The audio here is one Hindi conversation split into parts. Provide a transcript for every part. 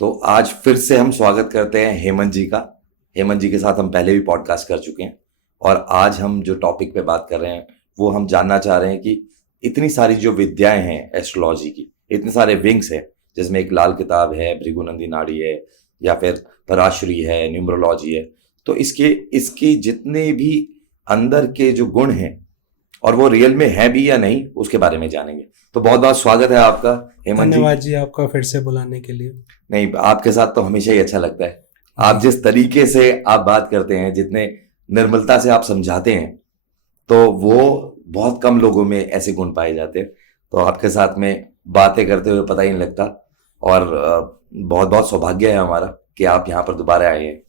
तो आज फिर से हम स्वागत करते हैं हेमंत जी का। हेमंत जी के साथ हम पहले भी पॉडकास्ट कर चुके हैं और आज हम जो टॉपिक पे बात कर रहे हैं वो हम जानना चाह रहे हैं कि इतनी सारी जो विद्याएं हैं एस्ट्रोलॉजी की, इतने सारे विंग्स हैं जिसमें एक लाल किताब है, भृगुनंदी नाड़ी है या फिर पराशरी है, न्यूमरोलॉजी है। तो इसके जितने भी अंदर के जो गुण हैं और वो रियल में है भी या नहीं, उसके बारे में जानेंगे। तो बहुत बहुत स्वागत है आपका हेमंत जी। धन्यवाद जी आपका फिर से बुलाने के लिए। नहीं, आपके साथ तो हमेशा ही अच्छा लगता है। आप जिस तरीके से आप बात करते हैं, जितने निर्मलता से आप समझाते हैं, तो वो बहुत कम लोगों में ऐसे गुण पाए जाते हैं। तो आपके साथ में बातें करते हुए पता ही नहीं लगता और बहुत बहुत सौभाग्य है हमारा कि आप यहाँ पर दोबारा आए हैं।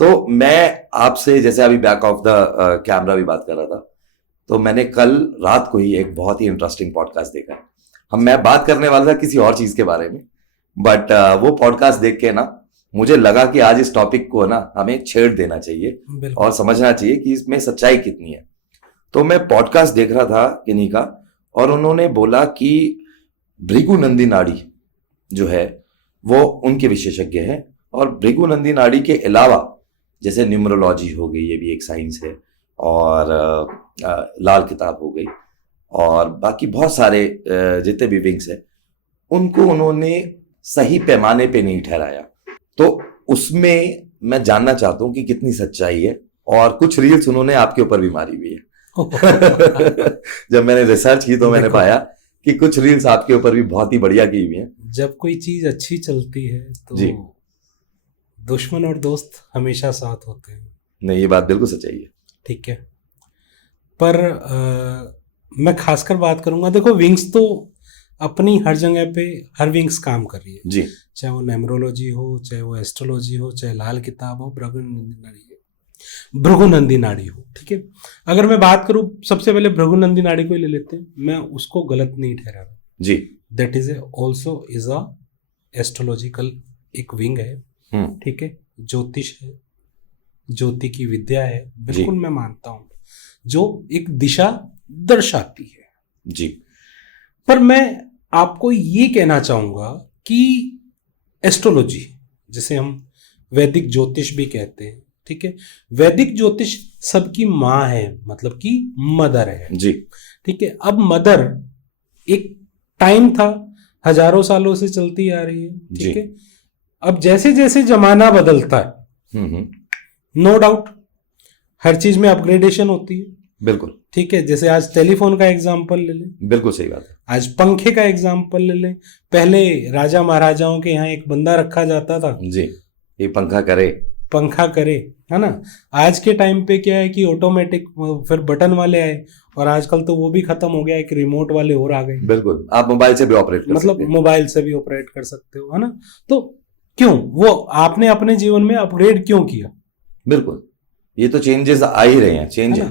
तो मैं आपसे जैसे अभी बैक ऑफ द कैमरा भी बात कर रहा था, तो मैंने कल रात को ही एक बहुत ही इंटरेस्टिंग पॉडकास्ट देखा। मैं बात करने वाला था किसी और चीज के बारे में, बट वो पॉडकास्ट देख के ना मुझे लगा कि आज इस टॉपिक को ना हमें छेड़ देना चाहिए और समझना चाहिए कि इसमें सच्चाई कितनी है। तो मैं पॉडकास्ट देख रहा था किन्हीं का, और उन्होंने बोला कि भृगुनंदी नाड़ी जो है वो उनके विशेषज्ञ हैं, और भृगुनंदी नाड़ी के अलावा जैसे न्यूमरोलॉजी हो गई, ये भी एक साइंस है, और लाल किताब हो गई, और बाकी बहुत सारे जितने भी विंग्स है उनको उन्होंने सही पैमाने पे नहीं ठहराया। तो उसमें मैं जानना चाहता हूं कि कितनी सच्चाई है, और कुछ रील्स उन्होंने आपके ऊपर भी मारी हुई है। जब मैंने रिसर्च की तो मैंने पाया कि कुछ रील्स आपके ऊपर भी बहुत ही बढ़िया की हुई है। जब कोई चीज अच्छी चलती है तो दुश्मन और दोस्त हमेशा साथ होते हैं। नहीं, ये बात बिल्कुल सच्चाई है। ठीक है, पर मैं खासकर बात करूंगा, देखो विंग्स तो अपनी हर जगह पे हर विंग्स काम कर रही है जी, चाहे वो न्यूमरोलॉजी हो, चाहे वो एस्ट्रोलॉजी हो, चाहे लाल किताब हो, भृगुनंदी नाड़ी हो। ठीक है, अगर मैं बात करूं सबसे पहले भृगुनंदी नाड़ी को ले लेते हैं, मैं उसको गलत नहीं ठहरा रहा जी। That is also is a astrological एक विंग है। ठीक है, ज्योतिष है, ज्योति की विद्या है, बिल्कुल मैं मानता हूं, जो एक दिशा दर्शाती है जी। पर मैं आपको ये कहना चाहूंगा कि एस्ट्रोलॉजी, जिसे हम वैदिक ज्योतिष भी कहते हैं, ठीक है, वैदिक ज्योतिष सबकी माँ है, मतलब कि मदर है जी। ठीक है, अब मदर एक टाइम था, हजारों सालों से चलती आ रही है। ठीक है, अब जैसे जैसे जमाना बदलता है, नो डाउट हर चीज में अपग्रेडेशन होती है। बिल्कुल ठीक है, जैसे आज टेलीफोन का एग्जांपल ले लें, बिल्कुल सही बात है। आज पंखे का एग्जांपल ले लें, पहले राजा महाराजाओं के यहाँ एक बंदा रखा जाता था जी, ये पंखा करे, है ना। आज के टाइम पे क्या है कि ऑटोमेटिक, फिर बटन वाले आए, और आजकल तो वो भी खत्म हो गया है कि रिमोट वाले और आ गए। बिल्कुल, आप मोबाइल से भी ऑपरेट कर सकते हैं। मोबाइल से भी ऑपरेट कर सकते हो, है ना। तो क्यों वो आपने अपने जीवन में अपग्रेड क्यों किया? बिल्कुल, ये तो चेंजेस आ ही रहे हैं, चेंज है।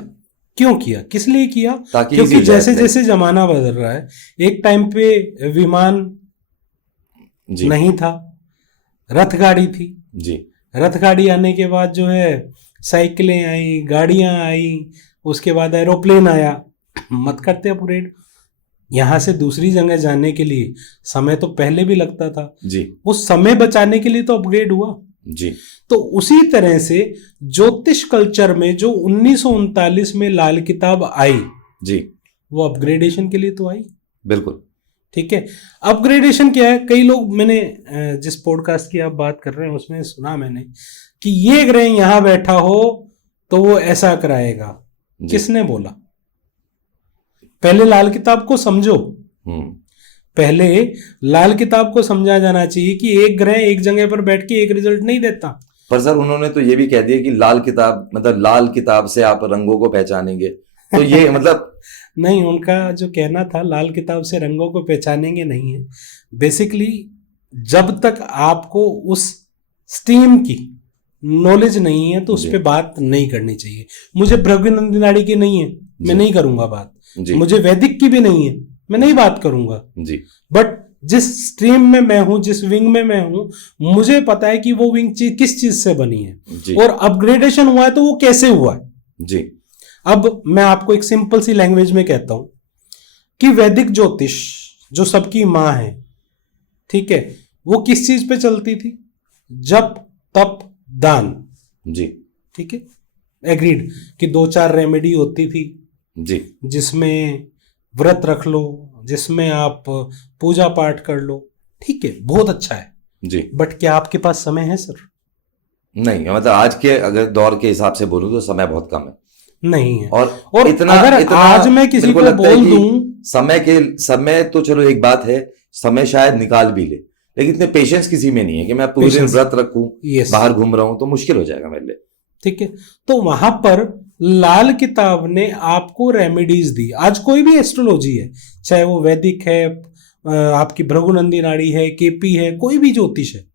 क्यों किया, किस लिए किया? क्योंकि जैसे जैसे जमाना बदल रहा है, एक टाइम पे विमान नहीं था, रथ गाड़ी थी जी। रथ गाड़ी आने के बाद जो है साइकिलें आई, गाड़ियां आई, उसके बाद एरोप्लेन आया। मत करते अपग्रेड। यहां से दूसरी जगह जाने के लिए समय तो पहले भी लगता था जी, उस समय बचाने के लिए तो अपग्रेड हुआ जी। तो उसी तरह से ज्योतिष कल्चर में जो 1939 में लाल किताब आई जी, वो अपग्रेडेशन के लिए तो आई। बिल्कुल ठीक है, अपग्रेडेशन क्या है? कई लोग, मैंने जिस पॉडकास्ट की आप बात कर रहे हैं उसमें सुना मैंने कि ये ग्रह यहां बैठा हो तो वो ऐसा कराएगा। किसने बोला? पहले लाल किताब को समझो। पहले लाल किताब को समझा जाना चाहिए कि एक ग्रह एक जगह पर बैठ के एक रिजल्ट नहीं देता। पर सर उन्होंने तो ये भी कह दिया कि लाल किताब, मतलब लाल किताब से आप रंगों को पहचानेंगे, तो ये मतलब नहीं, उनका जो कहना था लाल किताब से रंगों को पहचानेंगे नहीं है। बेसिकली जब तक आपको उस स्ट्रीम की नॉलेज नहीं है तो उस पर बात नहीं करनी चाहिए। मुझे भृगुनंदी नाड़ी की नहीं है, मैं नहीं करूंगा बात। मुझे वैदिक की भी नहीं है, मैं नहीं बात करूंगा जी। बट जिस स्ट्रीम में मैं हूं, जिस विंग में मैं हूं, मुझे पता है कि वो विंग किस चीज से बनी है और अपग्रेडेशन हुआ है तो वो कैसे हुआ है जी। अब मैं आपको एक सिंपल सी लैंग्वेज में कहता हूं कि वैदिक ज्योतिष जो सबकी मां है, ठीक है, वो किस चीज पे चलती थी? जप तप दान। जी ठीक है, एग्रीड कि 2-4 रेमेडी होती थी जी जिसमें व्रत रख लो, जिसमें आप पूजा पाठ कर लो, ठीक है, बहुत अच्छा है। जी। बट क्या आपके पास समय है सर? नहीं, मतलब आज के अगर दौर के हिसाब से बोलूं तो समय बहुत कम है। नहीं है। और इतना अगर इतना आज मैं किसी मेरे को को लगता है बोल कि दूं, समय तो चलो एक बात है, समय शायद निकाल भी ले, लेकिन इतने पेशेंस किसी में नहीं है कि मैं पूरे दिन Patience, व्रत रखूं, यस, बाहर घूम रहा हूं, तो मुश्किल हो जाएगा मेरे लिए। ठीक है। तो वहां पर लाल किताब ने आपको रेमेडीज दी। आज कोई भी एस्ट्रोलॉजी है, चाहे वो वैदिक है, आपकी भृगुनंदी नाड़ी है, केपी है, कोई भी ज्योतिष है,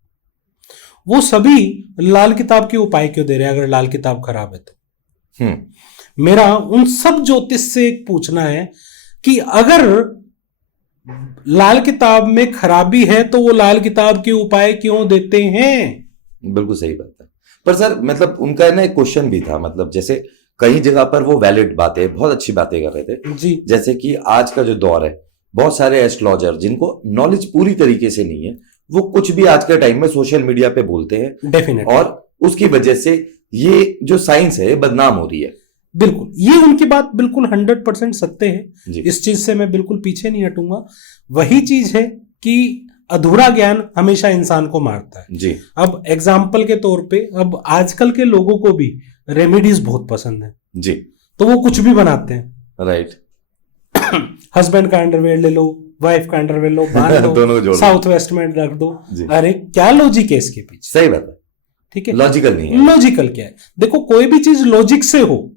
वो सभी लाल किताब के उपाय क्यों दे रहे हैं अगर लाल किताब खराब है तो? मेरा उन सब ज्योतिष से एक पूछना है कि अगर लाल किताब में खराबी है तो वो लाल किताब के उपाय क्यों देते हैं? बिल्कुल सही बात है। पर सर मतलब उनका ना एक क्वेश्चन भी था, मतलब जैसे कई जगह पर वो वैलिड बातें, बहुत अच्छी बातें कर रहे थे जी। जैसे कि आज का जो दौर है, बहुत सारे एस्ट्रोलॉजर जिनको नॉलेज पूरी तरीके से नहीं है, वो कुछ भी आज के टाइम में सोशल मीडिया पे बोलते हैं, डेफिनेटली, और उसकी वजह से ये जो साइंस है बदनाम हो रही है। बिल्कुल, ये उनकी बात बिल्कुल 100% सत्य है। जी इस चीज से मैं बिल्कुल पीछे नहीं हटूंगा। वही चीज है कि अधूरा ज्ञान हमेशा इंसान को मारता है। जी। अब एग्जाम्पल के तौर पे, अब आजकल के लोगों को भी रेमेडीज बहुत पसंद है, जी। तो वो कुछ भी बनाते हैं। राइट। हस्बैंड का अंडरवेयर ले लो, वाइफ का अंडरवेयर लो, बांध दोनों दो, जोड़ साउथ वेस्ट में रख दो। जी। अरे क्या लॉजिक है इसके पीछे? सही बात है। ठीक है, लॉजिकल नहीं है। लॉजिकल क्या है? देखो, कोई भी चीज लॉजिक से हो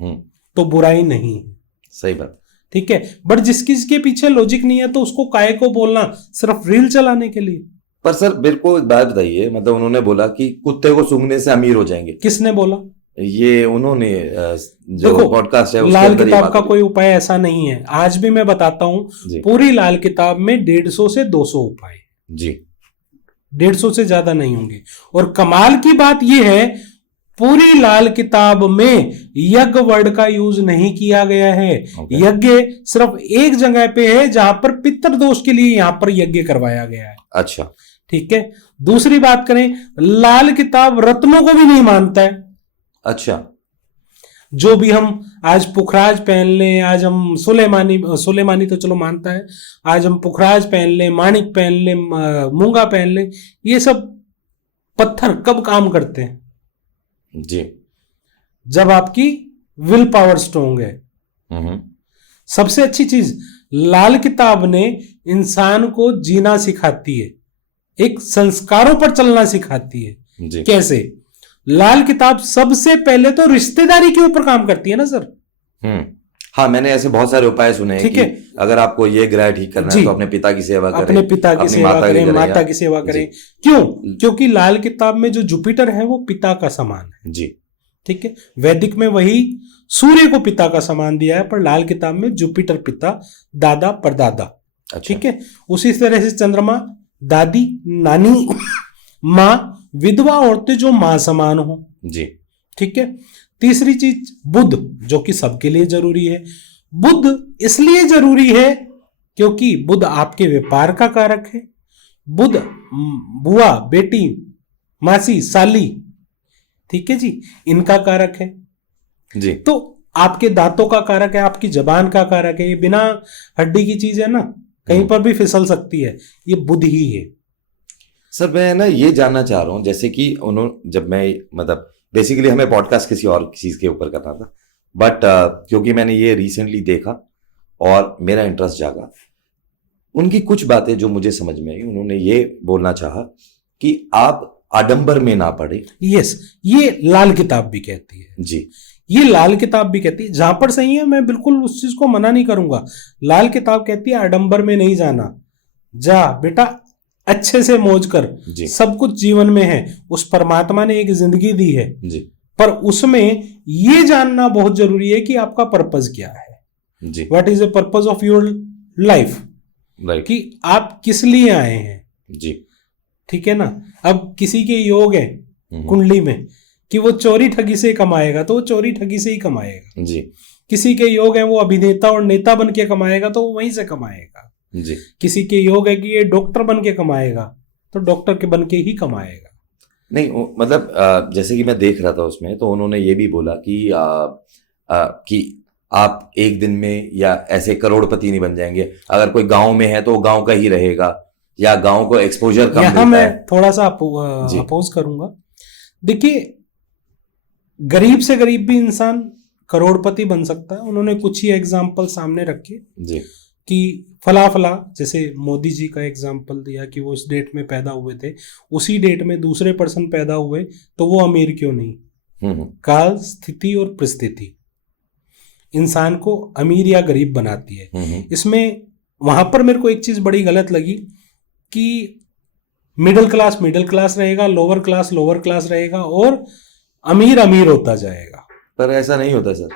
हम्म, तो बुराई नहीं है, सही बात। ठीक है। बट जिसके पीछे लॉजिक नहीं है तो उसको काहे को बोलना, सिर्फ रील चलाने के लिए। पर सर मेरे को एक बात बताइए, मतलब उन्होंने बोला कि कुत्ते को सूंघने से अमीर हो जाएंगे, किसने बोला? ये उन्होंने जो देखो, पॉडकास्ट है उसके लाल अंदर ये किताब बात का हुई। कोई उपाय ऐसा नहीं है। आज भी मैं बताता हूं, जी पूरी लाल किताब में 150 से 200 उपाय, जी 150 से ज्यादा नहीं होंगे। और कमाल की बात यह है, पूरी लाल किताब में यज्ञ वर्ड का यूज नहीं किया गया है। Okay. यज्ञ सिर्फ एक जगह पे है जहां पर पितृदोष के लिए यहां पर यज्ञ करवाया गया है। अच्छा। ठीक है। दूसरी बात करें, लाल किताब रत्नों को भी नहीं मानता है। अच्छा। जो भी हम आज पुखराज पहन लें, आज हम सुलेमानी तो चलो मानता है, आज हम पुखराज पहन लें, माणिक पहन लें, मूंगा पहन लें, ये सब पत्थर कब काम करते हैं? जी। जब आपकी विल पावर स्ट्रोंग है। हम्म। सबसे अच्छी चीज, लाल किताब ने इंसान को जीना सिखाती है, एक संस्कारों पर चलना सिखाती है। जी। कैसे? लाल किताब सबसे पहले तो रिश्तेदारी के ऊपर काम करती है ना सर। हाँ, मैंने ऐसे बहुत सारे उपाय सुने हैं ठीक कि है। अगर आपको ये ग्रह ठीक करना है जी। तो अपने पिता की सेवा करें, अपने पिता की अपनी सेवा माता की करें, करें, माता या- की सेवा करें। जी। क्यों? क्योंकि लाल किताब में जो जुपिटर है वो पिता का समान है। जी। ठीक है। वैदिक में वही सूर्य को पिता का समान दिया है, पर लाल किताब में जुपिटर पिता, दादा परदादा। अच्छा। ठीक है। उसी तरह से चंद्रमा दादी, नानी, माँ, विधवा औरतें जो माँ समान हो। जी। ठीक है। तीसरी चीज, बुध, जो कि सबके लिए जरूरी है। बुध इसलिए जरूरी है क्योंकि बुध आपके व्यापार का कारक है। बुध बुआ, बेटी, मासी, साली, ठीक है जी, इनका कारक है। जी। तो आपके दांतों का कारक है, आपकी जबान का कारक है। ये बिना हड्डी की चीज है ना, कहीं पर भी फिसल सकती है, ये बुध ही है। सर मैं ना ये जानना चाह रहा हूँ, जैसे कि उन्होंने, जब मैं, मतलब बेसिकली हमें पॉडकास्ट किसी और चीज के ऊपर करना था, बट क्योंकि मैंने ये रिसेंटली देखा और मेरा इंटरेस्ट जागा, उनकी कुछ बातें जो मुझे समझ में आई, उन्होंने ये बोलना चाहा कि आप आडंबर में ना पड़े। यस, ये लाल किताब भी कहती है। जी। ये लाल किताब भी कहती है, जहां पर सही है, मैं बिल्कुल उस चीज को मना नहीं करूंगा। लाल किताब कहती है आडंबर में नहीं जाना, जा बेटा अच्छे से मौज कर। जी। सब कुछ जीवन में है, उस परमात्मा ने एक जिंदगी दी है, जी। पर उसमें ये जानना बहुत जरूरी है कि आपका पर्पस क्या है। जी। What is the purpose of your life, right. कि आप किस लिए आए हैं। जी। ठीक है ना। अब किसी के योग है कुंडली में कि वो चोरी ठगी से कमाएगा, तो वो चोरी ठगी से ही कमाएगा। जी। किसी के योग है वो अभिनेता और नेता बन के कमाएगा, तो वो वहीं से कमाएगा। जी। किसी के योग है कि ये डॉक्टर बन के कमाएगा, तो डॉक्टर के बन के ही कमाएगा। नहीं मतलब जैसे कि मैं देख रहा था उसमें, तो उन्होंने ये भी बोला कि आप एक दिन में या ऐसे करोड़पति नहीं बन जाएंगे। अगर कोई गांव में है तो गांव का ही रहेगा, या गांव को एक्सपोजर कम यहाँ मिलता मैं है। थोड़ा सा जी। अपोज करूंगा। देखिए, गरीब से गरीब भी इंसान करोड़पति बन सकता है। उन्होंने कुछ ही एग्जाम्पल सामने रखे जी। कि फला फला, जैसे मोदी जी का एग्जाम्पल दिया कि वो उस डेट में पैदा हुए थे, उसी डेट में दूसरे पर्सन पैदा हुए तो वो अमीर क्यों नहीं। काल, स्थिति और परिस्थिति इंसान को अमीर या गरीब बनाती है। इसमें वहां पर मेरे को एक चीज बड़ी गलत लगी कि मिडिल क्लास रहेगा, लोअर क्लास रहेगा और अमीर अमीर होता जाएगा। पर ऐसा नहीं होता सर।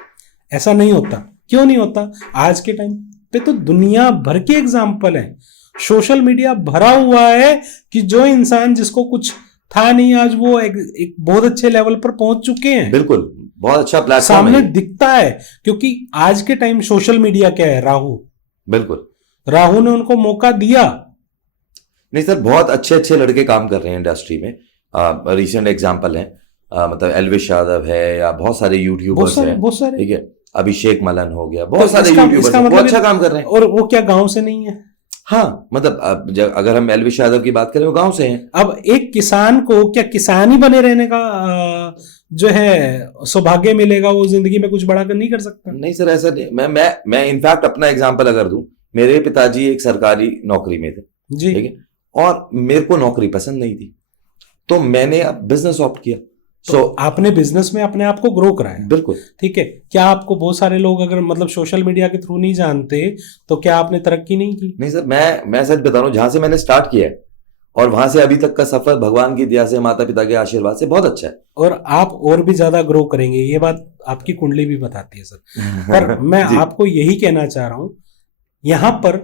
ऐसा नहीं होता। क्यों नहीं होता? आज के टाइम पे तो दुनिया भर के एग्जाम्पल हैं। सोशल मीडिया भरा हुआ है कि जो इंसान जिसको कुछ था नहीं, आज वो एक बहुत अच्छे लेवल पर पहुंच चुके हैं। बिल्कुल, बहुत अच्छा प्लेटफॉर्म सामने दिखता है, क्योंकि आज के टाइम सोशल मीडिया क्या है, बिल्कुल राहु ने उनको मौका दिया। नहीं सर, बहुत अच्छे अच्छे लड़के काम कर रहे हैं इंडस्ट्री में। रिसेंट एग्जांपल है, मतलब एल्विश यादव है, या बहुत सारे यूट्यूबर्स हैं, बहुत सारे, ठीक है, अभिषेक मलन हो गया, बहुत तो सारे यूट्यूबर्स हैं, बहुत अच्छा काम कर रहे हैं। और वो क्या गांव से नहीं है? हाँ, मतलब अगर हम एल्विश यादव की बात करें, वो गांव से हैं। अब एक किसान को क्या किसान ही बने रहने का जो है सौभाग्य मिलेगा? वो जिंदगी में कुछ बड़ा नहीं कर सकता? नहीं सर, ऐसा नहीं। मैं इनफैक्ट अपना एग्जांपल अगर दूं, मेरे पिताजी एक सरकारी नौकरी में थे जी, ठीक है, और मेरे को नौकरी पसंद नहीं थी, तो मैंने अब बिजनेस ऑप्ट किया। तो आपने बिजनेस में अपने आप को ग्रो कराया। बिल्कुल, ठीक है। क्या आपको बहुत सारे लोग अगर मतलब सोशल मीडिया के थ्रू नहीं जानते तो क्या आपने तरक्की नहीं की? नहीं सर, मैं सच बता रहा हूँ, जहां से मैंने स्टार्ट किया है और वहां से अभी तक का सफर भगवान की दया से, माता पिता के आशीर्वाद से बहुत अच्छा है। और आप और भी ज्यादा ग्रो करेंगे, ये बात आपकी कुंडली भी बताती है सर। पर मैं आपको यही कहना चाह रहा हूं, यहां पर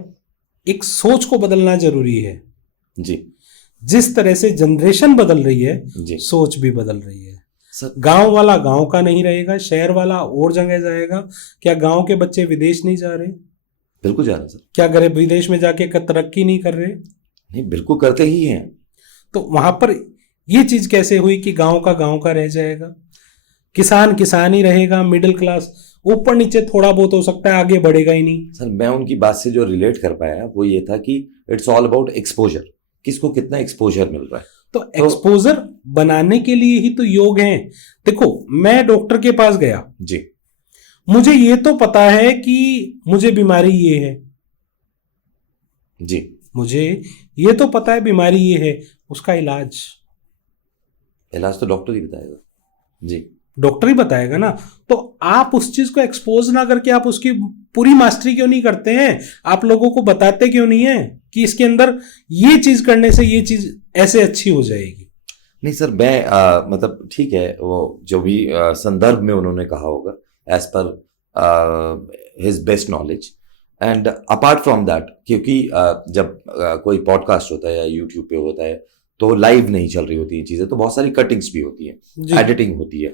एक सोच को बदलना जरूरी है जी। जिस तरह से जनरेशन बदल रही है जी, सोच भी बदल रही है। सर गांव वाला गांव का नहीं रहेगा, शहर वाला और जगह जाएगा। क्या गांव के बच्चे विदेश नहीं जा रहे? बिल्कुल जा रहे हैं सर। क्या गरीब विदेश में जाके तरक्की नहीं कर रहे? नहीं, बिल्कुल करते ही हैं। तो वहां पर ये चीज कैसे हुई कि गांव का रह जाएगा, किसान किसान ही रहेगा, मिडिल क्लास ऊपर नीचे थोड़ा बहुत हो सकता है, आगे बढ़ेगा ही नहीं। सर, मैं उनकी बात से जो रिलेट कर पाया वो ये था कि इट्स ऑल अबाउट एक्सपोजर, किसको कितना एक्सपोजर मिल रहा है। तो एक्सपोजर बनाने के लिए ही तो योग है। देखो, मैं डॉक्टर के पास गया जी, मुझे ये तो पता है कि मुझे बीमारी ये है, जी, मुझे ये तो पता है बीमारी ये है, उसका इलाज तो डॉक्टर ही बताएगा। जी, डॉक्टर ही बताएगा ना। तो आप उस चीज को एक्सपोज ना करके आप उसकी पूरी मास्टरी क्यों नहीं करते हैं? आप लोगों को बताते क्यों नहीं है कि इसके अंदर ये चीज करने से ये चीज ऐसे अच्छी हो जाएगी? नहीं सर, मैं मतलब ठीक है, वो जो भी संदर्भ में उन्होंने कहा होगा as per his best knowledge, and apart from that, क्योंकि जब कोई पॉडकास्ट होता है या यूट्यूब पे होता है तो लाइव नहीं चल रही होती है चीजें, तो बहुत सारी कटिंग्स भी होती हैं, एडिटिंग होती है,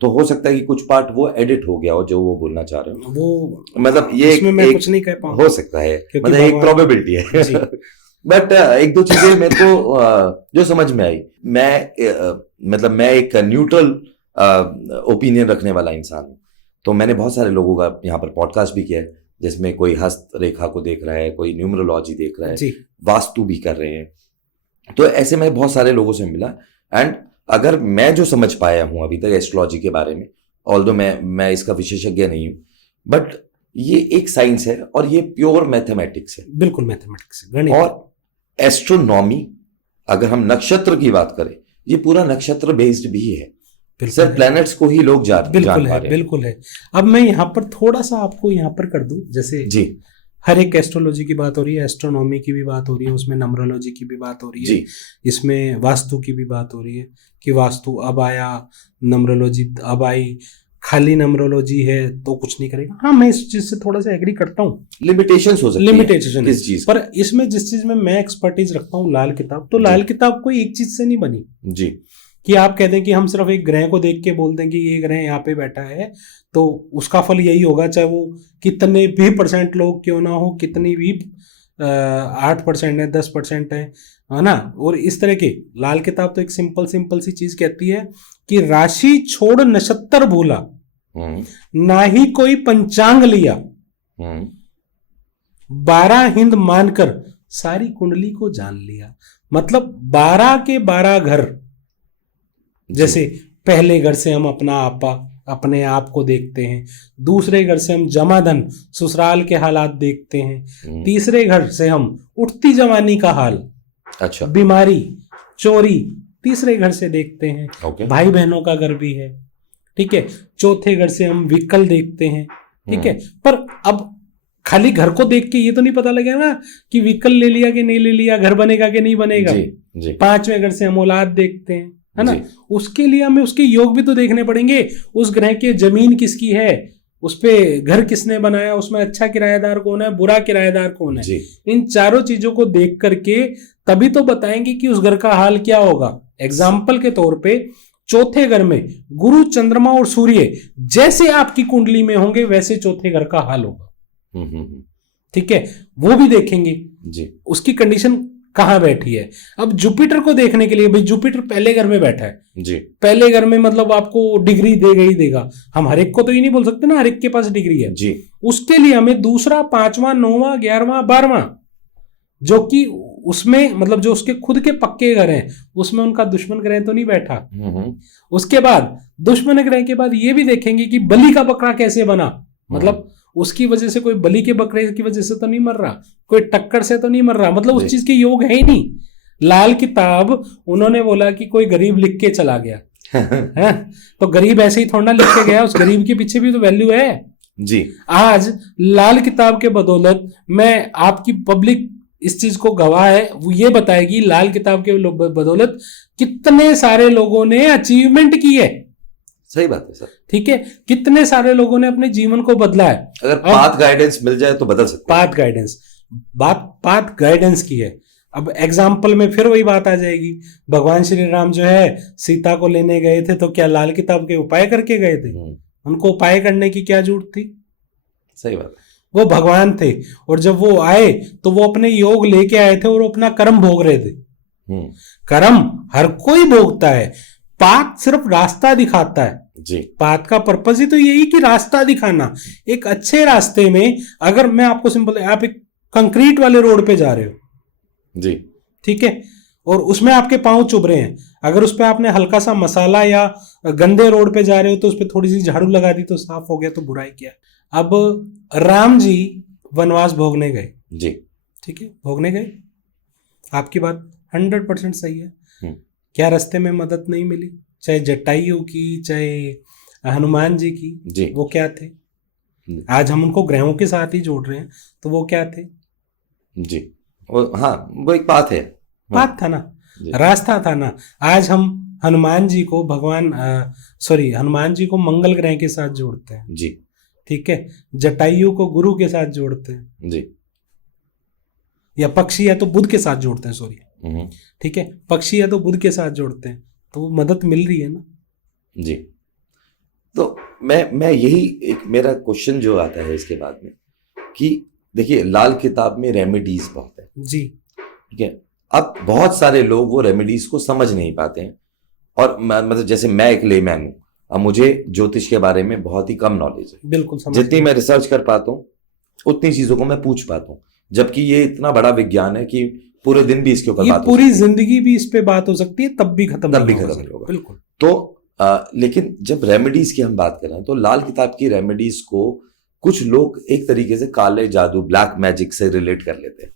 तो हो सकता है कि कुछ पार्ट वो एडिट हो गया हो जो वो बोलना चाह रहे हो। वो मतलब ये मैं कुछ नहीं कह पाऊंगा, हो सकता है, मतलब एक प्रोबेबिलिटी है। बट एक दो चीजें मेरे को जो समझ में आई, मतलब मैं एक न्यूट्रल ओपिनियन रखने वाला इंसान हूँ, तो मैंने बहुत सारे लोगों का यहाँ पर पॉडकास्ट भी किया है, जिसमें कोई हस्त रेखा को देख रहा है, कोई न्यूमरोलॉजी देख रहा है, वास्तु भी कर रहे हैं। तो ऐसे मैं बहुत सारे लोगों से मिला, एंड अगर मैं जो समझ पाया हूं अभी तक एस्ट्रोलॉजी के बारे में, ऑल्दो मैं इसका विशेषज्ञ नहीं हूं, बट ये एक साइंस है और ये प्योर मैथमेटिक्स है। बिल्कुल मैथमेटिक्स है, गणित। और एस्ट्रोनॉमी, अगर हम नक्षत्र की बात करें, ये पूरा नक्षत्र बेस्ड भी है। सर, प्लैनेट्स को ही लोग जान पा रहे हैं। बिल्कुल है। अब मैं यहाँ पर थोड़ा सा आपको यहाँ पर कर दूं, जैसे जी, हर एक एस्ट्रोलॉजी की बात हो रही है, एस्ट्रोनॉमी की भी बात हो रही है, उसमें नंबरोलॉजी की भी बात हो रही है, इसमें वास्तु की भी बात हो रही है कि वास्तु अब आया, नंबरोलॉजी अब आई, खाली नंबरोलॉजी है तो कुछ नहीं करेगा। हाँ, मैं इस चीज से थोड़ा सा एग्री करता हूँ, लिमिटेशंस हो सकती है, लिमिटेशन इस चीज पर। इसमें जिस चीज में मैं एक्सपर्टीज रखता हूँ, लाल किताब, तो लाल किताब कोई एक चीज से नहीं बनी जी, कि आप कहते हैं कि हम सिर्फ एक ग्रह को देख के बोल दें कि ये ग्रह यहाँ पे बैठा है तो उसका फल यही होगा, चाहे वो कितने भी % लोग क्यों ना हो, कितनी भी 8% है, 10% है ना। और इस तरह के लाल किताब तो एक सिंपल सी चीज कहती है कि राशि छोड़ नक्षत्र भूला, ना ही कोई पंचांग लिया, 12 हिंद मानकर सारी कुंडली को जान लिया। मतलब 12 के 12 घर, जैसे पहले घर से हम अपने आप को देखते हैं, दूसरे घर से हम जमाधन ससुराल के हालात देखते हैं, तीसरे घर से हम उठती जवानी का हाल, अच्छा, बीमारी, चोरी तीसरे घर से देखते हैं। okay. भाई बहनों का घर भी है, ठीक है। चौथे घर से हम विकल देखते हैं, ठीक है। पर अब खाली घर को देख के ये तो नहीं पता लगेगा ना कि विकल ले लिया कि नहीं ले लिया, घर बनेगा कि नहीं बनेगा। जी। 5वें घर से हम औलाद देखते हैं, है ना। उसके लिए हमें उसके योग भी तो देखने पड़ेंगे। उस ग्रह की जमीन किसकी है, उस पे घर किसने बनाया, उसमें अच्छा किराएदार कौन है, बुरा किराएदार कौन है। इन चारों चीजों को देख करके तभी तो बताएंगे कि उस घर का हाल क्या होगा। एग्जाम्पल के तौर पे चौथे घर में गुरु, चंद्रमा और सूर्य जैसे आपकी कुंडली में होंगे वैसे चौथे घर का हाल होगा, ठीक है। वो भी देखेंगे जी, उसकी कंडीशन कहां बैठी है। अब जुपिटर को देखने के लिए, भाई जुपिटर पहले घर में बैठा है जी, पहले घर में मतलब आपको डिग्री देगा ही देगा। हम हर एक को तो ये नहीं बोल सकते ना हर एक के पास डिग्री है जी। उसके लिए हमें दूसरा, 5वां, 9वां, 11वां, 12वां, जो कि उसमें मतलब जो उसके खुद के पक्के घर हैं उसमें उनका दुश्मन ग्रह तो नहीं बैठा। उसके बाद दुश्मन ग्रह के बाद ये भी देखेंगे कि बलि का बकरा कैसे बना, मतलब उसकी वजह से कोई बलि के बकरे की वजह से तो नहीं मर रहा, कोई टक्कर से तो नहीं मर रहा, मतलब उस चीज के योग है ही नहीं। लाल किताब उन्होंने बोला कि कोई गरीब लिख के चला गया है, तो गरीब ऐसे ही थोड़ा ना लिख के गया, उस गरीब के पीछे भी तो वैल्यू है जी। आज लाल किताब के बदौलत मैं आपकी पब्लिक इस चीज को गवाह है, वो ये बताएगी लाल किताब के बदौलत कितने सारे लोगों ने अचीवमेंट की है। सही बात है सर, ठीक है। कितने सारे लोगों ने अपने जीवन को बदला है। अगर पाथ गाइडेंस मिल जाए तो बदल सकते हैं। पाथ गाइडेंस की है। अब एग्जाम्पल में फिर वही बात आ जाएगी, भगवान श्री राम जो है सीता को लेने गए थे तो क्या लाल किताब के उपाय करके गए थे? उनको उपाय करने की क्या जरूरत थी? सही बात, वो भगवान थे और जब वो आए तो वो अपने योग लेके आए थे और अपना कर्म भोग रहे थे। कर्म हर कोई भोगता है, पाथ सिर्फ रास्ता दिखाता है जी। पाथ का पर्पस ही तो यही कि रास्ता दिखाना। एक अच्छे रास्ते में अगर मैं आपको सिंपल, आप एक कंक्रीट वाले रोड पे जा रहे हो जी, ठीक है, और उसमें आपके पांव चुभ रहे हैं, अगर उस पर आपने हल्का सा मसाला या गंदे रोड पे जा रहे हो तो उस पर थोड़ी सी झाड़ू लगा दी तो साफ हो गया, तो बुराई क्या। अब राम जी वनवास भोगने गए जी, ठीक है, भोगने गए, आपकी बात 100% सही है। क्या रास्ते में मदद नहीं मिली, चाहे जटायु की चाहे हनुमान जी की जी। वो क्या थे? आज हम उनको ग्रहों के साथ ही जोड़ रहे हैं, तो वो क्या थे जी? वो एक पाथ है, पाथ था ना, रास्ता था ना। आज हम हनुमान जी को हनुमान जी को मंगल ग्रह के साथ जोड़ते हैं जी, ठीक है। जटायु को गुरु के साथ जोड़ते हैं जी, या पक्षी है तो बुध के साथ जोड़ते हैं, सॉरी, ठीक है, पक्षी है तो बुध के साथ जोड़ते हैं, तो वो मदद मिल रही है ना जी। तो मैं यही एक मेरा क्वेश्चन जो आता है इसके बाद में कि देखिए लाल किताब में रेमेडीज बहुत है जी, ठीक है। अब बहुत सारे लोग वो रेमेडीज को समझ नहीं पाते हैं, और मतलब जैसे मैं एक लेमैन हूँ, अब मुझे ज्योतिष के बारे में बहुत ही कम नॉलेज है, बिल्कुल जितनी मैं रिसर्च कर पाता हूँ उतनी चीजों को मैं पूछ पाता हूँ, जबकि ये इतना बड़ा विज्ञान है कि पूरे दिन भी इसके ऊपर बात, पूरी जिंदगी भी इस पे बात हो सकती है, तब भी खत्म नहीं होगा, बिल्कुल। तो लेकिन जब रेमेडीज की हम बात कर रहे हैं तो लाल किताब की रेमेडीज को कुछ लोग एक तरीके से काले जादू, ब्लैक मैजिक से रिलेट कर लेते हैं,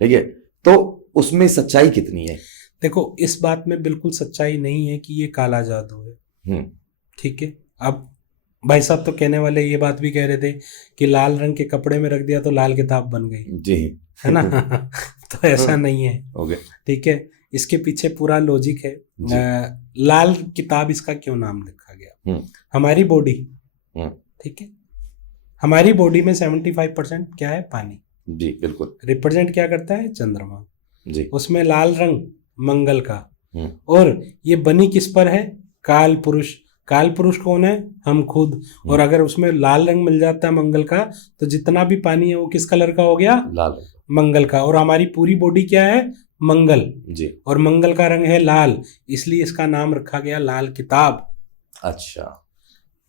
ठीक है। तो उसमें सच्चाई कितनी है? देखो, इस बात में बिल्कुल सच्चाई नहीं है कि ये काला जादू है, ठीक है। अब भाई साहब तो कहने वाले ये बात भी कह रहे थे कि लाल रंग के कपड़े में रख दिया तो लाल किताब बन गई जी, है ना तो ऐसा नहीं है, ठीक है। इसके पीछे पूरा लॉजिक है। लाल किताब इसका क्यों नाम रखा गया? हमारी बॉडी, ठीक है, हमारी बॉडी में 75% क्या है? पानी जी, बिल्कुल। रिप्रेजेंट क्या करता है? चंद्रमा जी। उसमें लाल रंग मंगल का, और ये बनी किस पर है? काल पुरुष। काल पुरुष कौन है? हम खुद। और अगर उसमें लाल रंग मिल जाता है मंगल का, तो जितना भी पानी है वो किस कलर का हो गया? लाल। मंगल का। और हमारी पूरी बॉडी क्या है? मंगल। जी। और मंगल का रंग है लाल, इसलिए इसका नाम रखा गया लाल किताब। अच्छा।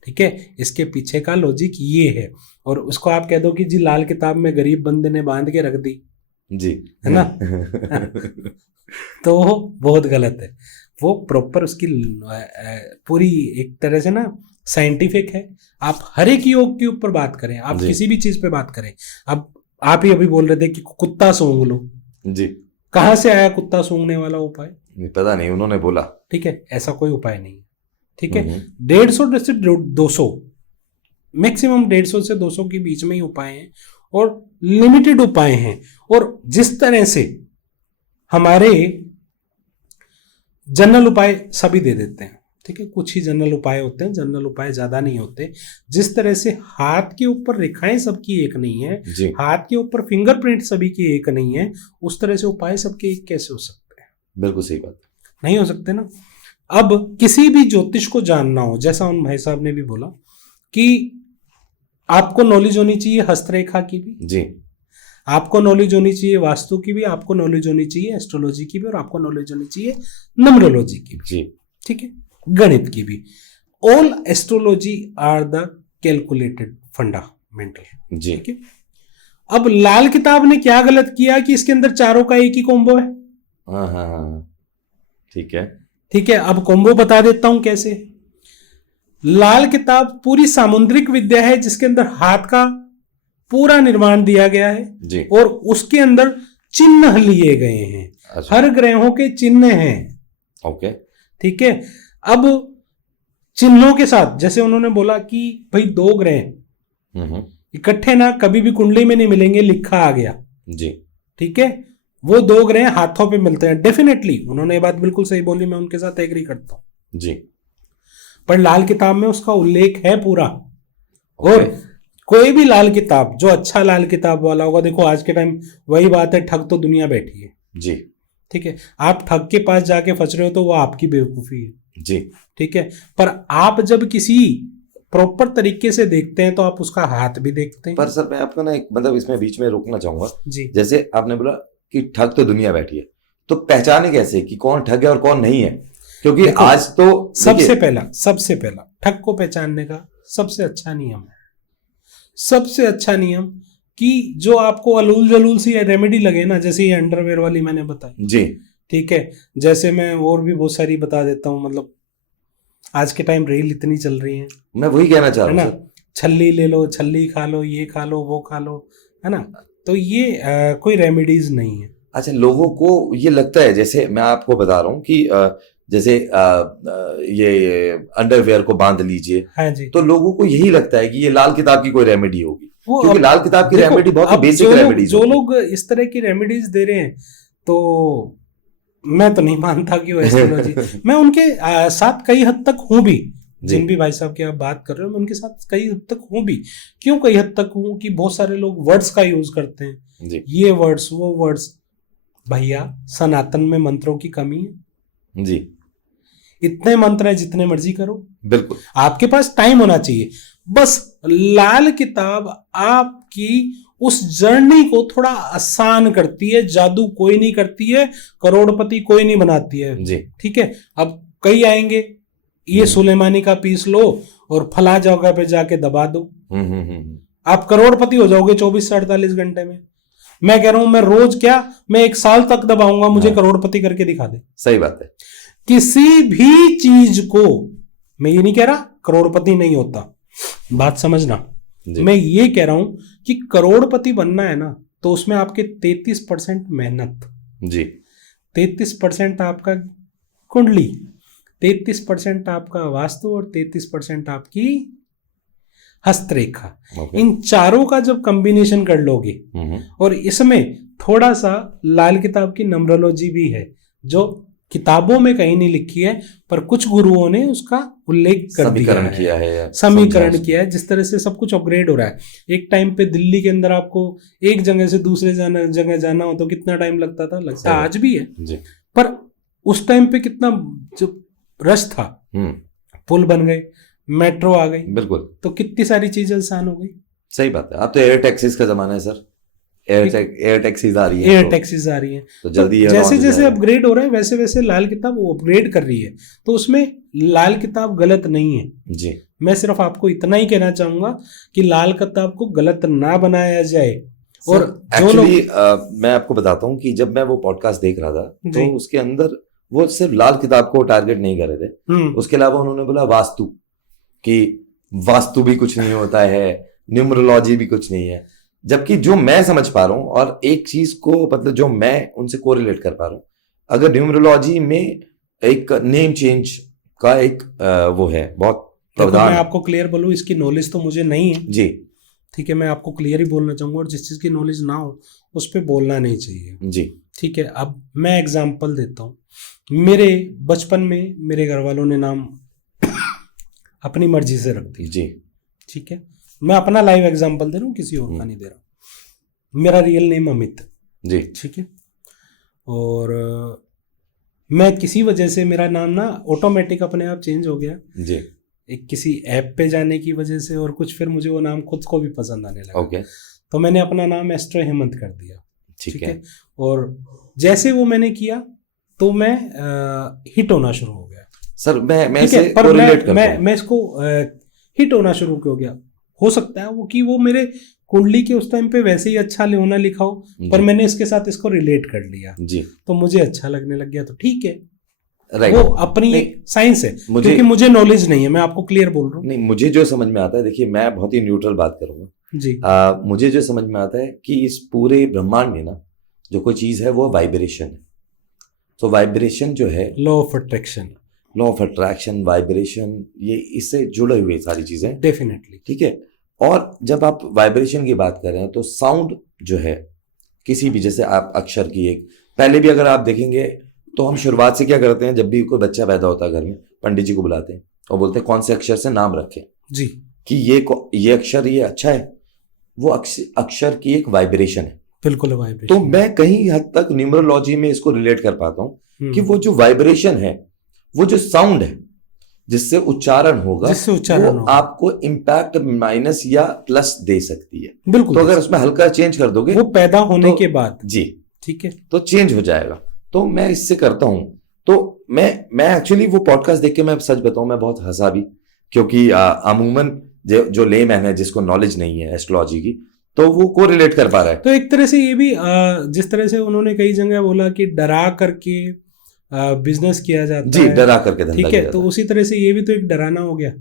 ठीक है, इसके पीछे का लॉजिक ये है। और उसको आप कह दो कि जी लाल किताब में गरीब बंदे ने बांध के रख दी, जी, है ना? तो वो बहुत गलत है। वो प्रॉपर उसकी पूरी एक तरह से ना साइंटिफिक है। आप हर एक योग के ऊपर बात करें, आप किसी भी चीज पे बात करें। अब आप ही अभी बोल रहे थे कि कुत्ता सूंघ लो, जी, कहाँ से आया कुत्ता सूंघने वाला उपाय? पता नहीं, उन्होंने बोला। ठीक है, ऐसा कोई उपाय नहीं है। ठीक है, 150 से 200, मैक्सिमम 150 से 200 के बीच में ही उपाय हैं, और लिमिटेड उपाय हैं। और जिस तरह से हमारे जनरल उपाय सभी दे देते हैं, ठीक है, कुछ ही जनरल उपाय होते हैं, जनरल उपाय ज्यादा नहीं होते। जिस तरह से हाथ के ऊपर रेखाएं सबकी एक नहीं है, हाथ के ऊपर फिंगरप्रिंट सभी की एक नहीं है, उस तरह से उपाय सबके एक कैसे हो सकते हैं? बिल्कुल सही बात, नहीं हो सकते ना। अब किसी भी ज्योतिष को जानना हो, जैसा उन भाई साहब ने भी बोला कि आपको नॉलेज होनी चाहिए हस्तरेखा की भी जी, आपको नॉलेज होनी चाहिए वास्तु की भी, आपको नॉलेज होनी चाहिए एस्ट्रोलॉजी की भी, और आपको नॉलेज होनी चाहिए न्यूमरोलॉजी की भी। जी, ठीक है, गणित की भी। All astrology are the calculated fundamental. जी। ठीक है, अब लाल किताब ने क्या गलत किया कि इसके अंदर चारों का एक ही कॉम्बो है। हाँ हाँ हाँ, ठीक है। ठीक है, अब कॉम्बो बता देता हूं कैसे। लाल किताब पूरी सामुद्रिक विद्या है, जिसके अंदर हाथ का पूरा निर्माण दिया गया है जी। और उसके अंदर चिन्ह लिए गए हैं। अच्छा। हर ग्रहों के चिन्ह हैं। ओके। ठीक है, अब चिन्हों के साथ जैसे उन्होंने बोला कि भाई 2 ग्रह इकट्ठे ना कभी भी कुंडली में नहीं मिलेंगे, लिखा आ गया जी। ठीक है, वो 2 ग्रह हाथों पे मिलते हैं, डेफिनेटली उन्होंने ये बात बिल्कुल सही बोली, मैं उनके साथ एग्री करता हूं जी। पर लाल किताब में उसका उल्लेख है पूरा। और कोई भी लाल किताब जो अच्छा लाल किताब वाला होगा, देखो आज के टाइम वही बात है, ठग तो दुनिया बैठी है जी। ठीक है, आप ठग के पास जाके फंस रहे हो तो वो आपकी बेवकूफी है जी। ठीक है, पर आप जब किसी प्रॉपर तरीके से देखते हैं तो आप उसका हाथ भी देखते हैं। पर सर मैं आपको ना एक मतलब इसमें बीच में रोकना चाहूंगा जी। जैसे आपने बोला कि ठग तो दुनिया बैठी है, तो पहचाने कैसे कि कौन ठग है और कौन नहीं है? क्योंकि आज तो सबसे पहला ठग को पहचानने का सबसे अच्छा नियम कि जो आपको अलूल जलूल सी रेमेडी लगे ना, जैसे ये अंडरवेयर वाली मैंने बताई जी, ठीक है, जैसे मैं और भी बहुत सारी बता देता हूं, मतलब आज के टाइम रील इतनी चल रही है, मैं वही कहना चाह रहा हूं, छल्ली ले लो, छल्ली खा लो, ये खा लो, वो खा लो, है ना, तो ये कोई रेमेडीज नहीं है। अच्छा, लोगों को ये लगता है, जैसे मैं आपको बता रहा हूँ कि जैसे ये अंडरवेयर को बांध लीजिए, हाँ जी, तो लोगों को यही लगता है कि ये लाल किताब की कोई रेमेडी होगी, क्योंकि लाल किताब की रेमेडी बहुत बेसिक रेमेडीज, जो लोग इस तरह की रेमेडीज दे रहे हैं, तो मैं तो नहीं मानता कि वो एस्ट्रोलॉजी मैं उनके साथ कई हद तक हूं भी, जिन भी भाई साहब की आप बात कर रहे हो मैं उनके साथ कई हद तक हूं भी। क्यों कई हद तक हूं? कि बहुत सारे लोग वर्ड्स का यूज करते हैं जी। ये वर्ड्स वो वर्ड्स, भैया सनातन में मंत्रों की कमी है जी, इतने मंत्र है जितने मर्जी करो, बिल्कुल आपके पास टाइम होना चाहिए। बस लाल किताब आपकी उस जर्नी को थोड़ा आसान करती है, जादू कोई नहीं करती है, करोड़पति कोई नहीं बनाती है जी, ठीक है। अब कई आएंगे, ये सुलेमानी का पीस लो और फला जगह पे जाके दबा दो, आप करोड़पति हो जाओगे 24 से 48 घंटे में। मैं कह रहा हूं, मैं रोज क्या, मैं 1 साल तक दबाऊंगा, मुझे करोड़पति करके दिखा दे। सही बात है। किसी भी चीज को, मैं ये नहीं कह रहा करोड़पति नहीं होता, बात समझना, मैं ये कह रहा हूं कि करोड़पति बनना है ना, तो उसमें आपके 33% मेहनत जी, 33% आपका कुंडली, 33% आपका वास्तु और 33% आपकी हस्तरेखा, इन चारों का जब कॉम्बिनेशन कर लोगे, और इसमें थोड़ा सा लाल किताब की न्यूमरोलॉजी भी है जो किताबों में कहीं नहीं लिखी है, पर कुछ गुरुओं ने उसका उल्लेख कर दिया है, समीकरण किया है, जिस तरह से सब कुछ अपग्रेड हो रहा है। एक टाइम पे दिल्ली के अंदर आपको एक जगह से दूसरे जगह जाना हो तो कितना टाइम लगता था, लगता आज भी है जी। पर उस टाइम पे कितना जो रश था, बिल्कुल बन गए, मेट्रो आ गई, बिल्कुल तो कितनी सारी चीजें आसान हो गई। सही बात है। अब तो एयर टैक्सीज का जमाना है सर, एयर टैक्सीज आ रही है, एयर टैक्सीज आ रही हैं, तो तो जल्दी ये जैसे लॉन्च हो जैसे जाएगा। अपग्रेड हो रहा है वैसे वैसे लाल किताब वो अपग्रेड कर रही है, तो उसमें लाल किताब गलत नहीं है। जी मैं सिर्फ आपको इतना ही कहना चाहूंगा कि लाल किताब को गलत ना बनाया जाए। और जो लोग, एक्चुअली मैं आपको बताता हूँ कि जब मैं वो पॉडकास्ट देख रहा था तो जी। उसके अंदर वो सिर्फ लाल किताब को टारगेट नहीं कर रहे थे, उसके अलावा उन्होंने बोला वास्तु, कि वास्तु भी कुछ नहीं होता है, न्यूमरोलॉजी भी कुछ नहीं है। जबकि जो मैं समझ पा रहा हूँ और एक चीज को मतलब जो मैं उनसे कोरिलेट कर पा रहा हूँ, अगर न्यूमरोलॉजी में एक नेम चेंज का एक वो है बहुत देखो प्रावधान मैं है। आपको क्लियर बोलूँ, इसकी नॉलेज तो मुझे नहीं है, जी ठीक है, मैं आपको क्लियर ही बोलना चाहूंगा, और जिस चीज की नॉलेज ना हो उस पर बोलना नहीं चाहिए, जी ठीक है। अब मैं एग्जांपल देता हूँ, मेरे बचपन में मेरे घर वालों ने नाम अपनी मर्जी से रख दिया, जी ठीक है। मैं अपना लाइव एग्जांपल दे रहा हूँ, किसी और का नहीं दे रहा हूँ। मेरा रियल नेम अमित, जी ठीक है, और मैं किसी वजह से मेरा नाम ना ऑटोमेटिक अपने आप चेंज हो गया, जी एक किसी ऐप पे जाने की वजह से, और कुछ फिर मुझे वो नाम खुद को भी पसंद आने लगा, ओके तो मैंने अपना नाम एस्ट्रो हेमंत कर दिया, ठीक है। और जैसे वो मैंने किया तो मैं हिट होना शुरू हो गया, सर मैं ठीक है। इसे पर कोरिलेट करता हूँ। मैं इसको हिट होना शुरू क्यों गया, हो सकता है वो कि वो मेरे कुंडली के उस टाइम पे वैसे ही अच्छा होना लिखा हो, पर जी मैंने इसके साथ इसको रिलेट कर लिया, जी तो मुझे अच्छा लगने लग गया, तो ठीक है, राइट। वो अपनी नहीं, एक साइंस है, मुझे क्योंकि मुझे नॉलेज नहीं है, मैं आपको क्लियर बोल रहा हूँ। नहीं, मुझे जो समझ में आता है, देखिए मैं बहुत ही न्यूट्रल बात करूंगा जी मुझे जो समझ में आता है कि इस पूरे ब्रह्मांड में ना जो कोई चीज है वो वाइब्रेशन है। तो वाइब्रेशन जो है, law of attraction, law of attraction, vibration, ये इससे जुड़े हुए सारी चीजें, डेफिनेटली, ठीक है। और जब आप वाइब्रेशन की बात कर रहे हैं तो साउंड जो है किसी भी, जैसे आप अक्षर की एक, पहले भी अगर आप देखेंगे तो हम शुरुआत से क्या करते हैं, जब भी कोई बच्चा पैदा होता है घर में, पंडित जी को बुलाते हैं और बोलते हैं कौन से अक्षर से नाम रखें, जी कि ये अक्षर ये अच्छा है, वो अक्षर की एक वाइब्रेशन है। बिल्कुल वाइब्रेशन। तो मैं कहीं हद तक न्यूमरोलॉजी में इसको रिलेट कर पाता हूँ कि वो जो वाइब्रेशन है, वो जो साउंड है जिससे उच्चारण होगा, जिससे उच्चारण वो होगा, आपको इम्पैक्ट माइनस या प्लस दे सकती है। बिल्कुल, तो अगर उसमें हल्का चेंज कर दोगे वो पैदा होने तो, के बाद, जी ठीक है, तो चेंज हो जाएगा। तो मैं इससे करता हूं। तो मैं एक्चुअली वो पॉडकास्ट देख के, मैं सच बताऊं, मैं बहुत हंसा भी, क्योंकि अमूमन जो लेमैन है जिसको नॉलेज नहीं है एस्ट्रोलॉजी की, तो वो को रिलेट कर पा रहा है। तो एक तरह से ये भी जिस तरह से उन्होंने कई जगह बोला कि डरा करके बिजनेस किया जाता जी, है, डरा करके धंधा ठीक किया है, जाता तो उसी तरह से ये भी तो एक डराना हो गया।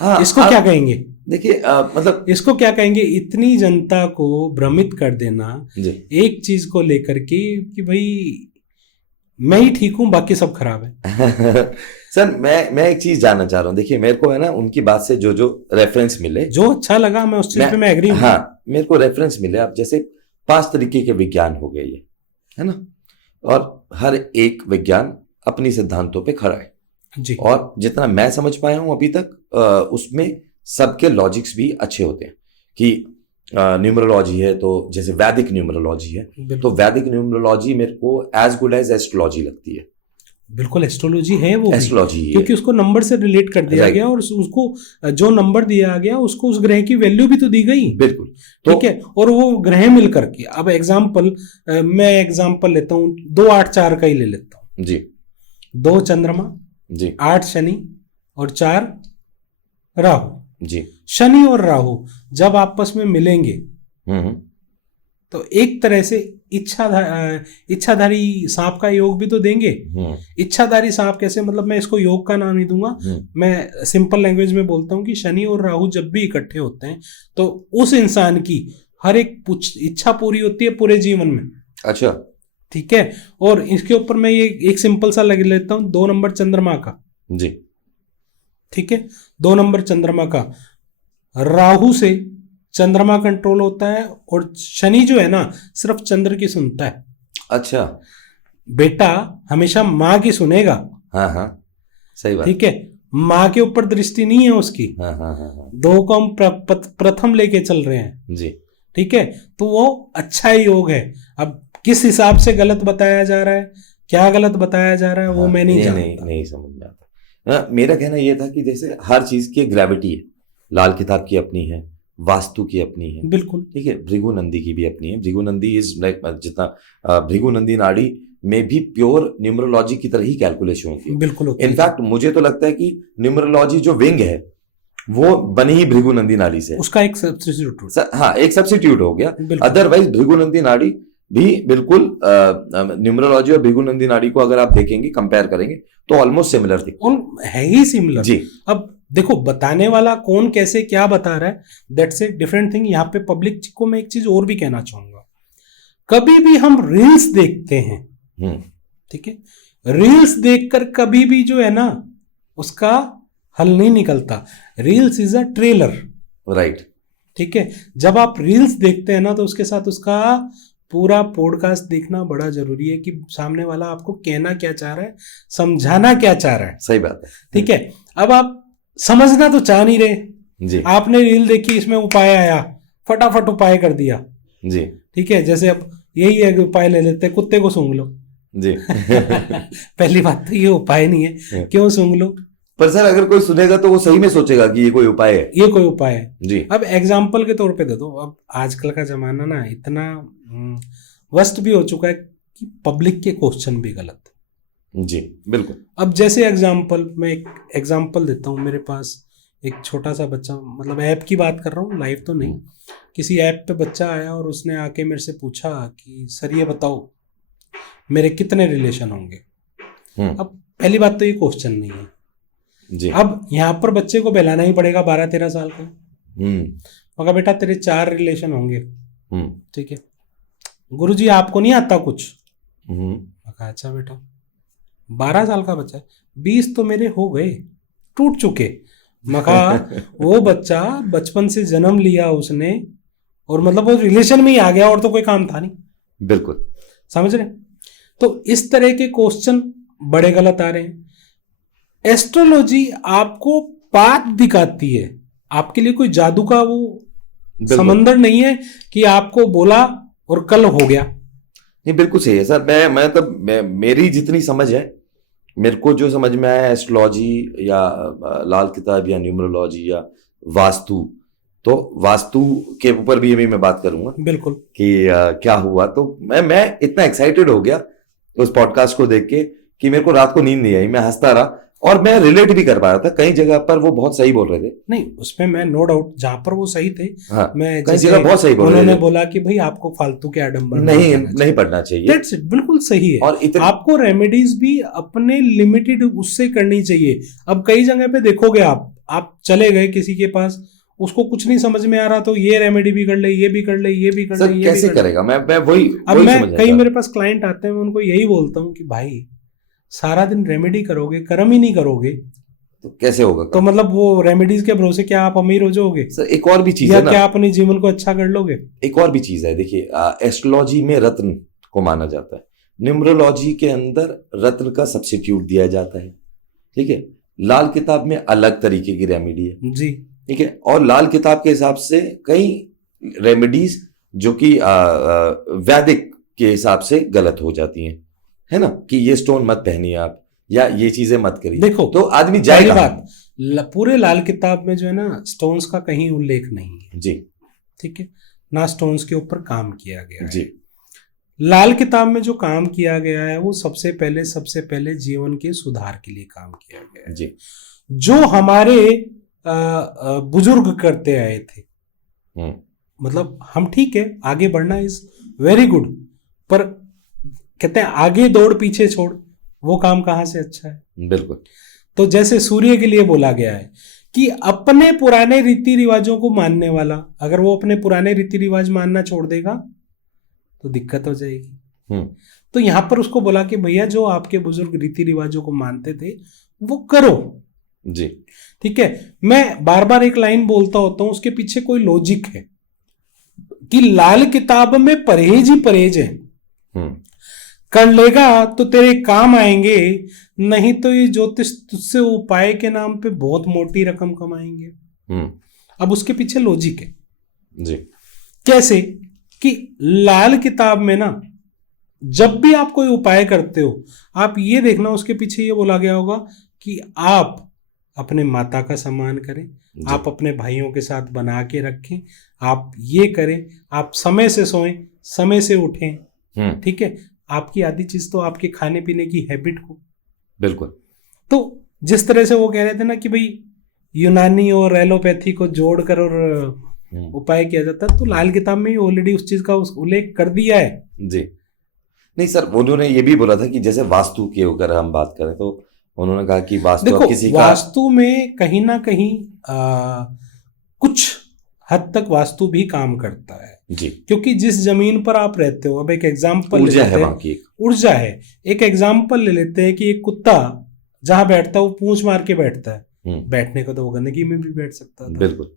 हाँ, इसको क्या कहेंगे, देखिए मतलब इसको क्या कहेंगे, इतनी जनता को भ्रमित कर देना जी एक चीज को लेकर के कि भाई मैं ही ठीक हूं बाकी सब खराब है। सर मैं एक चीज जानना चाह रहा हूँ। देखिए मेरे को है ना उनकी बात से जो जो रेफरेंस मिले, जो अच्छा लगा मैं उस चीज पे मैं एग्री हूं। हाँ, मेरे को रेफरेंस मिले। अब जैसे 5 तरीके के विज्ञान हो गए ये, है ना, और हर एक विज्ञान अपनी सिद्धांतों पे खड़ा है जी, और जितना मैं समझ पाया हूं अभी तक उसमें सबके लॉजिक्स भी अच्छे होते हैं। कि न्यूमरोलॉजी है तो जैसे वैदिक न्यूमरोलॉजी है, तो वैदिक न्यूमरोलॉजी मेरे को एज गुड एज एस्ट्रोलॉजी लगती है। बिल्कुल एस्ट्रोलॉजी है वो भी, एस्ट्रोलॉजी क्योंकि उसको नंबर से रिलेट कर दिया गया, और उसको जो नंबर दिया गया उसको उस ग्रह की वैल्यू भी तो दी गई, बिल्कुल, ठीक है। और वो ग्रह मिल करके, अब एग्जाम्पल मैं एग्जाम्पल लेता हूँ 2 8 4 का ही ले लेता हूँ जी। 2 चंद्रमा जी 8 शनि और 4 राहु। जी शनि और राहु जब आपस में मिलेंगे हम्म तो एक तरह से इच्छाधारी सांप का योग भी तो देंगे। इच्छाधारी सांप कैसे, मतलब मैं इसको योग का नाम नहीं दूंगा, मैं सिंपल लैंग्वेज में बोलता हूँ कि शनि और राहु जब भी इकट्ठे होते हैं तो उस इंसान की हर एक इच्छा पूरी होती है पूरे जीवन में। अच्छा, ठीक है। और इसके ऊपर मैं ये एक सिंपल सा लग लेता हूँ 2 नंबर चंद्रमा का, जी ठीक है। 2 नंबर चंद्रमा का, राहु से चंद्रमा कंट्रोल होता है, और शनि जो है ना सिर्फ चंद्र की सुनता है। अच्छा, बेटा हमेशा माँ की सुनेगा, हाँ हाँ सही बात, ठीक है, माँ के ऊपर दृष्टि नहीं है उसकी। हाँ हाँ हाँ हाँ 2 को हम प्रथम लेके चल रहे हैं जी, ठीक है, तो वो अच्छा योग है। अब किस हिसाब से गलत बताया जा रहा है, क्या गलत बताया जा रहा है, वो मैं नहीं जानता। नहीं समझ में आता। मेरा कहना यह था कि जैसे हर चीज की ग्रेविटी है, लाल किताब की अपनी है, वास्तु की अपनी है, बिल्कुल ठीक है, भृगुनंदी की भी अपनी है। भृगुनंदी इज लाइक जितना भृगुनंदी नाड़ी में भी प्योर न्यूमरोलॉजी की तरह ही कैलकुलेशन होती है। बिल्कुल होती है। इनफैक्ट मुझे तो लगता है कि न्यूमरोलॉजी जो विंग है वो बनी ही भृगुनंदी नाड़ी से। उसका एक सब्स्टिट्यूट, हाँ, एक सब्स्टिट्यूट हो गया। बिल्कुल। अदरवाइज भृगुनंदी नाड़ी भी बिल्कुल न्यूमरोलॉजी और भृगुनंदी नाड़ी को अगर आप देखेंगे, कंपेयर करेंगे तो ऑलमोस्ट सिमिलर थी, है ही सिमिलर जी। अब देखो, बताने वाला कौन कैसे क्या बता रहा है, दैट्स ए डिफरेंट थिंग। यहाँ पे पब्लिक को मैं एक चीज और भी कहना चाहूंगा, कभी भी हम रील्स देखते हैं, ठीक है, रील्स देखकर कभी भी जो है ना उसका हल नहीं निकलता। Reels is a trailer, right, ठीक है। जब आप रील्स देखते हैं ना तो उसके साथ उसका पूरा पॉडकास्ट देखना बड़ा जरूरी है कि सामने वाला आपको कहना क्या चाह रहा है, समझाना क्या चाह रहा है। सही बात है, ठीक है। अब आप समझना तो चाह नहीं रहे जी, आपने रील देखी, इसमें उपाय आया, फटाफट उपाय कर दिया, जी, ठीक है। जैसे अब यही है कि उपाय ले लेते, कुत्ते को सूंघ लो जी। पहली बात तो ये उपाय नहीं है, क्यों सूंघ लो? पर सर अगर कोई सुनेगा तो वो सही में सोचेगा कि ये कोई उपाय है, ये कोई उपाय है जी। अब एग्जाम्पल के तौर पे दे दो, अब आजकल का जमाना ना इतना वर्स्ट भी हो चुका है कि पब्लिक के क्वेश्चन भी गलत, जी, बिल्कुल। अब जैसे एग्जाम्पल, मैं एक एग्जाम्पल देता हूँ। मेरे पास एक छोटा सा बच्चा, मतलब ऐप की बात कर रहा हूँ, लाइव तो नहीं, किसी ऐप पे बच्चा आया और उसने आके मेरे से पूछा कि सर ये बताओ मेरे कितने रिलेशन होंगे। अब पहली बात तो ये क्वेश्चन नहीं है जी। अब यहाँ पर बच्चे को बहलाना ही पड़ेगा, 12-13 साल का, मगर बेटा तेरे 4 रिलेशन होंगे, ठीक है। गुरुजी आपको नहीं आता कुछ? मगर अच्छा बेटा, 12 साल का बच्चा है, 20 तो मेरे हो गए, टूट चुके। मगर वो बच्चा बचपन से जन्म लिया उसने, और मतलब वो रिलेशन में ही आ गया और तो कोई काम था नहीं, बिल्कुल, समझ रहे? तो इस तरह के क्वेश्चन बड़े गलत आ रहे हैं। एस्ट्रोलॉजी आपको पाथ दिखाती है, आपके लिए कोई जादू का वो समंदर नहीं है कि आपको बोला और कल हो गया। नहीं, बिल्कुल सही है सर। मैं मेरी जितनी समझ है, मेरे को जो समझ में आया एस्ट्रोलॉजी या लाल किताब या न्यूमरोलॉजी या वास्तु, तो वास्तु के ऊपर भी मैं बात करूंगा, बिल्कुल, कि क्या हुआ। तो मैं इतना एक्साइटेड हो गया उस पॉडकास्ट को देख के कि मेरे को रात को नींद नहीं आई, मैं हंसता रहा और मैं रिलेट भी कर पा रहा था। कई जगह पर वो बहुत सही बोल रहे थे, नहीं उसमें मैं नो डाउट, जहां पर वो सही थे, हाँ, मैं कई जगह बहुत सही बोल रहे थे। उन्होंने बोला कि भाई आपको फालतू के आडंबर नहीं पढ़ना चाहिए, दैट्स इट, बिल्कुल सही है। और आपको रेमेडीज भी अपने लिमिटेड उससे करनी चाहिए। अब कई जगह पे देखोगे आप चले गए किसी के पास, उसको कुछ नहीं समझ में आ रहा, तो ये रेमेडी भी कर ले, ये भी कर ले, ये भी कर ले, ये कैसे करेगा? मैं वही अब मैं कई मेरे पास क्लाइंट आते हैं, मैं उनको यही बोलता हूँ कि भाई सारा दिन रेमेडी करोगे, कर्म ही नहीं करोगे तो कैसे होगा? तो मतलब वो रेमेडीज के भरोसे क्या आप अमीर हो जाओगे? सर एक और भी चीज या है ना, क्या अपने जीवन को अच्छा कर लोगे? एक और भी चीज है, देखिए एस्ट्रोलॉजी में रत्न को माना जाता है, न्यूमरोलॉजी के अंदर रत्न का सब्स्टिट्यूट दिया जाता है, ठीक है। लाल किताब में अलग तरीके की रेमेडी है, जी, ठीक है, और लाल किताब के हिसाब से कई रेमेडीज जो कि वैदिक के हिसाब से गलत हो जाती हैं, है ना, कि ये स्टोन मत पहनिए आप, या ये चीजें मत करिए। देखो तो आदमी जाएगा। बात पूरे लाल किताब में जो है ना स्टोन्स का कहीं उल्लेख नहीं है, जी, ठीक है, ना स्टोन्स के ऊपर काम किया गया है। जी, लाल किताब में जो काम किया गया है वो सबसे पहले जीवन के सुधार के लिए काम किया गया है, जी, जो हमारे बुजुर्ग करते आए थे। मतलब हम ठीक है, आगे बढ़ना इज वेरी गुड, पर कहते हैं आगे दौड़ पीछे छोड़, वो काम कहां से अच्छा है? बिल्कुल। तो जैसे सूर्य के लिए बोला गया है कि अपने पुराने रीति रिवाजों को मानने वाला, अगर वो अपने पुराने रीति रिवाज मानना छोड़ देगा तो दिक्कत हो जाएगी। तो यहां पर उसको बोला कि भैया जो आपके बुजुर्ग रीति रिवाजों को मानते थे वो करो, जी, ठीक है। मैं बार बार एक लाइन बोलता होता हूं, उसके पीछे कोई लॉजिक है कि लाल किताब में परहेज ही परहेज है। कर लेगा तो तेरे काम आएंगे, नहीं तो ये ज्योतिष तुझसे उपाय के नाम पे बहुत मोटी रकम कमाएंगे। अब उसके पीछे लॉजिक है जी, कैसे कि लाल किताब में ना जब भी आप कोई उपाय करते हो, आप ये देखना उसके पीछे ये बोला गया होगा कि आप अपने माता का सम्मान करें, जी। आप अपने भाइयों के साथ बना के रखें, आप ये करें, आप समय से सोएं, समय से उठें, ठीक है। आपकी आधी चीज तो आपके खाने पीने की हैबिट हो। बिल्कुल। तो जिस तरह से वो कह रहे थे ना कि भाई यूनानी और एलोपैथी को जोड़कर और उपाय किया जाता है, तो लाल किताब में ऑलरेडी उस चीज का उल्लेख कर दिया है। जी। नहीं सर, उन्होंने ये भी बोला था कि जैसे वास्तु के अगर हम बात करें तो उन्होंने कहा कि वास्तु देखो, किसी का वास्तु में कहीं ना कहीं कुछ हद तक वास्तु भी काम करता है जी, क्योंकि जिस जमीन पर आप रहते हो, अब एक एग्जाम्पल ऊर्जा ले है लेते वहां की, हैं, ऊर्जा है। एक एग्जाम्पल ले लेते हैं कि एक कुत्ता जहां बैठता है वो पूंछ मार के बैठता है, बैठने को तो वो गंदगी में भी बैठ सकता था। बिल्कुल।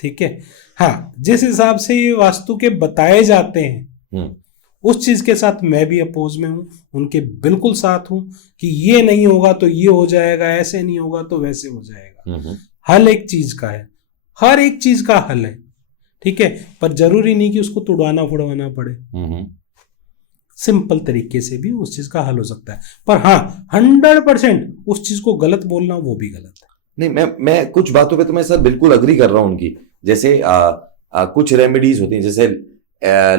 ठीक है। हाँ, जिस हिसाब से ये वास्तु के बताए जाते हैं उस चीज के साथ मैं भी अपोज में हूं, उनके बिल्कुल साथ हूं कि ये नहीं होगा तो ये हो जाएगा, ऐसे नहीं होगा तो वैसे हो जाएगा। हल एक चीज का है, हर एक चीज का हल है, ठीक है। पर जरूरी नहीं कि उसको तुड़वाना फुड़वाना पड़े, सिंपल तरीके से भी उस चीज का हल हो सकता है। पर हाँ, 100% उस चीज को गलत बोलना वो भी गलत है। नहीं, मैं कुछ बातों पे तो मैं सर बिल्कुल अग्री कर रहा हूं उनकी। जैसे कुछ रेमेडीज होती हैं, जैसे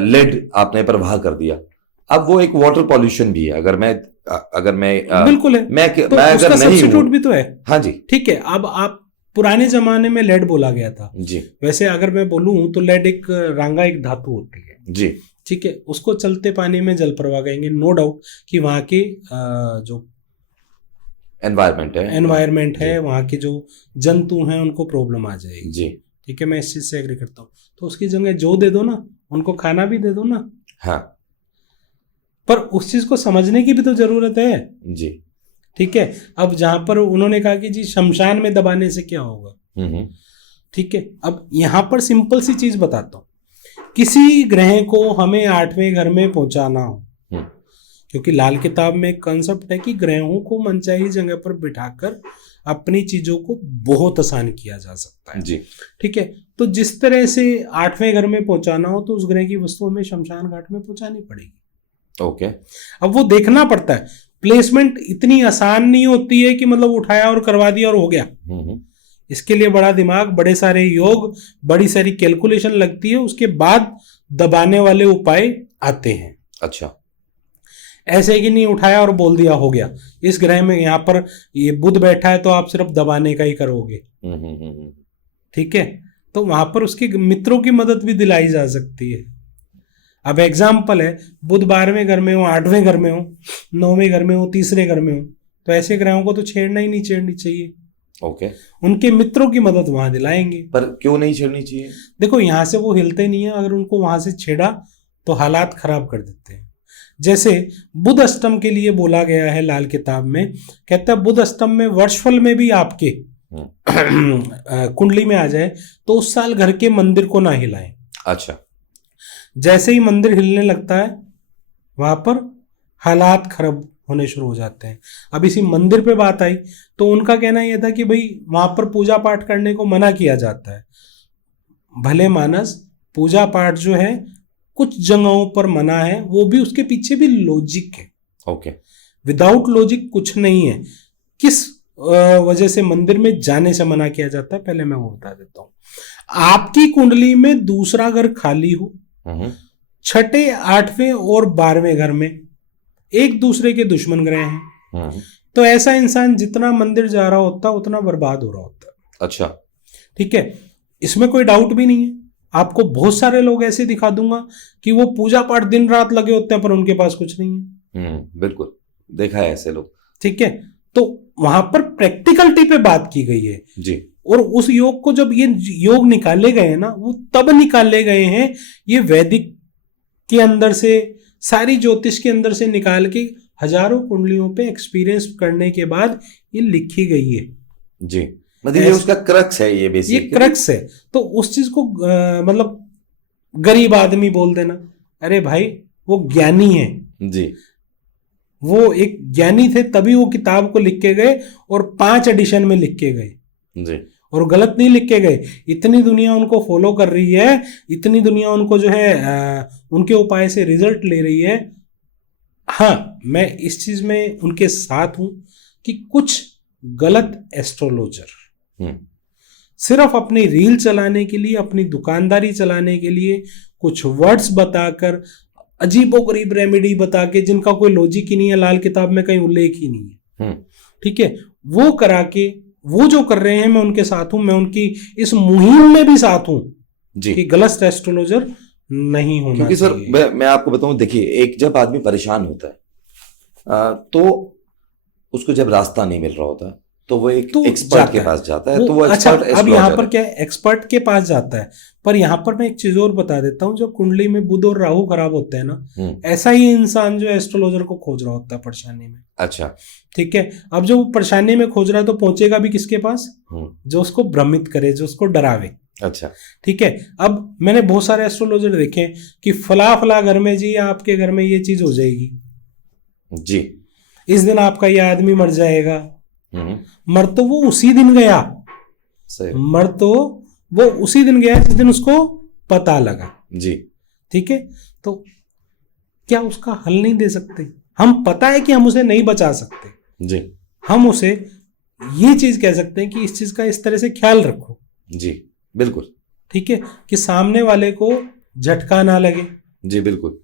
लेड आपने प्रवाह कर दिया, अब वो एक वाटर पॉल्यूशन भी है। अगर मैं बिल्कुल है, मैं तो मैं उसका अगर नहीं सब्स्टिट्यूट भी तो है। हाँ जी, ठीक है। अब आप पुराने जमाने में लेड बोला गया था जी, वैसे अगर मैं बोलूं तो लेड एक रांगा, एक धातु होती है जी, ठीक है। उसको चलते पानी में जल प्रवाह कहेंगे, नो डाउट कि वहां के जो एनवायरमेंट है वहां के जो जंतु हैं उनको प्रॉब्लम आ जाएगी जी, ठीक है। मैं इस चीज से एग्री करता हूँ। तो उसकी जगह जो दे दो ना, उनको खाना भी दे दो ना। हाँ, पर उस चीज को समझने की भी तो जरूरत है जी, ठीक है। अब जहां पर उन्होंने कहा कि जी शमशान में दबाने से क्या होगा, ठीक है। अब यहां पर सिंपल सी चीज बताता हूं, किसी ग्रह को हमें 8वें घर में पहुंचाना हो, क्योंकि लाल किताब में एक कंसेप्ट है कि ग्रहों को मनचाही जगह पर बिठाकर अपनी चीजों को बहुत आसान किया जा सकता है जी, ठीक है। तो जिस तरह से 8वें घर में पहुंचाना हो तो उस ग्रह की वस्तु हमें शमशान घाट में पहुंचानी पड़ेगी। ओके। अब वो देखना पड़ता है, प्लेसमेंट इतनी आसान नहीं होती है कि मतलब उठाया और करवा दिया और हो गया। इसके लिए बड़ा दिमाग, बड़े सारे योग, बड़ी सारी कैलकुलेशन लगती है, उसके बाद दबाने वाले उपाय आते हैं। अच्छा, ऐसे कि नहीं उठाया और बोल दिया हो गया। इस ग्रह में यहाँ पर ये बुध बैठा है तो आप सिर्फ दबाने का ही करोगे, ठीक है। तो वहां पर उसके मित्रों की मदद भी दिलाई जा सकती है। अब एग्जाम्पल है, बुध 12वें घर में हो, 8वें घर में हो, 9वें घर में हो, 3रे घर में हो, तो ऐसे ग्रहों को तो छेड़ना ही नहीं छेड़नी चाहिए। ओके। उनके मित्रों की मदद वहां दिलाएंगे। पर क्यों नहीं छेड़नी चाहिए? देखो, यहां से वो हिलते नहीं है, अगर उनको वहां से छेड़ा तो हालात खराब कर देते हैं। जैसे बुध अष्टम के लिए बोला गया है लाल किताब में, कहता है बुध अष्टम में वर्षफल में भी आपके कुंडली में आ जाए तो उस साल घर के मंदिर को ना हिलाएं। अच्छा। जैसे ही मंदिर हिलने लगता है वहां पर हालात खराब होने शुरू हो जाते हैं। अब इसी मंदिर पे बात आई तो उनका कहना यह था कि भाई वहां पर पूजा पाठ करने को मना किया जाता है। भले मानस पूजा पाठ जो है कुछ जगहों पर मना है, वो भी उसके पीछे भी लॉजिक है। ओके। विदाउट लॉजिक कुछ नहीं है। किस वजह से मंदिर में जाने से मना किया जाता है, पहले मैं वो बता देता हूं। आपकी कुंडली में दूसरा घर खाली हो, 6ठे, 8वें और 12वें घर में एक दूसरे के दुश्मन ग्रह हैं, तो ऐसा इंसान जितना मंदिर जा रहा होता है उतना बर्बाद हो रहा होता है। अच्छा, ठीक है, इसमें कोई डाउट भी नहीं है। आपको बहुत सारे लोग ऐसे दिखा दूंगा कि वो पूजा पाठ दिन रात लगे होते हैं पर उनके पास कुछ नहीं है। बिल्कुल देखा है ऐसे लोग। ठीक है, तो वहां पर प्रैक्टिकलिटी पे बात की गई है जी। और उस योग को जब ये योग निकाले गए हैं ना, वो तब निकाले गए हैं, ये वैदिक के अंदर से, सारी ज्योतिष के अंदर से निकाल के हजारों कुंडलियों पे एक्सपीरियंस करने के बाद ये लिखी गई है। जी, मतलब ये उसका क्रक्स है, ये बेसिक ये क्रक्स है। तो उस चीज को मतलब गरीब आदमी बोल देना, अरे भाई वो ज्ञानी है जी, वो एक ज्ञानी थे तभी वो किताब को लिख के गए और 5 एडिशन में लिख के गए जी, और गलत नहीं लिख के गए। इतनी दुनिया उनको फॉलो कर रही है, इतनी दुनिया उनको जो है उनके उपाय से रिजल्ट ले रही है। हाँ, मैं इस चीज में उनके साथ हूं कि कुछ गलत एस्ट्रोलॉजर हम्म, सिर्फ अपनी रील चलाने के लिए, अपनी दुकानदारी चलाने के लिए कुछ वर्ड्स बताकर, अजीबोगरीब रेमेडी बता के जिनका कोई लॉजिक ही नहीं है, लाल किताब में कहीं उल्लेख ही नहीं है, ठीक है, वो करा के वो जो कर रहे हैं मैं उनके साथ हूं, मैं उनकी इस मुहिम में भी साथ हूं जी। कि गलत एस्ट्रोलॉजर नहीं होना क्योंकि सर चाहिए। मैं आपको बताऊं, देखिए, एक जब आदमी परेशान होता है तो उसको जब रास्ता नहीं मिल रहा होता तो वो एक तो एक्सपर्ट जाता के है पास जाता है, वो। तो वो अच्छा, एक्सपर्ट अब यहाँ एस्ट्रोलॉजर पर है। क्या है, एक्सपर्ट के पास जाता है, पर यहाँ पर मैं एक चीज और बता देता हूँ, जब कुंडली में बुध और राहु खराब होते हैं ना, ऐसा ही इंसान जो एस्ट्रोलॉजर को खोज रहा होता है परेशानी में। अच्छा, ठीक है, अब जो वो परेशानी में खोज रहा है तो पहुंचेगा भी किसके पास, जो उसको भ्रमित करे, जो उसको डरावे। अच्छा, ठीक है, अब मैंने बहुत सारे एस्ट्रोलॉजर देखे कि फला फला घर में जी आपके घर में ये चीज हो जाएगी जी, इस दिन, आपका ये आदमी मर जाएगा। हम्म, मर तो वो उसी दिन गया, सही, मर तो वो उसी दिन गया जिस दिन उसको पता लगा। जी, ठीक है, तो क्या उसका हल नहीं दे सकते हम? पता है कि हम उसे नहीं बचा सकते, जी, हम उसे ये चीज कह सकते हैं कि इस चीज का इस तरह से ख्याल रखो। जी, बिल्कुल, ठीक है, कि सामने वाले को झटका ना लगे। जी, बिल्कुल,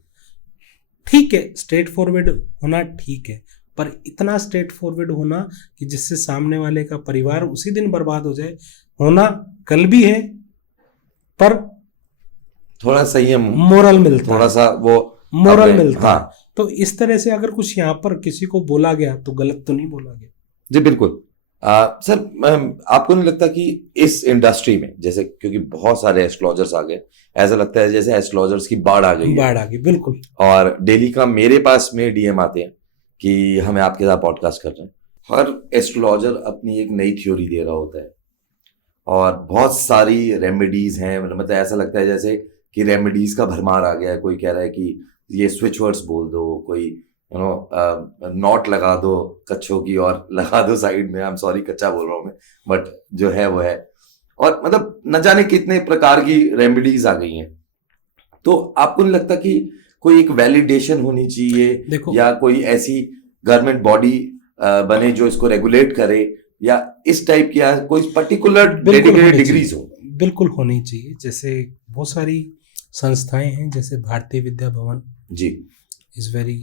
ठीक है, स्ट्रेट फॉरवर्ड होना ठीक है, पर इतना स्ट्रेट फॉरवर्ड होना कि जिससे सामने वाले का परिवार उसी दिन बर्बाद हो जाए, होना कल भी है, पर थोड़ा संयम, मोरल मिलता थोड़ा है, सा वो मोरल मिलता हाँ, है। तो इस तरह से अगर कुछ यहाँ पर किसी को बोला गया तो गलत तो नहीं बोला गया। जी, बिल्कुल। सर, आपको नहीं लगता कि इस इंडस्ट्री में, जैसे क्योंकि बहुत सारे एस्ट्रोलॉजर्स आ गए, ऐसा लगता है जैसे एस्ट्रोलॉजर्स की बाढ़ आ गई है, बाढ़ आ गई, बिल्कुल। और डेली का मेरे पास में डीएम आते हैं कि हमें आपके साथ पॉडकास्ट कर रहे हैं। हर एस्ट्रोलॉजर अपनी एक नई थ्योरी दे रहा होता है और बहुत सारी रेमेडीज हैं, मतलब ऐसा लगता है जैसे कि रेमेडीज का भरमार आ गया है। कोई कह रहा है कि ये स्विच वर्ड्स बोल दो, कोई नॉट लगा दो कच्छों की और लगा दो साइड में। आई एम सॉरी, कच्चा बोल रहा हूँ मैं, बट जो है वो है। और मतलब न जाने कितने प्रकार की रेमेडीज आ गई हैं। तो आपको नहीं लगता कि कोई एक वैलिडेशन होनी चाहिए, देखो, या कोई ऐसी गवर्नमेंट बॉडी बने जो इसको रेगुलेट करे, या इस टाइप की, या कोई पर्टिकुलर डेडिकेटेड डिग्रीज हो? बिल्कुल होनी चाहिए। जैसे बहुत सारी संस्थाएं हैं, जैसे भारतीय विद्या भवन जी, इज वेरी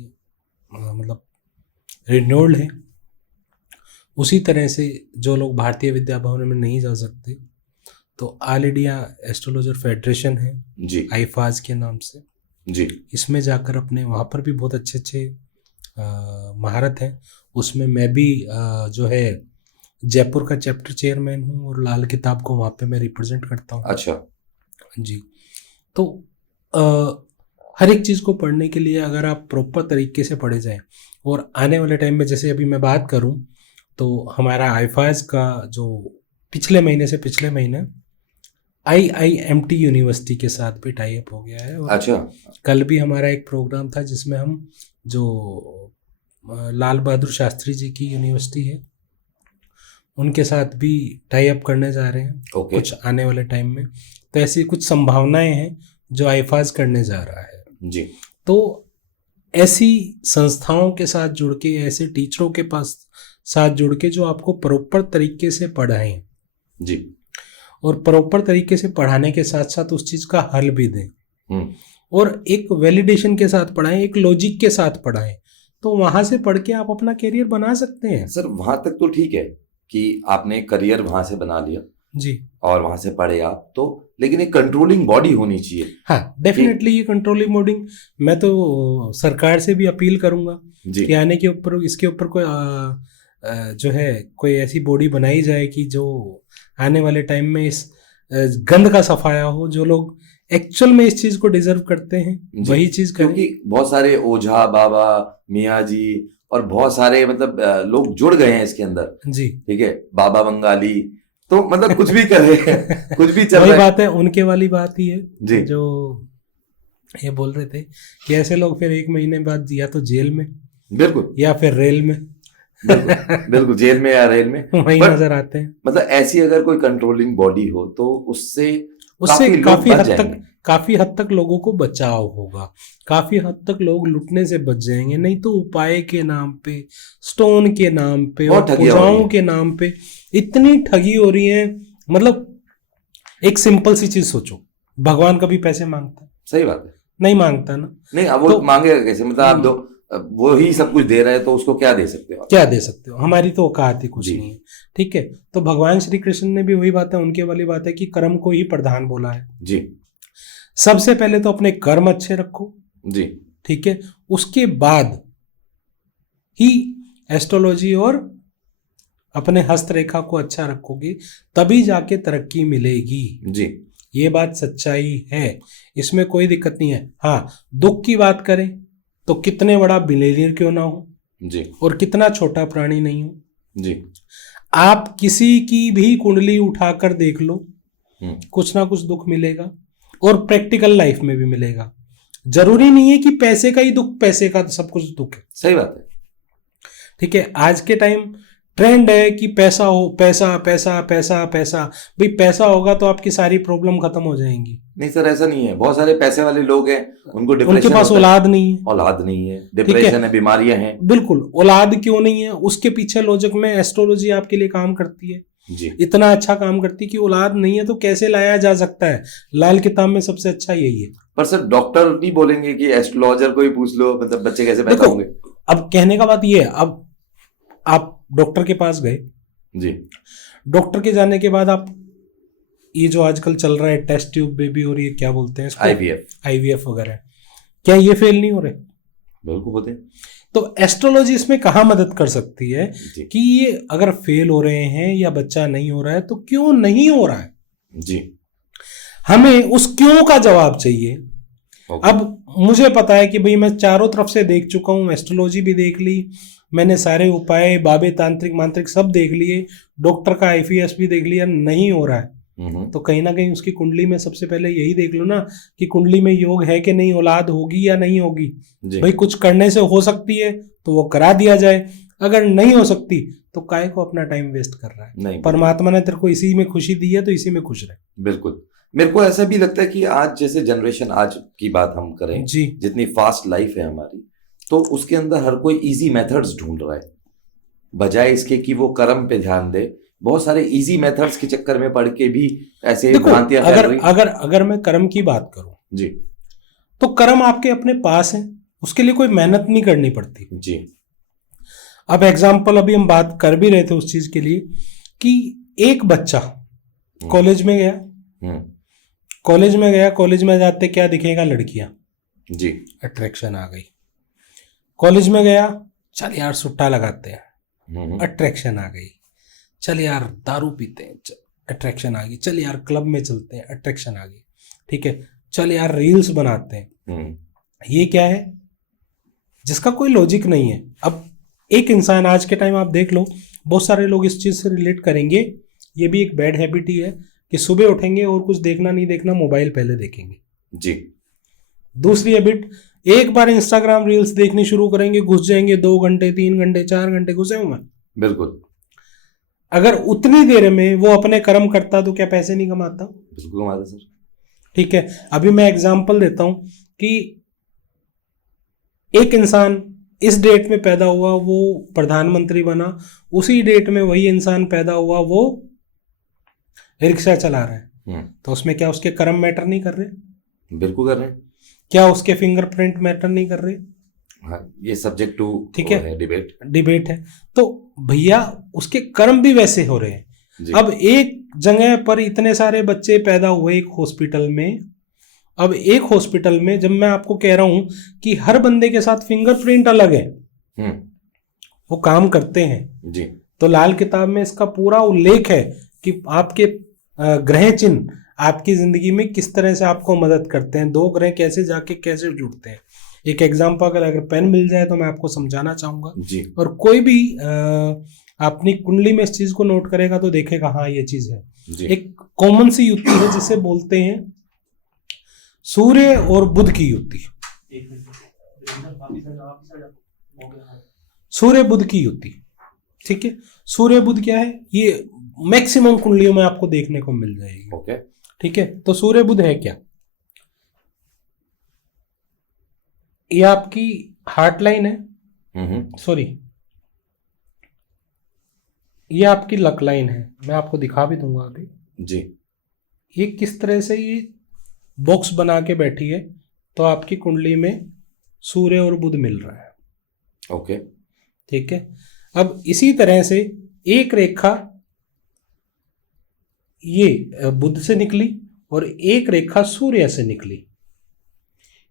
मतलब रिनोल्ड है। उसी तरह से जो लोग भारतीय विद्या भवन में नहीं जा सकते तो ऑल इंडिया एस्ट्रोलॉजर फेडरेशन है जी, आईफाज के नाम से, जी, इसमें जाकर अपने वहाँ पर भी बहुत अच्छे अच्छे महारत हैं। उसमें मैं भी जो है जयपुर का चैप्टर चेयरमैन हूँ और लाल किताब को वहाँ पे मैं रिप्रेजेंट करता हूँ। अच्छा जी, तो हर एक चीज़ को पढ़ने के लिए अगर आप प्रॉपर तरीके से पढ़े जाएं, और आने वाले टाइम में जैसे अभी मैं बात करूं तो हमारा आईफाज का जो पिछले महीने IIMT यूनिवर्सिटी के साथ भी टाई अप हो गया है। और अच्छा, कल भी हमारा एक प्रोग्राम था जिसमें हम जो लाल बहादुर शास्त्री जी की यूनिवर्सिटी है उनके साथ भी टाई अप करने जा रहे हैं कुछ आने वाले टाइम में। तो ऐसी कुछ संभावनाएं हैं जो आईफाज करने जा रहा है जी। तो ऐसी संस्थाओं के साथ जुड़ के, ऐसे टीचरों के पास साथ जुड़ के जो आपको प्रॉपर तरीके से पढ़ाएं जी, और प्रॉपर तरीके से पढ़ाने के साथ साथ उस चीज़ का हल भी दें और एक वैलिडेशन के साथ पढ़ाएं, एक लॉजिक के साथ पढ़ाएं, तो वहां से पढ़ के आप अपना करियर बना सकते हैं। सर, वहां तक तो ठीक है कि आपने करियर वहां से बना लिया जी, और वहां से पढ़े आप, तो लेकिन एक कंट्रोलिंग बॉडी होनी चाहिए। हाँ, डेफिनेटली ये कंट्रोलिंग बॉडी, मैं तो सरकार से भी अपील करूंगा कि आने के ऊपर इसके ऊपर कोई जो है कोई ऐसी बॉडी बनाई जाए कि जो आने वाले टाइम में इस गंद का सफाया हो। जो लोग एक्चुअल में इस चीज को डिजर्व करते हैं वही चीज करें। क्योंकि बहुत सारे ओझा बाबा, मियाँ जी और बहुत सारे मतलब लोग जुड़ गए हैं इसके अंदर। जी, ठीक है, बाबा बंगाली, तो मतलब कुछ भी कर रहे हैं, कुछ भी चल वही रहा है। बात है, उनके वाली बात ही है जी, जो ये बोल रहे थे कि ऐसे लोग फिर 1 महीने बाद या तो जेल में, बिल्कुल, या फिर रेल में, बिल्कुल जेल में या रेल में वही नजर आते हैं। मतलब ऐसी अगर कोई कंट्रोलिंग बॉडी हो तो उससे उससे लोग काफी बच हद जाएंगे। तक काफी हद तक लोगों को बचाव होगा, काफी हद तक लोग लुटने से बच जाएंगे। नहीं तो उपाय के नाम पे, स्टोन के नाम पे और बहुत ठगियां हो रही पूजाओं हैं। के नाम पे इतनी ठगी हो रही है। मतलब एक सिंपल सी चीज सोचो, भगवान कभी पैसे मांगता है? सही बात है। नहीं मांगता ना। नहीं, अब वो तो मांगेगा कैसे? मतलब आप दो, वो ही सब कुछ दे रहा है तो उसको क्या दे सकते हो आप? क्या दे सकते हो? हमारी तो औकात ही कुछ जी नहीं है। ठीक है, तो भगवान श्री कृष्ण ने भी वही बात है, उनके वाली बात है कि कर्म को ही प्रधान बोला है। जी सबसे पहले तो अपने कर्म अच्छे रखो, जी ठीक है, उसके बाद ही एस्ट्रोलॉजी और अपने हस्तरेखा को अच्छा रखोगे, तभी जाके तरक्की मिलेगी। जी ये बात सच्चाई है, इसमें कोई दिक्कत नहीं है। हाँ, दुख की बात करें तो कितने बड़ा बिलेनियर क्यों ना हो जी और कितना छोटा प्राणी नहीं हो, जी आप किसी की भी कुंडली उठाकर देख लो, हम्म, कुछ ना कुछ दुख मिलेगा और प्रैक्टिकल लाइफ में भी मिलेगा। जरूरी नहीं है कि पैसे का ही दुख, पैसे का सब कुछ दुख है। सही बात है। ठीक है, आज के टाइम ट्रेंड है कि पैसा हो, पैसा पैसा पैसा पैसा। भाई पैसा होगा तो आपकी सारी प्रॉब्लम खत्म हो जाएंगी। नहीं सर, ऐसा नहीं है। बहुत सारे पैसे वाले लोग हैं, उनको उनके डिप्रेशन पास होता है, औलाद नहीं है। औलाद नहीं है, ठीक है, डिप्रेशन है, बीमारियां हैं। बिल्कुल, औलाद क्यों नहीं है उसके पीछे लॉजिक में एस्ट्रोलॉजी आपके लिए काम करती है, जी इतना अच्छा काम करती है कि औलाद नहीं है तो कैसे लाया जा सकता है। लाल किताब में सबसे अच्छा यही है। पर सर डॉक्टर नहीं बोलेंगे कि एस्ट्रोलॉजर को ही पूछ लो, मतलब बच्चे कैसे पैदा देखो, होंगे? अब कहने का बात ये है, अब आप डॉक्टर के पास गए, जी डॉक्टर के जाने के बाद आप ये जो आजकल चल रहा है टेस्ट ट्यूब बेबी और ये क्या बोलते हैं इसको, आईवीएफ, आईवीएफ वगैरह, क्या ये फेल नहीं हो रहे? बिल्कुल होते हैं। तो एस्ट्रोलॉजी इसमें कहाँ मदद कर सकती है जी कि ये अगर फेल हो रहे हैं या बच्चा नहीं हो रहा है तो क्यों नहीं हो रहा है, जी हमें उस क्यों का जवाब चाहिए। ओके। अब मुझे पता है कि भाई मैं चारों तरफ से देख चुका हूँ, एस्ट्रोलॉजी भी देख ली मैंने, सारे उपाय बाबे तांत्रिक मांत्रिक सब देख लिए, डॉक्टर का आईपीएस भी देख लिया, नहीं हो रहा है। तो कहीं ना कहीं उसकी कुंडली में सबसे पहले यही देख लो ना कि कुंडली में योग है कि नहीं, औलाद होगी या नहीं होगी। जी भाई कुछ करने से हो सकती है तो वो करा दिया जाए, अगर नहीं हो सकती तो काहे को अपना टाइम वेस्ट कर रहा है। नहीं, परमात्मा ने तेरे को इसी में खुशी दी है तो इसी में खुश रहे। बिल्कुल। मेरे को ऐसा भी लगता है कि आज जैसे जनरेशन, आज की बात हम करें, जी, जितनी फास्ट लाइफ है हमारी, तो उसके अंदर हर कोई इजी मेथड्स ढूंढ रहा है, बजाय इसके कि वो कर्म पे ध्यान दे। बहुत सारे इजी मेथड्स के चक्कर में पड़ के भी ऐसे देखो, भ्रांतियां फैल अगर रही। अगर अगर मैं कर्म की बात करूं जी तो कर्म आपके अपने पास है, उसके लिए कोई मेहनत नहीं करनी पड़ती। जी अब एग्जाम्पल अभी हम बात कर भी रहे थे उस चीज के लिए कि एक बच्चा कॉलेज में गया, कॉलेज में जाते क्या दिखेगा, लड़कियां, जी अट्रैक्शन आ गई। कॉलेज में गया, चल यार सुट्टा लगाते हैं, अट्रैक्शन आ गई। चल यार दारू पीते हैं, अट्रैक्शन आ गई। चल यार क्लब में चलते हैं, अट्रैक्शन आ गई। ठीक है, चल यार रील्स बनाते हैं। ये क्या है जिसका कोई लॉजिक नहीं है। अब एक इंसान आज के टाइम आप देख लो, बहुत सारे लोग इस चीज से रिलेट करेंगे, ये भी एक बैड हैबिट ही है कि सुबह उठेंगे और कुछ देखना नहीं देखना, मोबाइल पहले देखेंगे। जी दूसरी हैबिट, एक बार इंस्टाग्राम रील्स देखनी शुरू करेंगे, घुस जाएंगे 2 घंटे 3 घंटे 4 घंटे घुसे हूं मैं। बिल्कुल अगर उतनी देर में वो अपने कर्म करता तो क्या पैसे नहीं कमाता? बिल्कुल कमाते सर। ठीक है, अभी मैं एग्जांपल देता हूं कि एक इंसान इस डेट में पैदा हुआ, वो प्रधानमंत्री बना, उसी डेट में वही इंसान पैदा हुआ, वो रिक्शा चला रहा है। तो उसमें क्या उसके कर्म मैटर नहीं कर रहे? बिल्कुल कर रहे हैं। क्या उसके फिंगरप्रिंट मैटर नहीं कर रहे? हाँ, ये सब्जेक्ट टू ठीक है, डिबेट है। तो भैया उसके कर्म भी वैसे हो रहे हैं। अब एक जगह पर इतने सारे बच्चे पैदा हुए एक हॉस्पिटल में, अब एक हॉस्पिटल में जब मैं आपको कह रहा हूं कि हर बंदे के साथ फिंगरप्रिंट अलग है, वो काम करते हैं जी। तो लाल किताब में इसका पूरा उल्लेख है कि आपके ग्रह चिन्ह आपकी जिंदगी में किस तरह से आपको मदद करते हैं, 2 ग्रह कैसे जाके कैसे जुड़ते हैं। एक एग्जाम्पल अगर पेन मिल जाए तो मैं आपको समझाना चाहूंगा जी। और कोई भी अपनी कुंडली में इस चीज को नोट करेगा तो देखेगा हाँ ये चीज है जी। एक कॉमन सी युक्ति है जिसे बोलते हैं सूर्य और बुध की युक्ति। सूर्य बुध की युक्ति, ठीक है। सूर्य बुध क्या है, ये मैक्सिमम कुंडलियों में आपको देखने को मिल जाएगी। ओके। ठीक है, तो सूर्य बुध है क्या? ये आपकी हार्ट लाइन है, सॉरी ये आपकी लक लाइन है। मैं आपको दिखा भी दूंगा अभी जी। ये किस तरह से ये बॉक्स बना के बैठी है। तो आपकी कुंडली में सूर्य और बुध मिल रहा है। ओके। ठीक है, अब इसी तरह से एक रेखा ये बुध से निकली और एक रेखा सूर्य से निकली,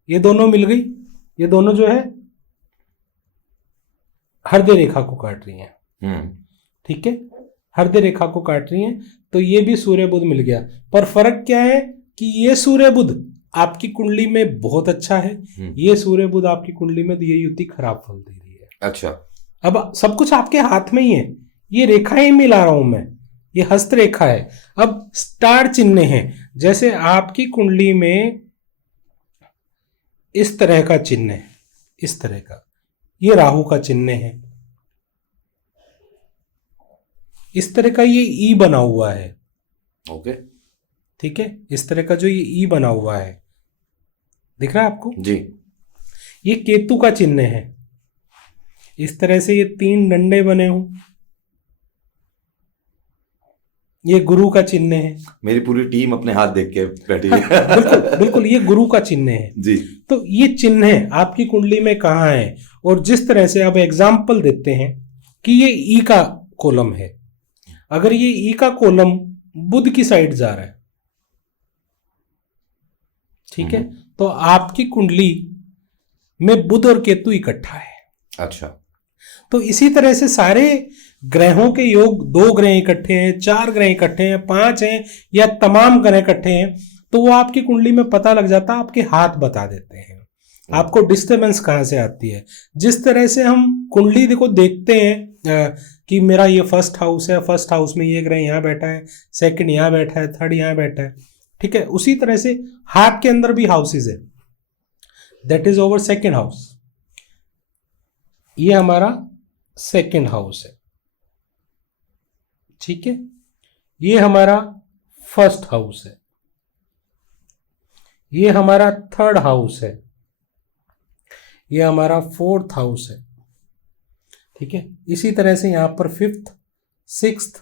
ये दोनों मिल गई। ये दोनों जो है हृदय रेखा को काट रही हैं। ठीक है, हृदय रेखा को काट रही हैं, तो ये भी सूर्य बुध मिल गया। पर फर्क क्या है कि ये सूर्य बुध आपकी कुंडली में बहुत अच्छा है, ये सूर्य बुध आपकी कुंडली में ये युति खराब फल दे रही है। अच्छा, अब सब कुछ आपके हाथ में ही है, ये रेखाएं मिला रहा हूं मैं, ये हस्त रेखा है। अब स्टार चिन्ह है, जैसे आपकी कुंडली में इस तरह का चिन्ह है, इस तरह का, ये राहु का चिन्ह है, इस तरह का ये ई बना हुआ है। ओके। ठीक है, इस तरह का जो ये ई बना हुआ है, दिख रहा है आपको जी। ये केतु का चिन्ह है, इस तरह से ये 3 डंडे बने हों, ये गुरु का चिन्ह है। मेरी पूरी टीम अपने हाथ देख के बैठी है। बिल्कुल बिल्कुल, ये गुरु का चिन्ह है जी। तो ये चिन्ह है आपकी कुंडली में कहाँ है। और जिस तरह से अब एग्जाम्पल देते हैं कि ये ई का कॉलम है, अगर ये ई का कॉलम बुध की साइड जा रहा है, ठीक है, तो आपकी कुंडली में बुध और केतु इकट्ठा है। अच्छा, तो इसी तरह से सारे ग्रहों के योग, 2 ग्रह इकट्ठे हैं, 4 ग्रह इकट्ठे हैं, 5 हैं, या तमाम ग्रह इकट्ठे हैं, तो वो आपकी कुंडली में पता लग जाता है, आपके हाथ बता देते हैं आपको डिस्टर्बेंस कहां से आती है। जिस तरह से हम कुंडली देखो देखते हैं कि मेरा ये फर्स्ट हाउस है, फर्स्ट हाउस में ये ग्रह यहाँ बैठा है, सेकंड यहाँ बैठा है, थर्ड यहाँ बैठा है, ठीक है, उसी तरह से हार्ट के अंदर भी हाउसेज है, that is over second house. ये हमारा सेकंड हाउस है, ठीक है, ये हमारा फर्स्ट हाउस है, ये हमारा थर्ड हाउस है, ये हमारा फोर्थ हाउस है, ठीक है। इसी तरह से यहां पर 5th 6th,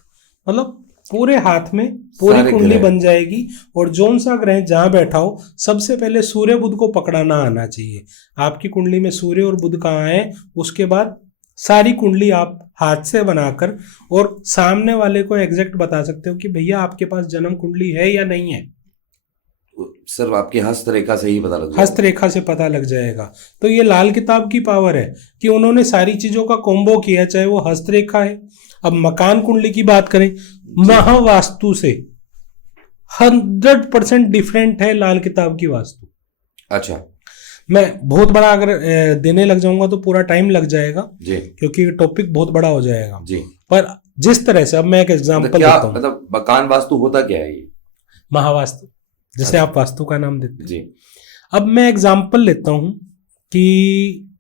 मतलब पूरे हाथ में पूरी कुंडली बन जाएगी। और जोन सा ग्रह जहां बैठा हो, सबसे पहले सूर्य बुध को पकड़ाना आना चाहिए। आपकी कुंडली में सूर्य और बुध कहाँ है, उसके बाद सारी कुंडली आप हाथ से बनाकर और सामने वाले को एग्जैक्ट बता सकते हो कि भैया आपके पास जन्म कुंडली है या नहीं है। सर आपकी हस्तरेखा से ही पता लग जाएगा। हस्तरेखा से पता लग जाएगा। तो ये लाल किताब की पावर है कि उन्होंने सारी चीजों का कॉम्बो किया, चाहे वो हस्तरेखा है। अब मकान कुंडली की बात करें, महावास्तु से 100% डिफरेंट है लाल किताब की वास्तु। अच्छा, मैं बहुत बड़ा अगर देने लग जाऊंगा तो पूरा टाइम लग जाएगा जी, क्योंकि टॉपिक बहुत बड़ा हो जाएगा जी। पर जिस तरह से, अब मैं एक एग्जांपल देता हूं। मतलब मकान वास्तु होता क्या है ये? महावास्तु, जैसे आप वास्तु का नाम देते हैं जी। अब मैं एग्जांपल लेता हूं कि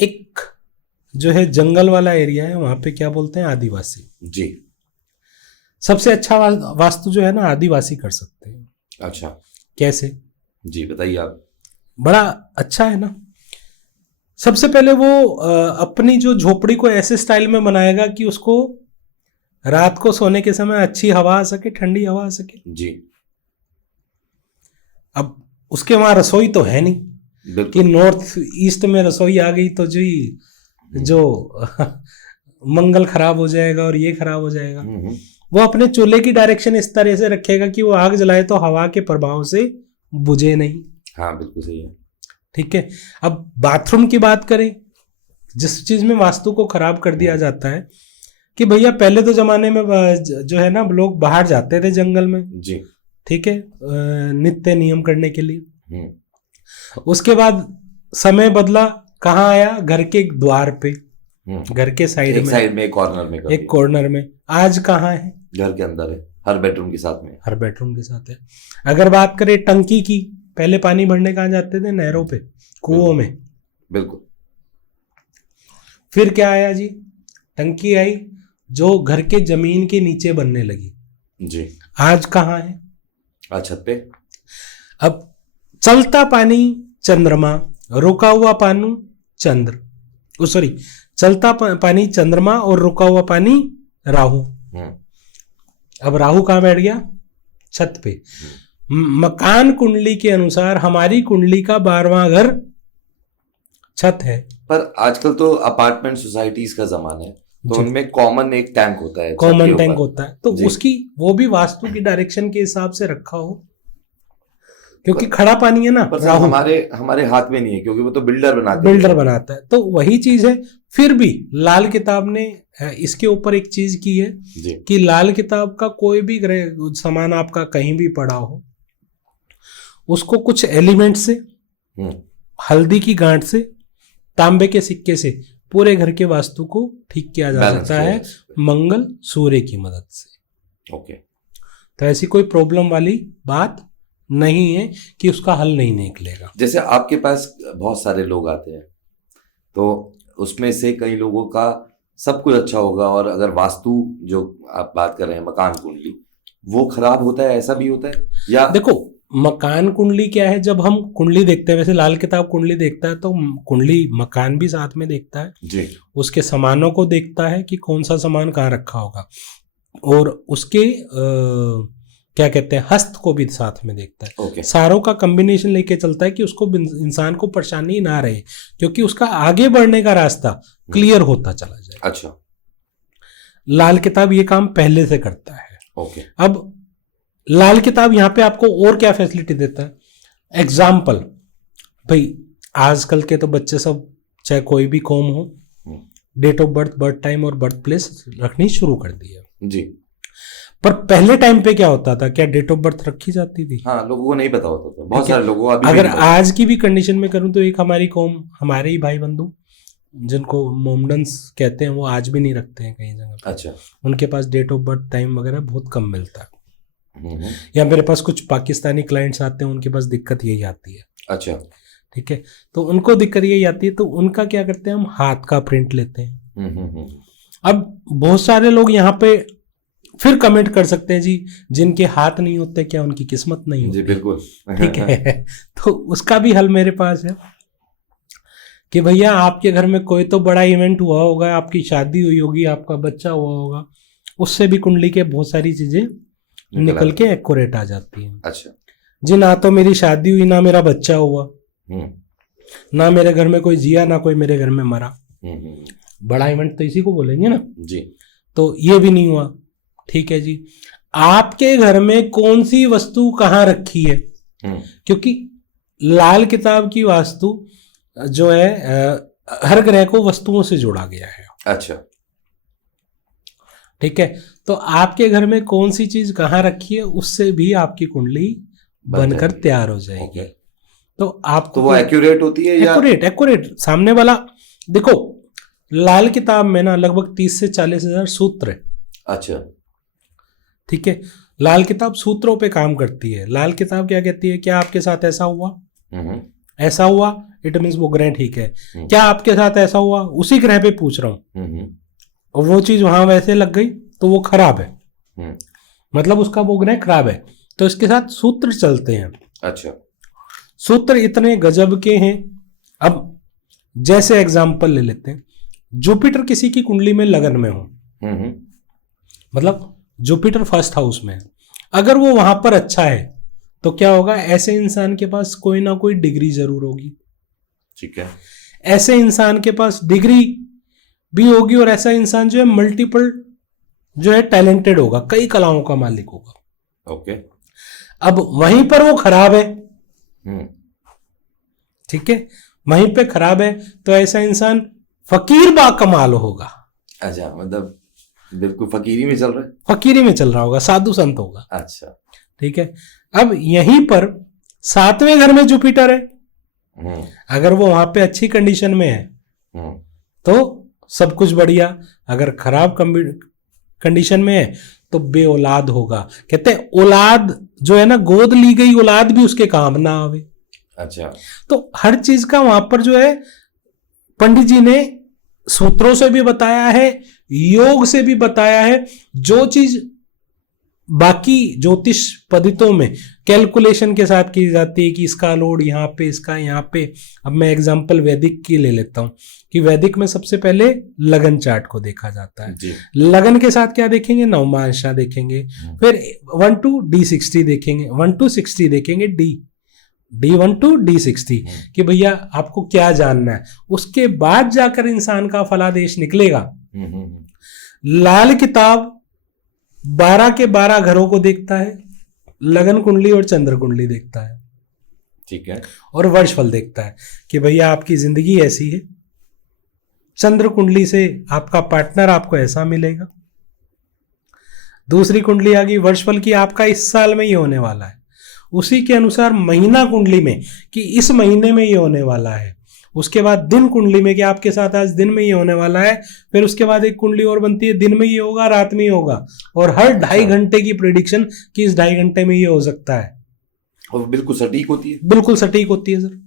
एक जो है जंगल वाला एरिया है, वहां पे क्या बोलते हैं, आदिवासी। जी। सबसे अच्छा वास्तु जो है ना, आदिवासी कर सकते हैं। अच्छा, कैसे? जी बताइए आप। बड़ा अच्छा है ना। सबसे पहले वो अपनी जो झोपड़ी को ऐसे स्टाइल में बनाएगा कि उसको रात को सोने के समय अच्छी हवा आ सके, ठंडी हवा आ सके। जी। अब उसके वहां रसोई तो है नहीं कि नॉर्थ ईस्ट में रसोई आ गई तो जो मंगल खराब हो जाएगा और ये खराब हो जाएगा। वो अपने चूल्हे की डायरेक्शन इस तरह से रखेगा कि वो आग जलाए तो हवा के प्रभाव से बुझे नहीं। हाँ बिल्कुल सही है। ठीक है। अब बाथरूम की बात करें, जिस चीज में वास्तु को खराब कर दिया जाता है कि भैया पहले तो जमाने में जो है ना, लोग बाहर जाते थे जंगल में, जी, ठीक है, नित्य नियम करने के लिए। उसके बाद समय बदला, कहाँ आया, घर के द्वार पे, घर के साइड में, एक कॉर्नर में। आज कहाँ है, घर के अंदर है, हर बेडरूम के साथ में, हर बेडरूम के साथ है। अगर बात करें टंकी की, पहले पानी भरने कहाँ जाते थे, नहरों पे, कुओं में। बिल्कुल। फिर क्या आया जी, टंकी आई जो घर के जमीन के नीचे बनने लगी। जी। आज कहाँ है, छत पे। अब चलता पानी चंद्रमा, रुका हुआ पानी चंद्र, सॉरी, चलता पानी चंद्रमा और रुका हुआ पानी राहु। अब राहु कहाँ बैठ गया? छत पे। मकान कुंडली के अनुसार हमारी कुंडली का 12वां घर छत है। पर आजकल तो अपार्टमेंट सोसाइटीज का जमाना है, तो उनमें कॉमन एक टैंक होता है, कॉमन टैंक होता है, तो उसकी वो भी वास्तु की डायरेक्शन के हिसाब से रखा हो, क्योंकि खड़ा पानी है ना। पर हमारे हाथ में नहीं है, क्योंकि वो तो बिल्डर बनाता है। तो वही चीज है। फिर भी लाल किताब ने इसके ऊपर एक चीज की है कि लाल किताब का कोई भी सामान आपका कहीं भी पड़ा हो, उसको कुछ एलिमेंट से, हल्दी की गांठ से, तांबे के सिक्के से पूरे घर के वास्तु को ठीक किया जा सकता है, मंगल सूर्य की मदद से। ओके। तो ऐसी कोई प्रॉब्लम वाली बात नहीं है कि उसका हल नहीं निकलेगा। जैसे आपके पास बहुत सारे लोग आते हैं, तो उसमें से कई लोगों का सब कुछ अच्छा होगा, और अगर वास्तु जो आप बात कर रहे हैं मकान कुंडली, वो खराब होता है, ऐसा भी होता है? या देखो, मकान कुंडली क्या है, जब हम कुंडली देखते हैं, वैसे लाल किताब कुंडली देखता है तो कुंडली मकान भी साथ में देखता है जी, उसके सामानों को देखता है कि कौन सा सामान कहाँ रखा होगा, और उसके क्या कहते हैं, हस्त को भी साथ में देखता है। okay. सारों का कॉम्बिनेशन लेके चलता है कि उसको इंसान को परेशानी ना रहे, क्योंकि उसका आगे बढ़ने का रास्ता क्लियर होता चला जाए। अच्छा। लाल किताब ये काम पहले से करता है। okay. अब लाल किताब यहाँ पे आपको और क्या फैसिलिटी देता है? एग्जाम्पल, भाई आजकल के तो बच्चे सब, चाहे कोई भी कौम हो, date of birth, birth time और बर्थ प्लेस रखनी शुरू कर दी है जी। पर पहले टाइम पे क्या होता था? क्या डेट ऑफ बर्थ रखी जाती थी? हाँ, लोगों को नहीं पता होता था, बहुत सारे लोगों को। अगर आज की भी कंडीशन में करूं तो एक हमारी कौम, हमारे ही भाई बंधु जिनको मोमडन्स कहते हैं, वो आज भी नहीं रखते हैं कहीं जगह। अच्छा। उनके पास डेट ऑफ बर्थ टाइम वगैरह बहुत कम मिलता है। या मेरे पास कुछ पाकिस्तानी क्लाइंट्स आते हैं, उनके पास दिक्कत यही आती है। अच्छा। ठीक है, तो उनको दिक्कत यही आती है, तो उनका क्या करते हैं, हम हाथ का प्रिंट लेते हैं। अब बहुत सारे लोग यहाँ पे फिर कमेंट कर सकते हैं, जी जिनके हाथ नहीं होते क्या उनकी किस्मत नहीं होती? जी बिल्कुल। ठीक है, तो उसका भी हल मेरे पास है कि भैया आपके घर में कोई तो बड़ा इवेंट हुआ होगा, आपकी शादी हुई होगी, आपका बच्चा हुआ होगा, उससे भी कुंडली के बहुत सारी चीजें निकल के एक्यूरेट आ जाती हैं। अच्छा जी, ना तो मेरी शादी हुई, ना मेरा बच्चा हुआ, ना मेरे घर में कोई जिया, ना कोई मेरे घर में मरा। बड़ा इवेंट तो इसी को बोलेंगे ना जी। तो ये भी नहीं हुआ। ठीक है जी, आपके घर में कौन सी वस्तु कहाँ रखी है? क्योंकि लाल किताब की वास्तु जो है हर ग्रह को वस्तुओं से जोड़ा गया है। अच्छा। ठीक है, तो आपके घर में कौन सी चीज कहाँ रखी है, उससे भी आपकी कुंडली बनकर तैयार हो जाएगी। तो आपको तो वो एक्यूरेट होती है या एक्यूरेट सामने वाला। देखो, लाल किताब में ना लगभग 30 से 40 हजार सूत्र है। अच्छा। ठीक है, लाल किताब सूत्रों पे काम करती है। लाल किताब क्या कहती है, क्या आपके साथ ऐसा हुआ, ऐसा हुआ, इट मीन्स वो ग्रह ठीक है। क्या आपके साथ ऐसा हुआ, उसी ग्रह पे पूछ रहा हूं, और वो चीज वहां वैसे लग गई तो वो खराब है, मतलब उसका वो ग्रह खराब है। तो इसके साथ सूत्र चलते हैं। अच्छा। सूत्र इतने गजब के हैं। अब जैसे एग्जाम्पल ले लेते हैं, जुपिटर किसी की कुंडली में लगन में हो, मतलब जुपिटर फर्स्ट हाउस में है, अगर वो वहां पर अच्छा है तो क्या होगा, ऐसे इंसान के पास कोई ना कोई डिग्री जरूर होगी। ठीक है, ऐसे इंसान के पास डिग्री भी होगी, और ऐसा इंसान जो है मल्टीपल जो है टैलेंटेड होगा, कई कलाओं का मालिक होगा। ओके। अब वहीं पर वो खराब है, ठीक है, वहीं पे खराब है, तो ऐसा इंसान फकीर बा कमाल होगा। अच्छा, मतलब बिल्कुल फकीरी में चल रहा है, फकीरी में चल रहा होगा, साधु संत होगा। अच्छा, ठीक है। अब यहीं पर 7वें घर में जुपिटर है, अगर वो वहां पे अच्छी कंडीशन में है तो सब कुछ बढ़िया, अगर खराब कंडीशन में है तो बे औलाद होगा। कहते हैं औलाद जो है ना, गोद ली गई औलाद भी उसके काम ना आवे। अच्छा, तो हर चीज का वहां पर जो है पंडित जी ने सूत्रों से भी बताया है, योग से भी बताया है। जो चीज बाकी ज्योतिष पद्धतियों में कैलकुलेशन के साथ की जाती है कि इसका लोड यहाँ पे, इसका यहाँ पे। अब मैं एग्जांपल वैदिक की ले लेता हूँ कि वैदिक में सबसे पहले लगन चार्ट को देखा जाता है जी। लगन के साथ क्या देखेंगे, नवमांशा देखेंगे, फिर 1 to D60 देखेंगे, 1 to 60 देखेंगे, D1 to D60 कि भैया आपको क्या जानना है। उसके बाद जाकर इंसान का फलादेश निकलेगा। लाल किताब 12 के 12 घरों को देखता है, लगन कुंडली और चंद्र कुंडली देखता है, ठीक है, और वर्षफल देखता है कि भैया आपकी जिंदगी ऐसी है, चंद्र कुंडली से आपका पार्टनर आपको ऐसा मिलेगा। दूसरी कुंडली आ गई वर्षफल की, आपका इस साल में ये होने वाला है। उसी के अनुसार महीना कुंडली में कि इस महीने में ये होने वाला है। उसके बाद दिन कुंडली में कि आपके साथ आज दिन में ये होने वाला है। फिर उसके बाद एक कुंडली और बनती है, दिन में ये होगा, रात में ये होगा, और हर 2.5 घंटे की प्रेडिक्शन कि इस 2.5 घंटे में ये हो सकता है, और बिल्कुल सटीक होती है। बिल्कुल सटीक होती है सर।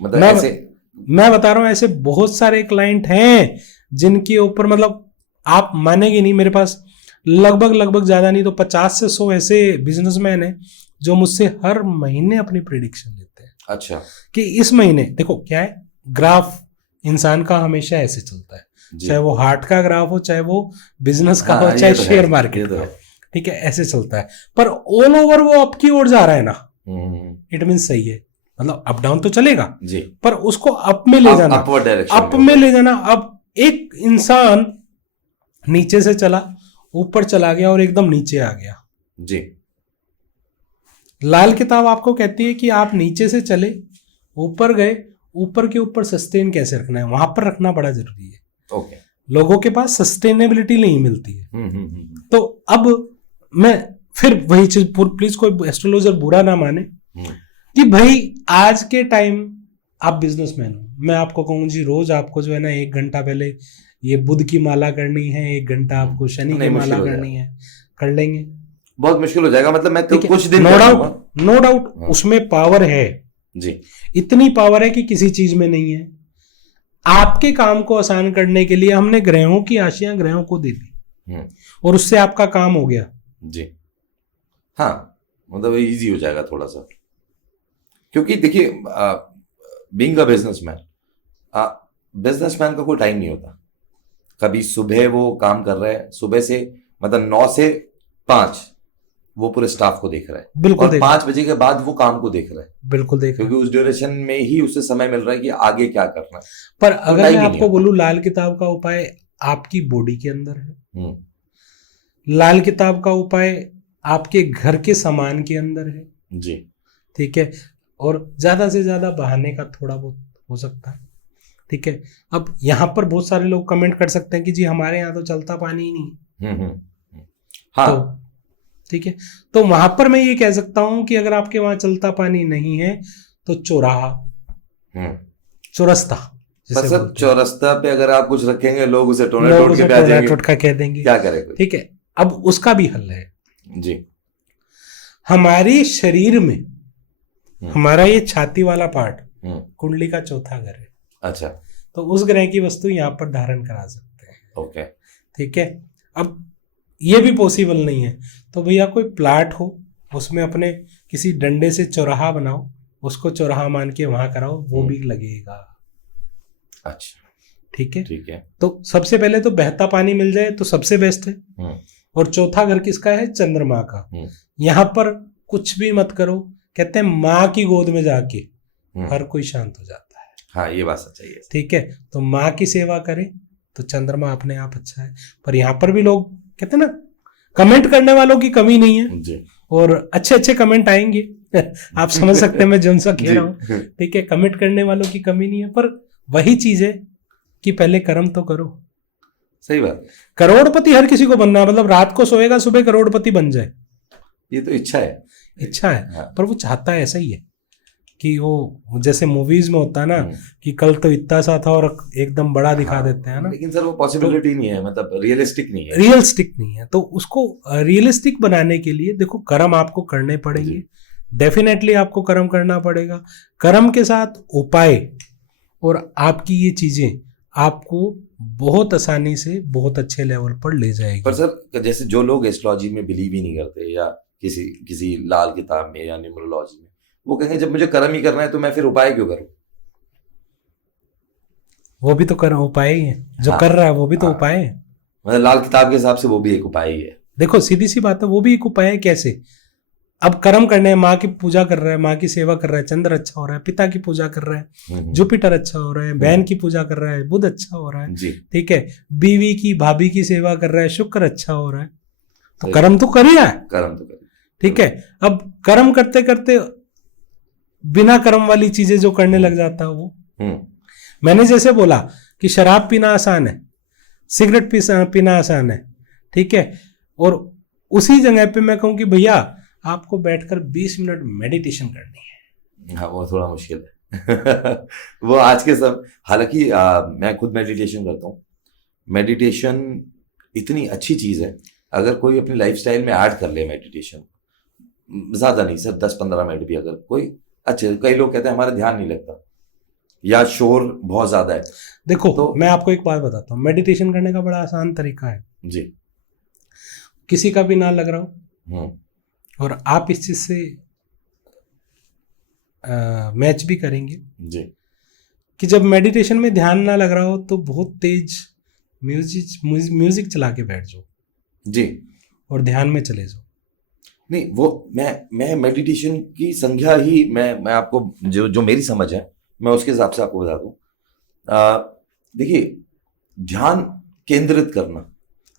मतलब ऐसे मैं बता रहा हूं, ऐसे बहुत सारे क्लाइंट हैं जिनके ऊपर मतलब आप मानेंगे नहीं, मेरे पास लगभग ज्यादा नहीं तो 50 से 100 ऐसे बिजनेसमैन हैं जो मुझसे हर महीने अपनी प्रेडिक्शन लेते हैं। अच्छा, कि इस महीने देखो क्या है, ग्राफ इंसान का हमेशा ऐसे चलता है, चाहे वो हार्ट का ग्राफ हो, चाहे वो बिजनेस का हो, चाहे शेयर मार्केट का हो, ठीक है, ऐसे चलता है। पर ऑल ओवर वो अप की ओर जा रहा है ना, इट मीन सही है, मतलब अप डाउन तो चलेगा जी, पर उसको अप में ले जाना, अप में ले जाना। अब एक इंसान नीचे से चला, ऊपर चला गया और एकदम नीचे आ गया जी। लाल किताब आपको कहती है कि आप नीचे से चले, ऊपर गए, ऊपर के ऊपर सस्टेन कैसे रखना है, वहां पर रखना बड़ा जरूरी है। ओके, लोगों के पास सस्टेनेबिलिटी नहीं मिलती है। तो अब मैं फिर वही चीज, प्लीज कोई एस्ट्रोलॉजर बुरा ना माने कि भाई आज के टाइम आप बिजनेसमैन हो, मैं आपको कहूँ जी रोज आपको जो है ना 1 घंटा पहले ये बुध की माला करनी है, 1 घंटा आपको शनि की माला करनी है, कर लेंगे। बहुत मुश्किल हो जाएगा, मतलब मैं कुछ दिन नो डाउट उसमें पावर है जी, इतनी पावर है कि किसी चीज में नहीं है। आपके काम को आसान करने के लिए हमने ग्रहों की आशियां ग्रहों को दे दी और उससे आपका काम हो गया जी। हाँ, मतलब इजी हो जाएगा थोड़ा सा, क्योंकि देखिए बीइंग अ बिजनेसमैन का कोई टाइम नहीं होता। कभी सुबह वो काम कर रहा है, सुबह से मतलब 9 से 5 वो पूरे स्टाफ को देख रहा है, बिल्कुल, और 5 बजे के बाद वो काम को देख रहा है, बिल्कुल देख रहा है, क्योंकि उस ड्यूरेशन में ही उसे समय मिल रहा है कि आगे क्या करना है। पर अगर मैं आपको बोलूं लाल किताब का उपाय आपकी बॉडी के अंदर है, लाल किताब का उपाय आपके घर के सामान के अंदर है जी, ठीक है, और ज्यादा से ज्यादा बहाने का थोड़ा बहुत हो सकता है, ठीक है। अब यहाँ पर बहुत सारे लोग कमेंट कर सकते हैं कि जी हमारे यहाँ तो चलता पानी ही नहीं, हाँ, तो ठीक है, तो वहां पर मैं ये कह सकता हूं कि अगर आपके वहां चलता पानी नहीं है तो चौराहा, चौरस्ता, चौरस्ता पे अगर आप कुछ रखेंगे लोग उसे टोटका कह देंगे, क्या करेंगे, ठीक है। अब उसका भी हल है जी। हमारे शरीर में हमारा ये छाती वाला पार्ट कुंडली का चौथा घर है। अच्छा, तो उस ग्रह की वस्तु यहाँ पर धारण करा सकते हैं, ओके, ठीक है। अब ये भी पॉसिबल नहीं है तो भैया कोई प्लाट हो, उसमें अपने किसी डंडे से चौराहा बनाओ, उसको चौराहा मान के वहां कराओ, वो भी लगेगा। अच्छा, ठीक है, ठीक है। तो सबसे पहले तो बहता पानी मिल जाए तो सबसे बेस्ट है। और चौथा घर किसका है, चंद्रमा का। यहाँ पर कुछ भी मत करो, कहते हैं माँ की गोद में जाके हर कोई शांत हो जाता है। हाँ, ये बात सच्चाई है, ठीक है। तो माँ की सेवा करें तो चंद्रमा अपने आप अच्छा है। पर यहाँ पर भी लोग कहते हैं ना, कमेंट करने वालों की कमी नहीं है जी, और अच्छे अच्छे कमेंट आएंगे आप समझ सकते हैं मैं जौन सा कह रहा हूँ, ठीक है। कमेंट करने वालों की कमी नहीं है, पर वही चीज है कि पहले कर्म तो करो। सही बात। करोड़पति हर किसी को बनना है, मतलब रात को सोएगा सुबह करोड़पति बन जाए, ये तो इच्छा है, इच्छा है। हाँ। पर वो चाहता है ऐसा ही है कि वो जैसे मूवीज में होता है ना कि कल तो इतना सा था और एकदम बड़ा दिखा देते हैं ना, लेकिन सर वो पॉसिबिलिटी नहीं है, मतलब रियलिस्टिक नहीं है, रियलिस्टिक नहीं है। तो उसको रियलिस्टिक बनाने के लिए देखो कर्म आपको करने पड़ेंगे, डेफिनेटली आपको कर्म करना पड़ेगा। कर्म के साथ उपाय और आपकी ये चीजें आपको बहुत आसानी से बहुत अच्छे लेवल पर ले जाएगी। पर सर जैसे जो लोग एस्ट्रोलॉजी में बिलीव ही नहीं करते या किसी लाल किताब में या न्यूमरोलॉजी में, वो कहेंगे जब मुझे कर्म ही करना है तो मैं फिर उपाय क्यों करूं? वो भी तो कर उपाय ही है, जो हाँ, कर रहा है वो भी तो हाँ, उपाय है। मतलब लाल किताब के हिसाब से वो भी एक उपाय ही है। देखो सीधी सी बात है, वो भी एक उपाय है। कैसे? अब कर्म करने हैं, माँ की पूजा कर रहा है, माँ की सेवा कर रहा है, चंद्र अच्छा हो रहा है, पिता की पूजा कर रहा है, जुपिटर अच्छा हो रहा है, बहन की पूजा कर रहा है, बुध अच्छा हो रहा है, जी, ठीक है, बीवी की भाभी की सेवा कर रहा है, शुक्र अच्छा हो रहा है, तो कर्म तो कर ही रहा है। कर्म तो कर, ठीक है। अब कर्म करते करते बिना कर्म वाली चीजें जो करने लग जाता है वो, मैंने जैसे बोला कि शराब पीना आसान है, सिगरेट पीना आसान है, ठीक है, और उसी जगह पे मैं कहूं कि भैया आपको बैठकर 20 मिनट मेडिटेशन करनी है, हाँ वो थोड़ा मुश्किल है वो आज के सब, हालांकि मैं खुद मेडिटेशन करता हूँ। मेडिटेशन इतनी अच्छी चीज है, अगर कोई अपनी लाइफस्टाइल में ऐड कर ले मेडिटेशन, ज्यादा नहीं सर 10-15 मिनट भी अगर कोई अच्छे, कई लोग कहते हैं हमारा ध्यान नहीं लगता या शोर बहुत ज्यादा है। देखो तो मैं आपको एक बात बताता हूँ, मेडिटेशन करने का बड़ा आसान तरीका है जी। किसी का भी ना लग रहा हो और आप इस चीज से मैच भी करेंगे जी कि जब मेडिटेशन में ध्यान ना लग रहा हो तो बहुत तेज म्यूजिक चला के बैठ जाओ जी और ध्यान में चले जाओ। नहीं वो मैं मेडिटेशन की संज्ञा ही मैं आपको जो मेरी समझ है मैं उसके हिसाब से आपको बता दूं। देखिए ध्यान केंद्रित करना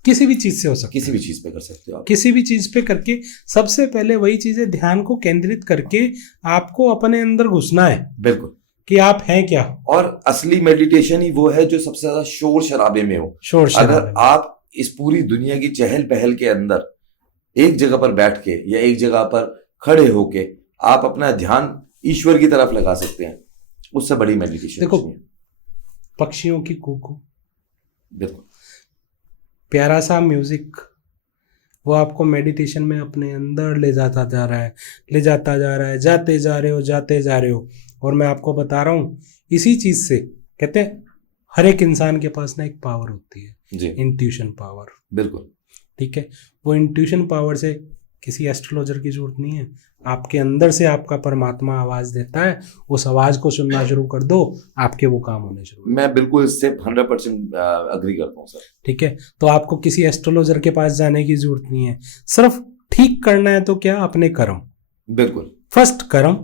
किसी भी चीज से हो सकता है, किसी भी चीज पे कर सकते हो आप, किसी भी चीज पे करके सबसे पहले वही चीज है, ध्यान को केंद्रित करके आपको अपने अंदर घुसना है। बिल्कुल, कि आप हैं क्या। और असली मेडिटेशन ही वो है जो सबसे ज्यादा शोर शराबे में हो। शोर शराबे अगर आप इस पूरी दुनिया की चहल पहल के अंदर एक जगह पर बैठ के या एक जगह पर खड़े होके आप अपना ध्यान ईश्वर की तरफ लगा सकते हैं, उससे बड़ी मेडिटेशन देखो पक्षियों की कूकू, बिल्कुल प्यारा सा म्यूजिक, वो आपको मेडिटेशन में अपने अंदर ले जाता जा रहा है, ले जाता जा रहा है, जाते जा रहे हो, जाते जा रहे हो। और मैं आपको बता रहा हूँ इसी चीज से कहते हैं हर एक इंसान के पास ना एक पावर होती है, इंट्यूशन पावर। बिल्कुल ठीक है, वो इंट्यूशन पावर से किसी एस्ट्रोलॉजर की जरूरत नहीं है, आपके अंदर से आपका परमात्मा आवाज देता है, उस आवाज को सुनना शुरू कर दो, आपके वो काम होने शुरू। मैं बिल्कुल इससे 100% अग्री करता हूँ सर। ठीक है, तो आपको किसी एस्ट्रोलॉजर के पास जाने की जरूरत नहीं है, सिर्फ ठीक करना है तो क्या, अपने कर्म। बिल्कुल, फर्स्ट कर्म,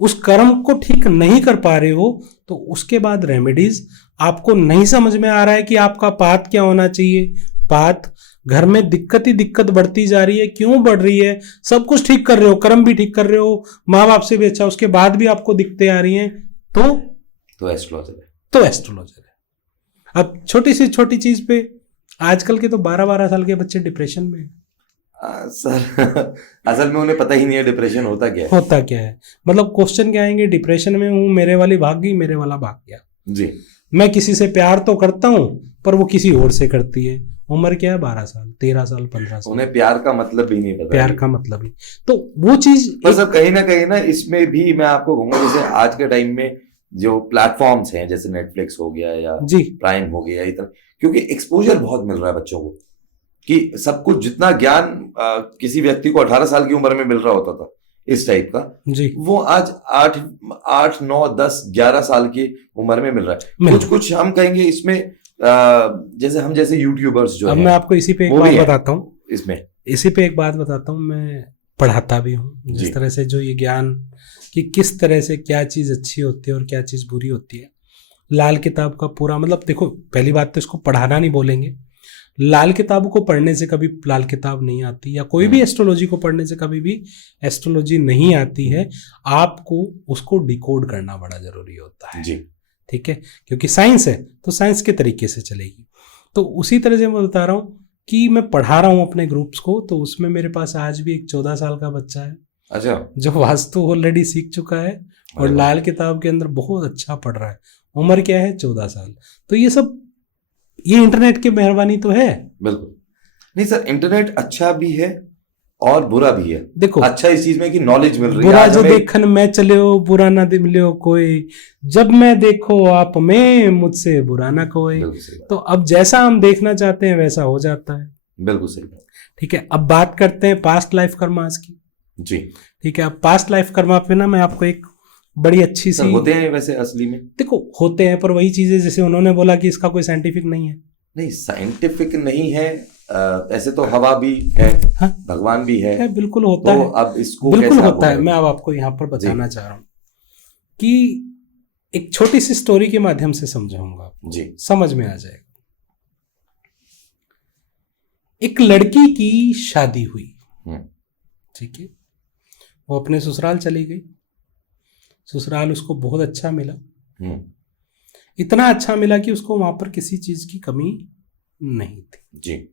उस कर्म को ठीक नहीं कर पा रहे हो तो उसके बाद रेमेडीज। आपको नहीं समझ में आ रहा है कि आपका पाथ क्या होना चाहिए, पाथ, घर में दिक्कत ही दिक्कत बढ़ती जा रही है, क्यों बढ़ रही है, सब कुछ ठीक कर रहे हो, कर्म भी ठीक कर रहे हो, माँ बाप से भी अच्छा, उसके बाद भी आपको दिक्कतें आ रही हैं, तो एस्ट्रोलॉजर है, तो एस्ट्रोलॉजर है। अब छोटी सी छोटी चीज पे आजकल के तो 12-12 साल के बच्चे डिप्रेशन में। सर असल में उन्हें पता ही नहीं है डिप्रेशन होता क्या है। होता क्या है, मतलब क्वेश्चन क्या आएंगे, डिप्रेशन में हूं, मेरे वाली भाग गई, मेरे वाला भाग गया जी, मैं किसी से प्यार तो करता हूं पर वो किसी और से करती है। उम्र क्या है, 12 साल, 13 साल, 15 साल। उन्हें प्यार का मतलब भी नहीं पता, प्यार का मतलब ही तो वो चीज। पर सर कहीं ना इसमें भी मैं आपको कहूंगा, जैसे आज के टाइम में जो प्लेटफॉर्म्स हैं जैसे नेटफ्लिक्स हो गया या जी प्राइम हो गया, इतना क्योंकि एक्सपोजर बहुत मिल रहा है बच्चों को कि सब कुछ, जितना ज्ञान किसी व्यक्ति को 18 साल की उम्र में मिल रहा होता था इस टाइप का जी, वो आज 8, 9, 10, 11 साल की उम्र में मिल रहा है। कुछ हम कहेंगे इसमें जैसे हम जैसे यूट्यूबर्स जो अब मैं आपको इसी पे एक बात बताता हूँ, इसमें इसी पे एक बात बताता हूँ, मैं पढ़ाता भी हूँ जिस तरह से जो ये ज्ञान कि किस तरह से क्या चीज अच्छी होती है और क्या चीज बुरी होती है। लाल किताब का पूरा मतलब देखो, पहली बात तो इसको पढ़ाना नहीं बोलेंगे, लाल किताब को पढ़ने से कभी लाल किताब नहीं आती, या कोई भी एस्ट्रोलॉजी को पढ़ने से कभी भी एस्ट्रोलॉजी नहीं आती है। आपको उसको डिकोड करना बड़ा जरूरी होता है जी, ठीक है, क्योंकि साइंस है तो साइंस के तरीके से चलेगी। तो उसी तरह से मैं बता रहा हूँ कि मैं पढ़ा रहा हूँ अपने ग्रुप्स को, तो उसमें मेरे पास आज भी एक 14 साल का बच्चा है, अच्छा, जो वास्तु ऑलरेडी सीख चुका है और लाल किताब के अंदर बहुत अच्छा पढ़ रहा है। उम्र क्या है, 14 साल। तो ये सब ये इंटरनेट की मेहरबानी तो है। बिल्कुल नहीं सर, इंटरनेट अच्छा भी है और बुरा भी है। देखो अच्छा इस चीज में कि नॉलेज मिल रही है। बुरा आज जो हमें देखन मैं चलियो बुरा ना मिलियो कोई, जब मैं देखो आप में मुझसे बुरा ना कोई। बिल्कुल सही बात, तो अब जैसा हम देखना चाहते हैं वैसा हो जाता है। बिल्कुल सही बात। ठीक है, अब बात करते हैं पास्ट लाइफ कर्मास की। जी ठीक है, अब पास्ट लाइफ कर्मा पे ना मैं आपको एक बड़ी अच्छी सर, सी, होते हैं वैसे असली में? देखो होते हैं पर वही चीजें जैसे उन्होंने बोला कि इसका कोई साइंटिफिक नहीं है। नहीं, साइंटिफिक नहीं है। ऐसे तो हवा भी है, हाँ भगवान भी है, बिल्कुल होता तो है, अब इसको बिल्कुल कैसे आप होता है। बोलेंगे? मैं अब आपको यहाँ पर जी बताना चाह रहा हूँ कि एक छोटी सी स्टोरी के माध्यम से समझाऊंगा आपको, जी समझ में आ जाएगा। एक लड़की की शादी हुई, हम्म ठीक है, वो अपने ससुराल चली गई। ससुराल उसको बहुत अच्छा मिला, हम्म इतना अच्छा मिला कि उसको वहां पर किसी चीज की कमी नहीं थी। जी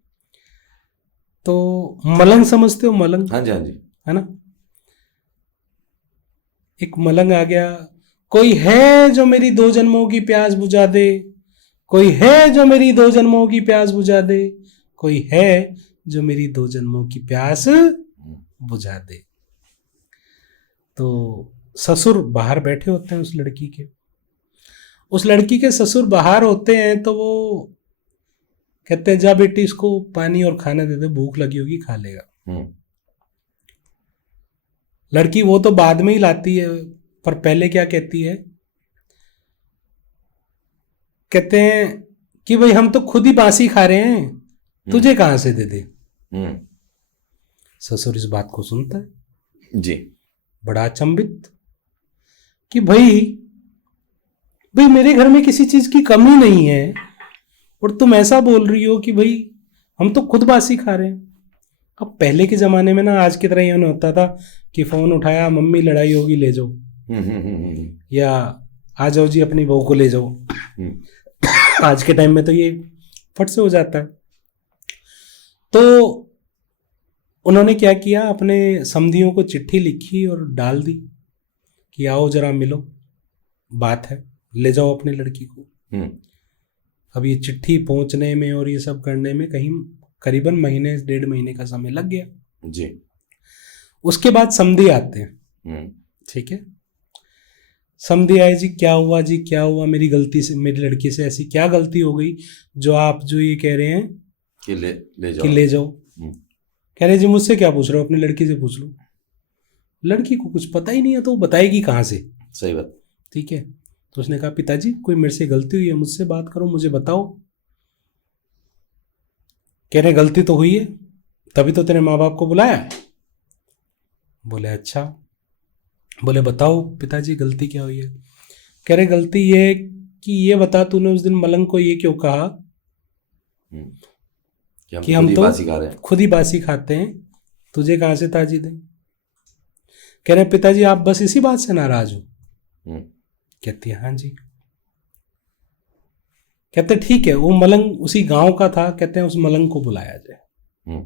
तो मलंग समझते हो, मलंग हाँ जी हाँ जी। है ना, एक मलंग आ गया, कोई है जो मेरी 2 जन्मों की प्यास बुझा दे, कोई है जो मेरी 2 जन्मों की प्यास बुझा दे, कोई है जो मेरी 2 जन्मों की प्यास बुझा दे। तो ससुर बाहर बैठे होते हैं उस लड़की के, उस लड़की के ससुर बाहर होते हैं तो वो कहते हैं जा बेटी इसको पानी और खाना दे दे, भूख लगी होगी खा लेगा। हम्म लड़की वो तो बाद में ही लाती है, पर पहले क्या कहती है, कहते हैं कि भाई हम तो खुद ही बासी खा रहे हैं, तुझे कहां से दे दे। हम्म ससुर इस बात को सुनता है, जी बड़ा अचंभित कि भाई भाई मेरे घर में किसी चीज की कमी नहीं है और तुम ऐसा बोल रही हो कि भाई हम तो खुद बासी खा रहे हैं। अब पहले के जमाने में ना आज की तरह ये नहीं होता था कि फोन उठाया मम्मी लड़ाई होगी ले जाओ, या आ जाओ जी अपनी बहू को ले जाओ। आज के टाइम में तो ये फट से हो जाता है। तो उन्होंने क्या किया, अपने समधियों को चिट्ठी लिखी और डाल दी कि आओ जरा मिलो, बात है, ले जाओ अपनी लड़की को। अब ये चिट्ठी पहुंचने में और ये सब करने में कहीं करीबन महीने 1.5 महीने का समय लग गया जी। उसके बाद समधी आते हैं, ठीक है, समधी आए, जी क्या हुआ, जी क्या हुआ, मेरी गलती से, मेरी लड़की से ऐसी क्या गलती हो गई जो आप जो ये कह रहे हैं कि ले जाओ, कि ले जाओ। कह रहे जी मुझसे क्या पूछ रहे हो, अपनी लड़की से पूछ लो। लड़की को कुछ पता ही नहीं है तो वो बताएगी कहाँ से। सही बात। ठीक है, तो उसने कहा पिताजी कोई मेरे से गलती हुई है, मुझसे बात करो, मुझे बताओ। कह रहे गलती तो हुई है, तभी तो तेरे माँ बाप को बुलाया। बोले अच्छा, बोले बताओ पिताजी गलती क्या हुई है। कह रहे गलती ये कि ये बता तूने उस दिन मलंग को ये क्यों कहा कि हम तो खुद ही बासी खाते हैं, तुझे कहां से ताजी दें। कह रहे पिताजी आप बस इसी बात से नाराज हो। कहती है हाँ जी। कहते ठीक है, वो मलंग उसी गांव का था, कहते हैं उस मलंग को बुलाया जाए।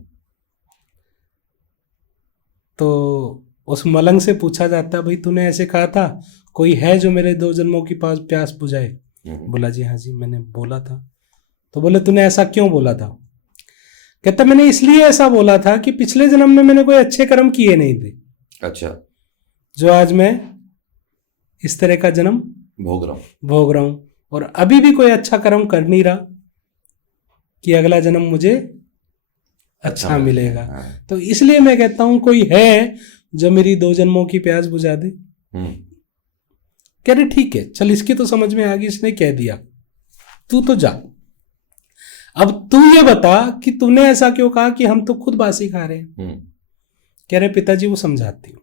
तो उस मलंग से पूछा जाता है भाई तूने ऐसे कहा था, कोई है जो मेरे 2 जन्मों की पास प्यास बुझाए। बोला जी हाँ जी मैंने बोला था। तो बोले तूने ऐसा क्यों बोला था। कहता मैंने इसलिए ऐसा बोला था कि पिछले जन्म में मैंने कोई अच्छे कर्म किए नहीं थे, अच्छा, जो आज मैं इस तरह का जन्म भोग रहा हूं, और अभी भी कोई अच्छा कर्म कर नहीं रहा कि अगला जन्म मुझे अच्छा मिलेगा। तो इसलिए मैं कहता हूं कोई है जो मेरी 2 जन्मों की प्यास बुझा दे। कह रहे ठीक है चल, इसकी तो समझ में आ गई, इसने कह दिया, तू तो जा, अब तू ये बता कि तूने ऐसा क्यों कहा कि हम तो खुद बासी खा रहे हैं। कह रहे पिताजी वो समझाती हूं।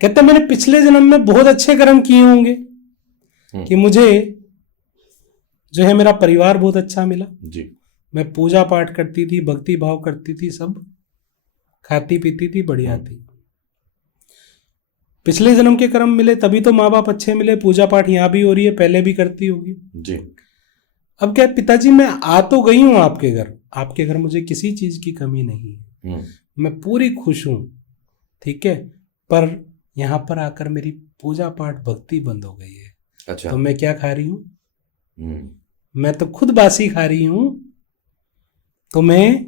कहते मैंने पिछले जन्म में बहुत अच्छे कर्म किए होंगे कि मुझे जो है मेरा परिवार बहुत अच्छा मिला जी, मैं पूजा पाठ करती थी, भक्ति भाव करती थी, सब खाती पीती थी, बढ़िया थी। पिछले जन्म के कर्म मिले तभी तो माँ बाप अच्छे मिले, पूजा पाठ यहाँ भी हो रही है, पहले भी करती होगी जी। अब क्या पिताजी मैं आ तो गई हूं आपके घर मुझे किसी चीज की कमी नहीं है, मैं पूरी खुश हूं, ठीक है, पर यहां पर आकर मेरी पूजा पाठ भक्ति बंद हो गई है। अच्छा, तो मैं क्या खा रही हूं, मैं तो खुद बासी खा रही हूं, तो मैं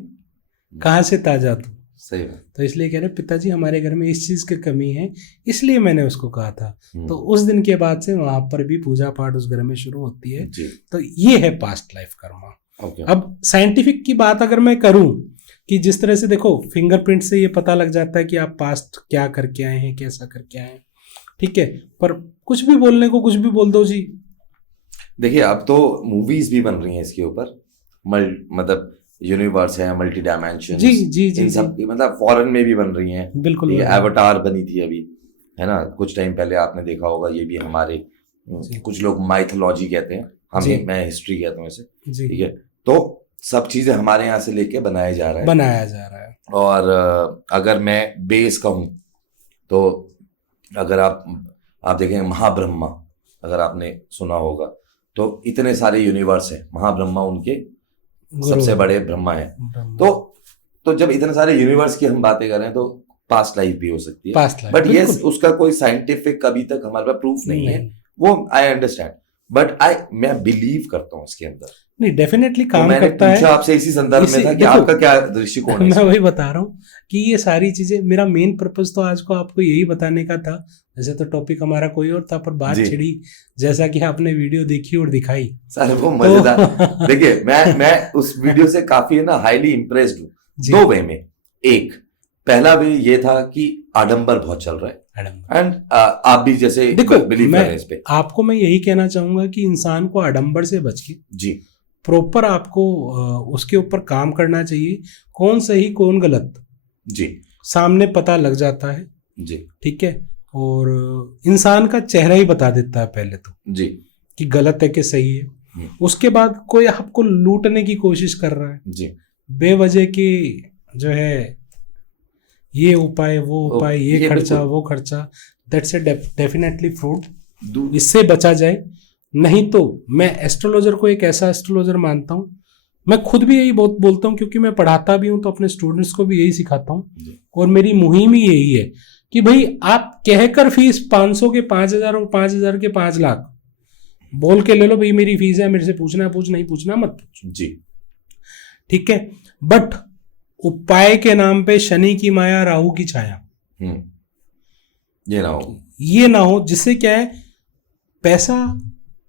कहां से ताजा दूं। सही है। तो इसलिए कह रहे पिताजी हमारे घर में इस चीज की कमी है, इसलिए मैंने उसको कहा था। तो उस दिन के बाद से वहां पर भी पूजा पाठ उस घर में शुरू होती है। जी। तो ये है पास्ट लाइफ कर्मा। ओके। अब साइंटिफिक की बात अगर मैं करूं कि जिस तरह से देखो फिंगरप्रिंट से ये पता लग जाता है कि आप पास्ट क्या करके आए हैं, कैसा करके आए हैं, ठीक है, पर कुछ भी बोलने को कुछ भी बोल दो जी। देखिए अब तो मूवीज भी बन रही हैं इसके ऊपर, मतलब यूनिवर्स है, मल्टी डायमेंशन, जी जी जी इन सब की मतलब फॉरेन में भी बन रही हैं। बिल्कुल ये बिल्कुल। एवटार बनी थी अभी, है ना, कुछ टाइम पहले आपने देखा होगा। ये भी हमारे कुछ लोग माइथोलॉजी कहते हैं, जी। मैं हिस्ट्री कहता हूँ इसे, जी ठीक है। तो सब चीजें हमारे यहाँ से लेके बनाया जा रहा है। बनाया जा रहा है। और अगर मैं बेस कहूँ तो अगर आप देखें महाब्रह्मा, अगर आपने सुना होगा, तो इतने सारे यूनिवर्स हैं, महाब्रह्मा उनके सबसे बड़े ब्रह्मा है। तो जब इतने सारे यूनिवर्स की हम बातें कर रहे हैं तो पास्ट लाइफ भी हो सकती है, पास्ट लाइफ, बट यस उसका कोई साइंटिफिक अभी तक हमारे पास प्रूफ नहीं है, वो आई अंडरस्टैंड, बट मैं बिलीव करता हूँ इसके अंदर। नहीं डेफिनेटली तो काम मैंने करता है। पूछा आपसे इसी संदर्भ में था कि आपका क्या दृष्टिकोण है। मैं वही बता रहा हूँ कि ये सारी चीजें, मेरा मेन पर्पस तो आज को आपको यही बताने का था। वैसे तो टॉपिक हमारा कोई और था, पर बात जी। छिड़ी जैसा कि आपने वीडियो देखी और दिखाई। सर वो मजेदार देखिए मैं उस वीडियो से काफी है ना हाईली इम्प्रेस्ड हूँ, दो वे में। एक पहला वे ये था कि आडंबर बहुत चल रहा है, एंड आप भी जैसे देखो बिलीव कर रहे हैं इस पे। आपको मैं यही कहना चाहूंगा कि इंसान को आडंबर से बच के जी प्रॉपर आपको उसके ऊपर काम करना चाहिए। कौन सही कौन गलत जी सामने पता लग जाता है जी, ठीक है। और इंसान का चेहरा ही बता देता है पहले तो जी कि गलत है कि सही है। उसके बाद कोई आपको लूटने की कोशिश कर रहा है जी, बेवजह की, जो है ये उपाय वो उपाय, ये खर्चा वो खर्चा, दैट्स ए डेफिनेटली फ्रॉड। इससे बचा जाए। नहीं तो मैं एस्ट्रोलॉजर को एक ऐसा एस्ट्रोलॉजर मानता हूँ, मैं खुद भी यही बहुत बोलता हूँ क्योंकि मैं पढ़ाता भी हूँ, तो अपने स्टूडेंट्स को भी यही सिखाता हूँ। और मेरी मुहिम ही यही है कि भाई आप कहकर फीस 500 के 5000 और 5000 के 5 लाख बोल के ले लो, भाई मेरी फीस है, मेरे से पूछना पूछ, नहीं पूछना मत पूछ जी, ठीक है। बट उपाय के नाम पे शनि की माया राहु की छाया ये ना हो जिससे क्या है पैसा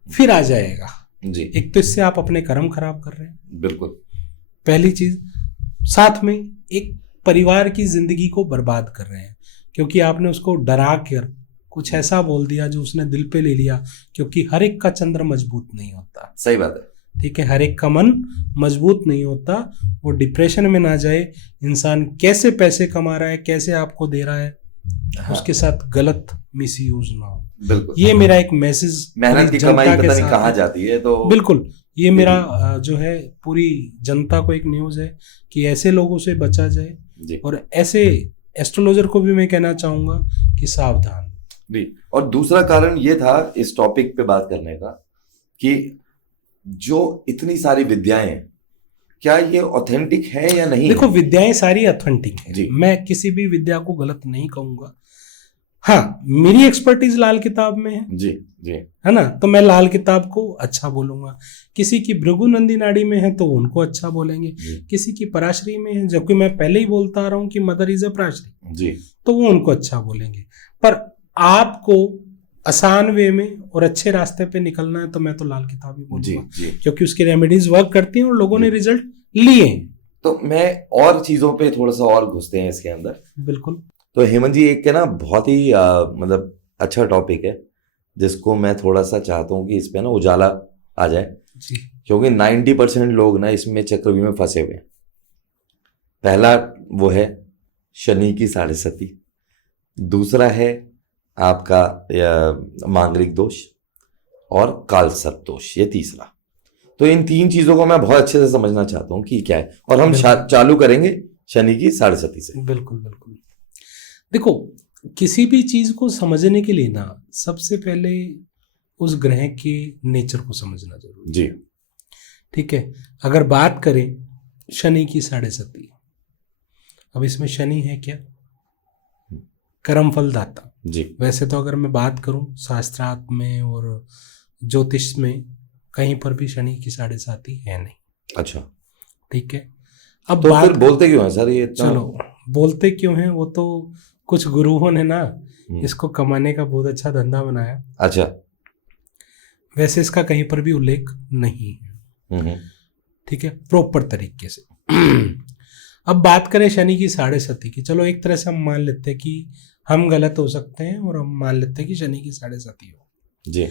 फिर आ जाएगा जी। एक तो इससे आप अपने कर्म खराब कर रहे हैं, बिल्कुल पहली चीज। साथ में एक परिवार की जिंदगी को बर्बाद कर रहे हैं क्योंकि आपने उसको डरा कर कुछ ऐसा बोल दिया जो उसने दिल पे ले लिया। क्योंकि हर एक का चंद्र मजबूत नहीं होता, सही बात है, ठीक है, हर एक का मन मजबूत नहीं होता। वो डिप्रेशन में ना जाए। इंसान कैसे पैसे कमा रहा है, कैसे आपको दे रहा है, उसके साथ गलत मिसयूज ना हो। बिल्कुल, ये मेरा एक मैसेज, मेहनत की कमाई पता नहीं कहाँ जाती है। तो बिल्कुल ये मेरा जो है पूरी जनता को एक न्यूज है कि ऐसे लोगों से बचा जाए जी। और ऐसे एस्ट्रोलॉजर को भी मैं कहना चाहूंगा कि सावधान जी। और दूसरा कारण ये था इस टॉपिक पे बात करने का कि जो इतनी सारी विद्याएं हैं, क्या ये ऑथेंटिक है या नहीं? देखो विद्याएं सारी ऑथेंटिक है, जी। मैं किसी भी विद्या को गलत नहीं कहूंगा। हाँ मेरी एक्सपर्टीज लाल किताब में है जी जी, है ना, तो मैं लाल किताब को अच्छा बोलूंगा। किसी की भृगु नंदी नाड़ी में है तो उनको अच्छा बोलेंगे, किसी की पराशरी में है, जबकि मैं पहले ही बोलता आ रहा हूँ कि मदर इज अ पराशरी जी, तो वो उनको अच्छा बोलेंगे। पर आपको आसान वे में और अच्छे रास्ते पे निकलना है तो मैं तो लाल किताब ही बोलूंगा क्योंकि उसकी रेमेडीज वर्क करती हैं और लोगों ने रिजल्ट लिए। तो मैं और चीजों पे थोड़ा सा और घुसते हैं इसके अंदर। बिल्कुल। तो हेमंत जी एक के ना बहुत ही मतलब अच्छा टॉपिक है जिसको मैं थोड़ा सा चाहता हूँ कि इस पे ना उजाला आ जाए जी। क्योंकि 90% लोग ना इसमें चक्रव्यूह में फंसे हुए हैं। पहला वो है शनि की 7.5, दूसरा है आपका मांगलिक दोष और काल सर्प दोष, ये तीसरा। तो इन 3 चीजों को मैं बहुत अच्छे से समझना चाहता हूँ कि क्या है, और हम चालू करेंगे शनि की 7.5 से। बिल्कुल बिल्कुल। देखो किसी भी चीज को समझने के लिए ना सबसे पहले उस ग्रह के नेचर को समझना जरूरी जी, ठीक है। अगर बात करें शनि की 7.5, अब इसमें शनि है क्या, कर्म फल दाता जी। वैसे तो अगर मैं बात करूं शास्त्रार्थ में और ज्योतिष में कहीं पर भी शनि की 7.5 है नहीं। अच्छा, ठीक है। अब तो बात फिर बोलते क्यों है सर ये इतना? चलो बोलते क्यों हैं, वो तो कुछ गुरुओं ने ना हम्म, इसको कमाने का बहुत अच्छा धंधा बनाया। अच्छा। वैसे इसका कहीं पर भी उल्लेख नहीं है, हम्म, ठीक है, प्रॉपर तरीके से। अब बात करें शनि की साढ़े सती की, चलो एक तरह से हम मान लेते हैं कि हम गलत हो सकते हैं और हम मान लेते हैं कि शनि की साढ़े सती हो। जी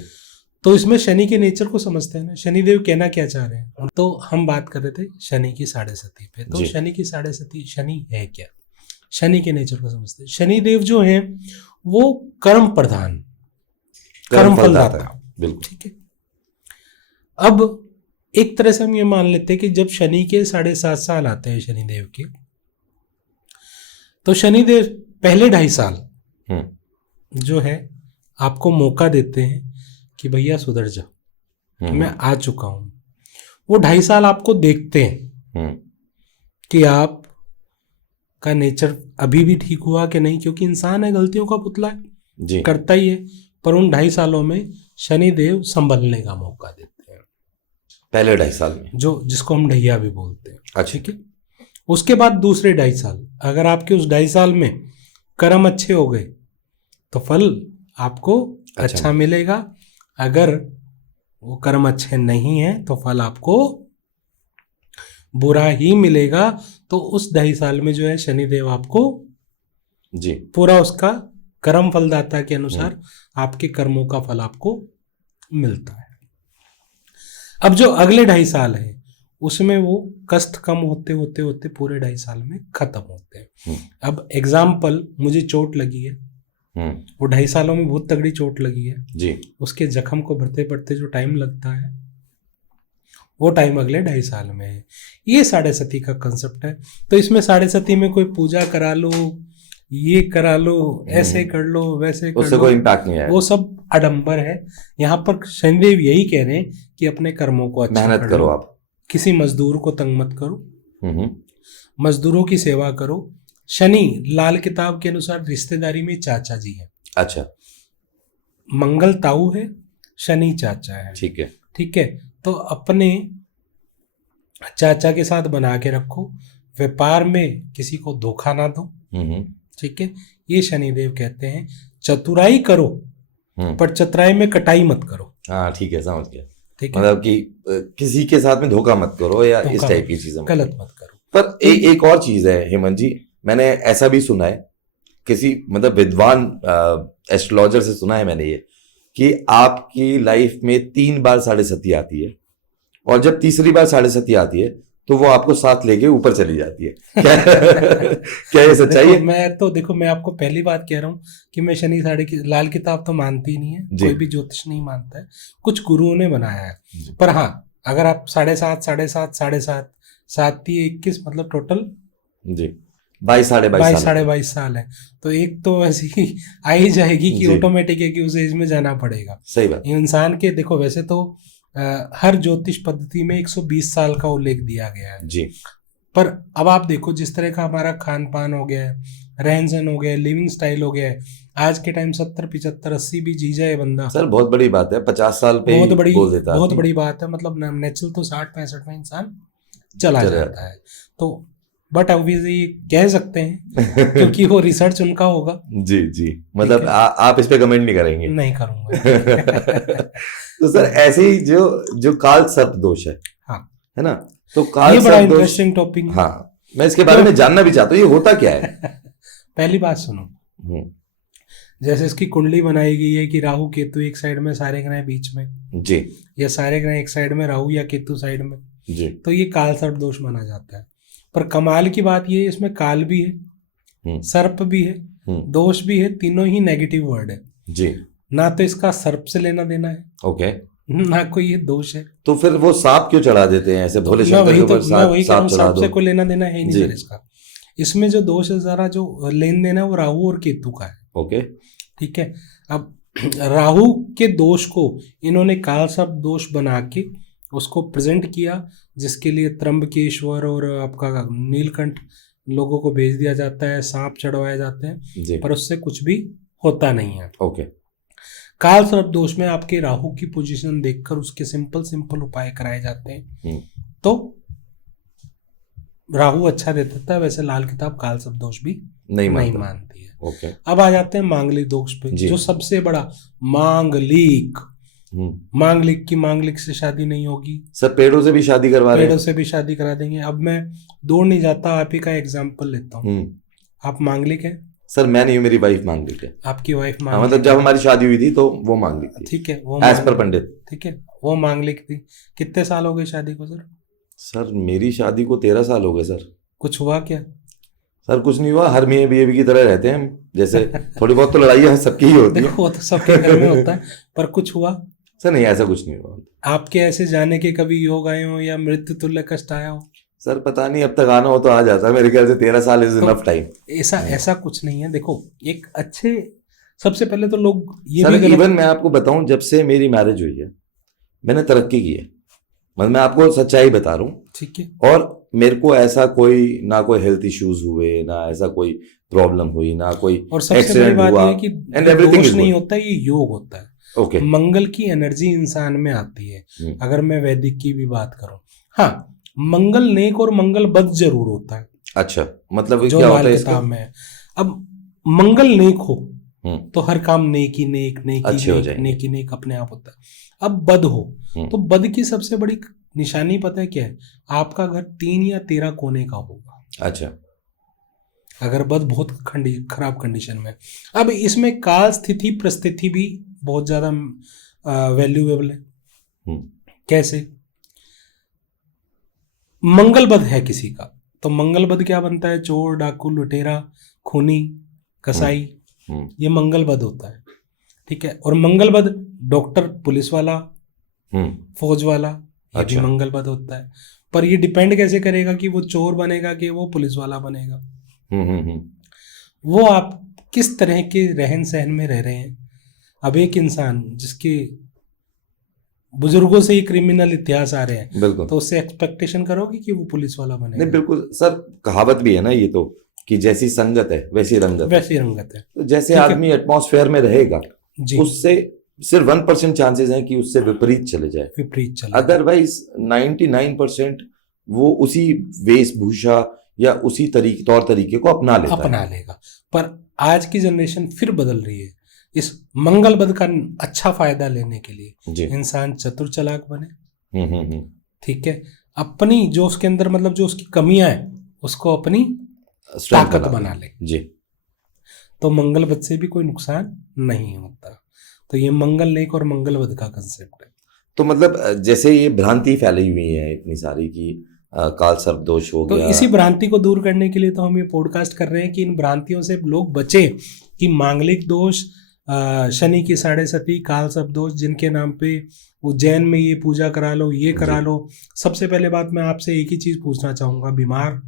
तो इसमें शनि के नेचर को समझते हैं ना, शनिदेव कहना क्या चाह रहे हैं। तो हम बात कर रहे थे शनि की साढ़े सती पे, तो जी। शनि की साढ़े सती, शनि है क्या, शनि के नेचर को समझते हैं। शनिदेव जो हैं वो कर्म प्रधान, कर्म फलदाता, बिल्कुल। ठीक है। अब एक तरह से हम ये मान लेते हैं कि जब शनि के 7.5 साल आते हैं शनिदेव के, तो शनिदेव पहले 2.5 साल जो है आपको मौका देते हैं कि भैया सुधर जा, मैं आ चुका हूं। वो 2.5 साल आपको देखते हैं कि आप का नेचर अभी भी ठीक हुआ कि नहीं, क्योंकि इंसान है, गलतियों का पुतला है, जी। करता ही है। पर उन 2.5 सालों में शनिदेव संभलने का मौका देते हैं, पहले 2.5 साल में, जो जिसको हम ढैया भी बोलते हैं। अच्छा। ठीक है। उसके बाद दूसरे 2.5 साल, अगर आपके उस 2.5 साल में कर्म अच्छे हो गए तो फल आपको अच्छा मिलेगा। अगर वो कर्म अच्छे नहीं है तो फल आपको बुरा ही मिलेगा। तो उस 2.5 साल में जो है शनिदेव आपको जी पूरा उसका कर्म फलदाता के अनुसार आपके कर्मों का फल आपको मिलता है। अब जो अगले 2.5 साल है उसमें वो कष्ट कम होते होते होते पूरे 2.5 साल में खत्म होते हैं। अब एग्जाम्पल, मुझे चोट लगी है, वो 2.5 सालों में बहुत तगड़ी चोट लगी है जी। उसके जख्म को भरते भरते जो टाइम लगता है वो टाइम अगले 2.5 साल में है। ये साढ़े सती का कंसेप्ट है। तो इसमें साढ़े सती में कोई पूजा करा लो, ये करा लो, ऐसे कर लो, वैसे कर उससे लो, कोई इम्पैक्ट नहीं है, वो सब आडंबर है। यहाँ पर शनिदेव यही कह रहे हैं कि अपने कर्मों को अच्छा मेहनत करो, आप किसी मजदूर को तंग मत करो, मजदूरों की सेवा करो। शनि लाल किताब के अनुसार रिश्तेदारी में चाचा जी है। अच्छा। मंगल ताऊ है, शनि चाचा है। ठीक है। ठीक है। तो अपने चाचा के साथ बना के रखो, व्यापार में किसी को धोखा ना दो। ठीक है। ये शनिदेव कहते हैं चतुराई करो पर चतुराई में कटाई मत करो। हाँ ठीक है, समझ गया। ठीक है, मतलब कि किसी के साथ में धोखा मत करो या इस टाइप की चीजें गलत मत करो। पर एक और चीज है हेमंत जी, मैंने ऐसा भी सुना है, किसी मतलब विद्वान एस्ट्रोलॉजर से सुना है मैंने ये, कि आपकी लाइफ में 3 बार साढ़े सती आती है और जब तीसरी बार साढ़े सती आती है तो वो आपको साथ लेके ऊपर चली जाती है। क्या ये सच्चाई है? मैं तो देखो, मैं आपको पहली बात कह रहा हूँ कि मैं शनि साढ़े की लाल किताब तो मानती ही नहीं है, कोई भी ज्योतिष नहीं मानता है, कुछ गुरुओं ने बनाया है। पर हाँ, अगर आप 7.5 7.5 7.5 7 21 मतलब टोटल जी 22 साढ़े 22 साल है, तो एक तो ऐसी ही आ ही जाएगी कि ऑटोमेटिक है कि उस एज में जाना पड़ेगा। सही बात। इंसान के देखो, वैसे तो हर ज्योतिष पद्धति में 120 साल का उल्लेख दिया गया है जी, पर अब आप देखो जिस तरह का हमारा खान पान हो गया है, रहन सहन हो गया है, लिविंग स्टाइल हो गया है, आज के टाइम 70 75 80 भी जी जाए बंदा, सर बहुत बड़ी बात है, 50 साल पे बहुत बड़ी बोल देता, बहुत बड़ी बात है। मतलब नेचुरल तो 60 65 में इंसान चला जाता है। तो बट ऑब्वियसली कह सकते हैं क्योंकि वो रिसर्च उनका होगा। जी जी, मतलब आप इस पे कमेंट नहीं करेंगे? नहीं करूंगा। तो सर ऐसे ही जो काल सर्प दोष है, हाँ, है ना, तो काल ये बड़ा सर्प दोष, इंटरेस्टिंग टॉपिक है। हाँ, मैं इसके बारे में जानना भी चाहता हूँ, ये होता क्या है? पहली बात सुनो, जैसे इसकी कुंडली बनाई गई है कि राहु केतु एक साइड में, सारे ग्रह बीच में जी, या सारे ग्रह एक साइड में, राहु या केतु साइड में जी, तो ये काल सर्प दोष माना जाता है। पर कमाल की बात ये है, इसमें काल भी है, सर्प भी है, दोष भी है, तीनों ही नेगेटिव वर्ड है जी। ना तो इसका सर्प से लेना देना है, ओके, ना कोई ये दोष है। तो फिर वो सांप क्यों चढ़ा देते हैं ऐसे भोले शंकर के ऊपर? सांप चढ़ा दो, से कोई लेना देना है ही नहीं सर इसका। इसमें जो दोष है, जरा जो लेन देन है वो राहु और केतु का है, ओके, ठीक है। अब राहु के दोष को इन्होंने काल सर्प दोष बना के उसको प्रेजेंट किया, जिसके लिए त्र्यंबकेश्वर और आपका नीलकंठ लोगों को भेज दिया जाता है, सांप चढ़वाए जाते हैं, पर उससे कुछ भी होता नहीं है, ओके। काल सर्प दोष में आपके राहु की पोजीशन देखकर उसके सिंपल उपाय कराए जाते हैं। तो राहु अच्छा दे देता है, वैसे लाल किताब काल शब्द दोष भी नहीं नहीं मानता। मानती है। ओके। अब आ जाते हैं मांगलिक दोष पे, जी। जो सबसे बड़ा मांगलिक। मांगलिक की मांगलिक से शादी नहीं होगी, सर पेड़ों से भी शादी करवा रहे पेड़ों हैं। से भी शादी करा देंगे। अब मैं दूर नहीं जाता, आप ही का एग्जाम्पल लेता हूँ। आप मांगलिक हैं? सर मैं नहीं हूँ, मेरी वाइफ मांगलिक है। आपकी वाइफ हाँ, मांगलिक मतलब जब हमारी शादी हुई थी तो वो मांगलिक थी। ठीक है, वो एज पर पंडित। ठीक है, वो मांगलिक थी। कितने साल हो गए शादी को सर? सर मेरी शादी को 13 साल हो गए सर। कुछ हुआ क्या? सर कुछ नहीं हुआ, हर मियां बीवी की तरह रहते हैं हम। जैसे थोड़ी बहुत तो लड़ाइयाँ सबकी ही होती है। देखो वो तो सबके घर में होता है, पर कुछ हुआ? सर नहीं, ऐसा कुछ नहीं हुआ। आपके ऐसे जाने के कभी योग आए हो या मृत्यु तुल्य कष्ट आया हो? सर पता नहीं, अब तक आना हो तो आ जाता है। मेरे ख्याल से 13 साल इज इनफ टाइम। ऐसा कुछ नहीं है। देखो एक अच्छे, सबसे पहले तो लोग ये सर भी इवन मैं आपको बताऊं, जब से मेरी मैरिज हुई है मैंने तरक्की की है। मतलब मैं आपको सच्चाई बता रहा हूँ। ठीक है। और मेरे को ऐसा कोई ना कोई हेल्थ इश्यूज हुए, ना ऐसा कोई प्रॉब्लम हुई, ना कोई और सबसे बड़ी एक्सीडेंट बात हुआ, यह है कि एंड ये एवरीथिंग दोष इज नहीं गुड। होता, ये योग होता है। ओके। मंगल की एनर्जी इंसान में आती है। अगर मैं वैदिक की भी बात करूं, हाँ मंगल नेक और मंगल बद जरूर होता है। अच्छा, मतलब जो क्या होता लाल है किताब इसका? में है। अब मंगल नेक हो तो हर काम अच्छे हो नेक जाएंगे। नेकी नेक अपने आप होता है। अब बद हो तो बद की सबसे बड़ी निशानी पता है क्या है? आपका घर 3 या 13 कोने का होगा। अच्छा। अगर बद बहुत खराब कंडीशन में। अब इसमें काल स्थिति परिस्थिति भी बहुत ज्यादा वैल्यूएबल है। कैसे? मंगल बद है किसी का तो मंगल बद क्या बनता है? चोर, डाकू, लुटेरा, खूनी, कसाई, ये मंगल बद होता है। ठीक है। और मंगल बद डॉक्टर, पुलिस वाला, फौज वाला, ये भी मंगल बद होता है। पर ये डिपेंड कैसे करेगा कि वो चोर बनेगा कि वो पुलिस वाला बनेगा। वो आप किस तरह के रहन सहन में रह रहे हैं। अब एक इंसान जिसके बुजुर्गों से ही क्रिमिनल इतिहास आ रहे हैं, बिल्कुल, तो उससे एक्सपेक्टेशन करोगे कि वो पुलिस वाला बनेगा? नहीं बिल्कुल सर, कहावत भी है ना ये तो, कि जैसी संगत है वैसी रंगत है। वैसी रंगत है। तो जैसे आदमी एटमॉस्फेयर में रहेगा जी, उससे सिर्फ 1% चांसेस हैं कि उससे विपरीत चले जाए। विपरीत चले। अदरवाइज 99% वो उसी वेशभूषा या उसी तौर तरीके को अपना लेगा। पर आज की जनरेशन फिर बदल रही है। इस मंगल बद का अच्छा फायदा लेने के लिए इंसान चतुर चालाक बने। ठीक है। अपनी जो उसके अंदर मतलब जो उसकी कमियां हैं उसको अपनी ताकत बना ले जी। तो मंगल बद से भी कोई नुकसान नहीं होता। तो ये मंगल नेक और मंगल बद का कंसेप्ट है। तो मतलब जैसे ये भ्रांति फैली हुई है इतनी सारी की काल सर्प दोष हो गया, तो इसी भ्रांति को दूर करने के लिए तो हम ये पॉडकास्ट कर रहे हैं कि इन भ्रांतियों से लोग बचे, कि मांगलिक दोष, शनि की 7.5, काल सर्प दोष, जिनके नाम पे उज्जैन में ये पूजा करा लो, ये करा लो। सबसे पहले बात मैं आपसे एक ही चीज पूछना चाहूंगा, बीमार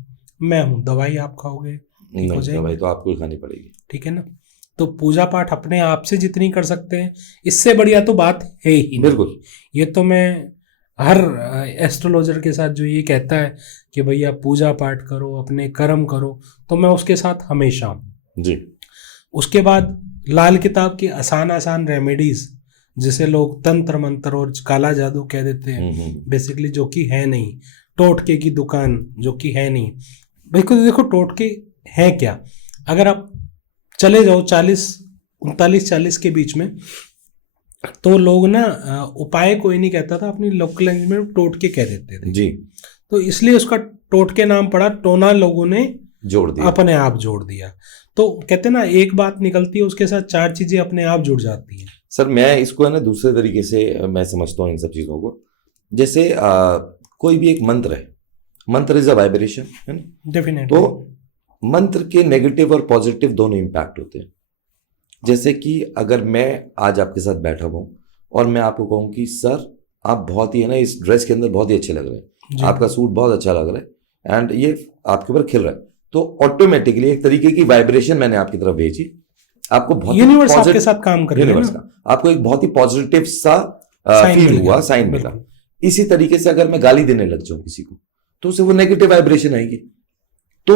मैं हूँ, दवाई आप खाओगे? ठीक हो जाएगी? दवाई तो आपको ही खानी पड़ेगी। ठीक है ना। तो पूजा पाठ अपने आप से जितनी कर सकते हैं, इससे बढ़िया तो बात है ही। बिल्कुल। ये तो मैं हर एस्ट्रोलॉजर के साथ जो ये कहता है कि भैया पूजा पाठ करो, अपने कर्म करो, तो मैं उसके साथ हमेशा हूँ जी। उसके बाद लाल किताब की आसान रेमेडीज, जिसे लोग तंत्र मंत्र और काला जादू कह देते हैं, बेसिकली जो कि है नहीं, टोटके की दुकान जो कि है नहीं। देखो टोटके है क्या? अगर आप चले जाओ 39-40 के बीच में, तो लोग ना उपाय कोई नहीं कहता था, अपनी लोकल लैंग्वेज में टोटके कह देते थे जी। तो इसलिए उसका टोटके नाम पड़ा, टोना लोगों ने जोड़ दिया, अपने आप जोड़ दिया। तो कहते ना एक बात निकलती है उसके साथ 4 चीजें अपने आप जुड़ जाती हैं। सर मैं इसको है ना दूसरे तरीके से मैं समझता हूँ इन सब चीजों को। जैसे कोई भी एक मंत्र है, मंत्र इज अ वाइब्रेशन, है ना। डेफिनेटली। तो मंत्र के नेगेटिव और पॉजिटिव दोनों इंपैक्ट होते हैं। जैसे कि अगर मैं आज आपके साथ बैठा हूं और मैं आपको कहूं कि सर आप बहुत ही है ना इस ड्रेस के अंदर बहुत ही अच्छे लग रहे हैं, आपका सूट बहुत अच्छा लग रहा है एंड ये आपके ऊपर खिल रहा है, तो ऑटोमेटिकली एक तरीके की वाइब्रेशन मैंने आपकी तरफ भेजी, आपको बहुत यूनिवर्स आपके साथ काम कर रही है यूनिवर्स का आपको एक बहुत ही पॉजिटिव सा फील हुआ, साइन मिला। इसी तरीके से अगर मैं गाली देने लग जाऊं किसी को तो उसे वो नेगेटिव वाइब्रेशन आएगी। तो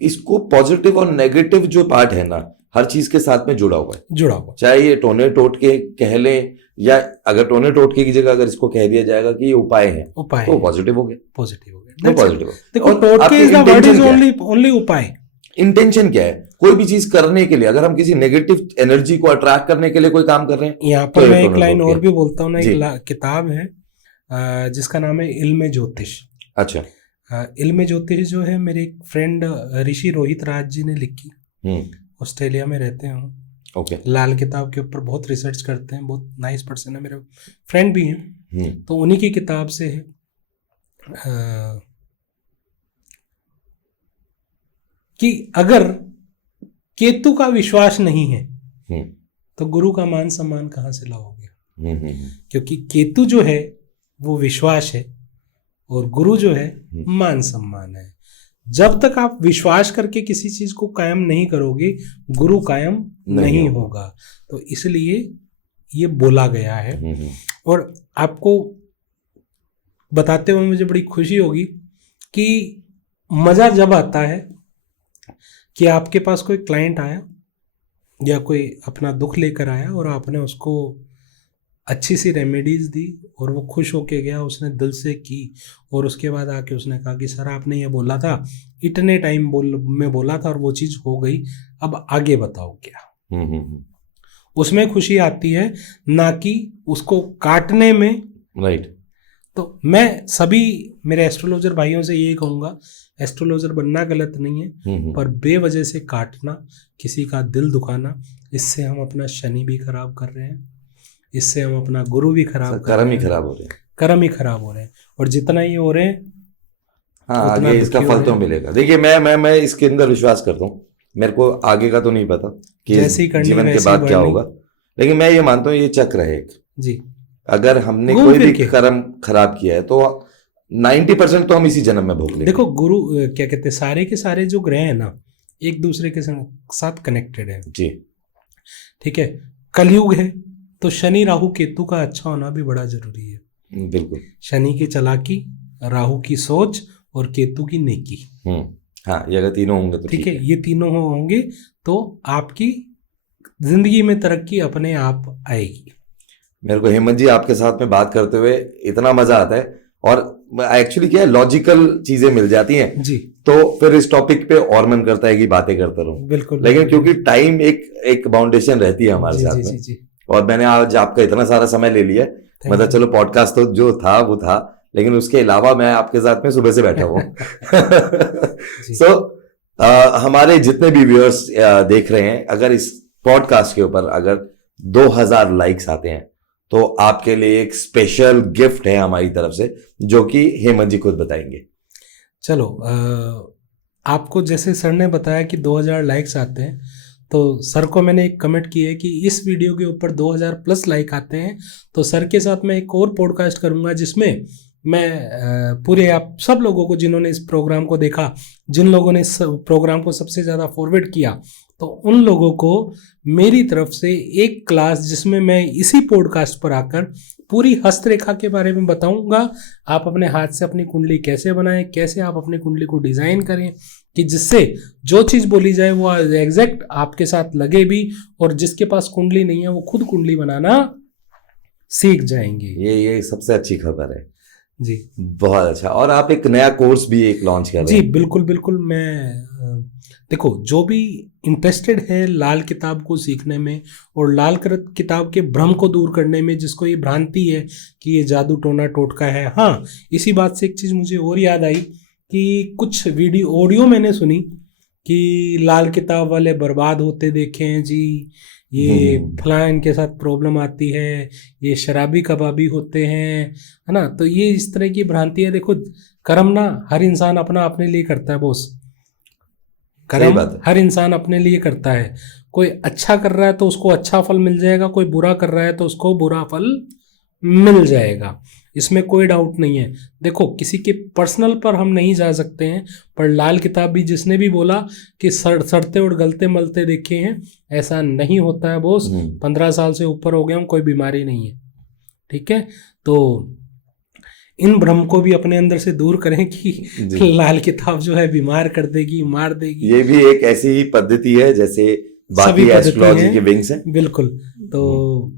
इसको पॉजिटिव और नेगेटिव जो पार्ट है ना, हर चीज के साथ में जुड़ा हुआ है, जुड़ा हुआ। चाहे ये टोने टोटके कह लें, या अगर टोने टोटके की जगह अगर इसको कह दिया जाएगा कि ये उपाय है, उपाय तो पॉजिटिव हो गया, पॉजिटिव हो गया, तो पॉजिटिव। देखो टोटके is the word is only उपाय। इंटेंशन क्या है, कोई भी चीज करने के लिए, अगर हम किसी नेगेटिव एनर्जी को अट्रैक्ट करने के लिए कोई काम कर रहे हैं, यहाँ पर मैं एक लाइन और भी बोलता हूँ ना, एक किताब है जिसका नाम है इल्म ज्योतिष। अच्छा। इल्म ज्योतिष जो है मेरे एक फ्रेंड ऋषि रोहित राज जी ने लिखी, ऑस्ट्रेलिया में रहते हैं। ओके। लाल किताब के ऊपर बहुत रिसर्च करते हैं, बहुत नाइस पर्सन है, मेरे फ्रेंड भी हैं। तो उन्हीं की किताब से है कि अगर केतु का विश्वास नहीं है तो गुरु का मान सम्मान कहाँ से लाओगे? क्योंकि केतु जो है वो विश्वास है और गुरु जो है मान सम्मान है। जब तक आप विश्वास करके किसी चीज को कायम नहीं करोगे, गुरु कायम नहीं होगा। तो इसलिए ये बोला गया है। और आपको बताते हुए मुझे बड़ी खुशी होगी कि मजा जब आता है कि आपके पास कोई क्लाइंट आया या कोई अपना दुख लेकर आया और आपने उसको अच्छी सी रेमेडीज दी और वो खुश होके गया, उसने दिल से की, और उसके बाद आके उसने कहा कि सर आपने ये बोला था, इतने टाइम में बोला था और वो चीज़ हो गई, अब आगे बताओ क्या। उसमें खुशी आती है, ना कि उसको काटने में। राइट। तो मैं सभी मेरे एस्ट्रोलॉजर भाइयों से ये कहूँगा, एस्ट्रोलॉजर बनना गलत नहीं है, पर बेवजह से काटना, किसी का दिल दुखाना, इससे हम अपना शनि भी खराब कर रहे हैं, इससे हम अपना गुरु भी खराब कर रहे हैं, कर्म ही खराब हो रहे हैं, कर्म ही खराब हो रहे हैं। और जितना ये हो रहे हैं, हाँ, आगे इसका फल तो मिलेगा। देखिए मैं इसके अंदर विश्वास करता हूँ। मेरे को आगे का तो नहीं पता कि जीवन के बाद क्या होगा, लेकिन मैं ये मानता हूँ ये चक्र है एक जी। अगर हमने कोई भी कर्म खराब किया है तो 90% तो हम इसी जन्म में भोग लेंगे। देखो गुरु क्या कहते हैं, सारे के सारे जो ग्रह है ना एक दूसरे के साथ कनेक्टेड है जी। ठीक है, कलयुग है तो शनि राहु केतु का अच्छा होना भी बड़ा जरूरी है। बिल्कुल। शनि की चालाकी, राहु की सोच और केतु की नेकी। हाँ, ये अगर तीनों होंगे तो ठीक है, ये तीनों होंगे तो आपकी जिंदगी में तरक्की अपने आप आएगी। मेरे को हेमंत जी आपके साथ में बात करते हुए इतना मजा आता है, और एक्चुअली क्या है, लॉजिकल चीजें मिल जाती हैं जी। तो फिर इस टॉपिक पे और मन करता है कि बातें करता रहूं। बिल्कुल। लेकिन क्योंकि टाइम एक बाउंडेशन रहती है हमारे साथ में, और मैंने आज आपका इतना सारा समय ले लिया, मतलब चलो पॉडकास्ट तो जो था वो था, लेकिन उसके अलावा मैं आपके साथ में सुबह से बैठा हूँ। सो हमारे जितने भी व्यूअर्स देख रहे हैं, अगर इस पॉडकास्ट के ऊपर अगर 2000 लाइक्स आते हैं तो आपके लिए एक स्पेशल गिफ्ट है हमारी तरफ से, जो कि हेमंत जी खुद बताएंगे। चलो, आपको जैसे सर ने बताया कि 2000 लाइक्स आते हैं, तो सर को मैंने एक कमेंट किया है कि इस वीडियो के ऊपर 2000 प्लस लाइक आते हैं तो सर के साथ मैं एक और पॉडकास्ट करूंगा, जिसमें मैं पूरे आप सब लोगों को, जिन्होंने इस प्रोग्राम को देखा, जिन लोगों ने इस प्रोग्राम को सबसे ज़्यादा फॉरवर्ड किया, तो उन लोगों को मेरी तरफ से एक क्लास, जिसमें मैं इसी पॉडकास्ट पर आकर पूरी हस्तरेखा के बारे में बताऊंगा। आप अपने हाथ से अपनी कुंडली कैसे बनाएं, कैसे आप अपनी कुंडली को डिज़ाइन करें कि जिससे जो चीज़ बोली जाए वो एग्जैक्ट आपके साथ लगे भी, और जिसके पास कुंडली नहीं है वो खुद कुंडली बनाना सीख जाएंगे। ये सबसे अच्छी खबर है जी, बहुत अच्छा। और आप एक नया कोर्स भी एक लॉन्च कर रहे हैं। जी बिल्कुल बिल्कुल। मैं देखो, जो भी इंटरेस्टेड है लाल किताब को सीखने में और लाल किताब के भ्रम को दूर करने में, जिसको ये भ्रांति है कि ये जादू टोना टोटका है। हाँ, इसी बात से एक चीज़ मुझे और याद आई कि कुछ ऑडियो मैंने सुनी कि लाल किताब वाले बर्बाद होते देखे हैं जी, ये फलां इनके साथ प्रॉब्लम आती है, ये शराबी कबाबी होते हैं, है ना। तो ये इस तरह की भ्रांति है। देखो, कर्म ना हर इंसान अपने लिए करता है बॉस। कर्म हर इंसान अपने लिए करता है। कोई अच्छा कर रहा है तो उसको अच्छा फल मिल जाएगा, कोई बुरा कर रहा है तो उसको बुरा फल मिल जाएगा, इसमें कोई डाउट नहीं है। देखो, किसी के पर्सनल पर हम नहीं जा सकते हैं, पर लाल किताब भी जिसने भी बोला कि सड़ते और गलते मलते देखे हैं, ऐसा नहीं होता है बॉस। 15 साल से ऊपर हो गए हम, कोई बीमारी नहीं है। ठीक है, तो इन भ्रम को भी अपने अंदर से दूर करें कि लाल किताब जो है बीमार कर देगी, मार देगी। ये भी एक ऐसी ही पद्धति है जैसे बाकी पद्धति एस्ट्रोलॉजी हैं। के विंग्स हैं। बिल्कुल। तो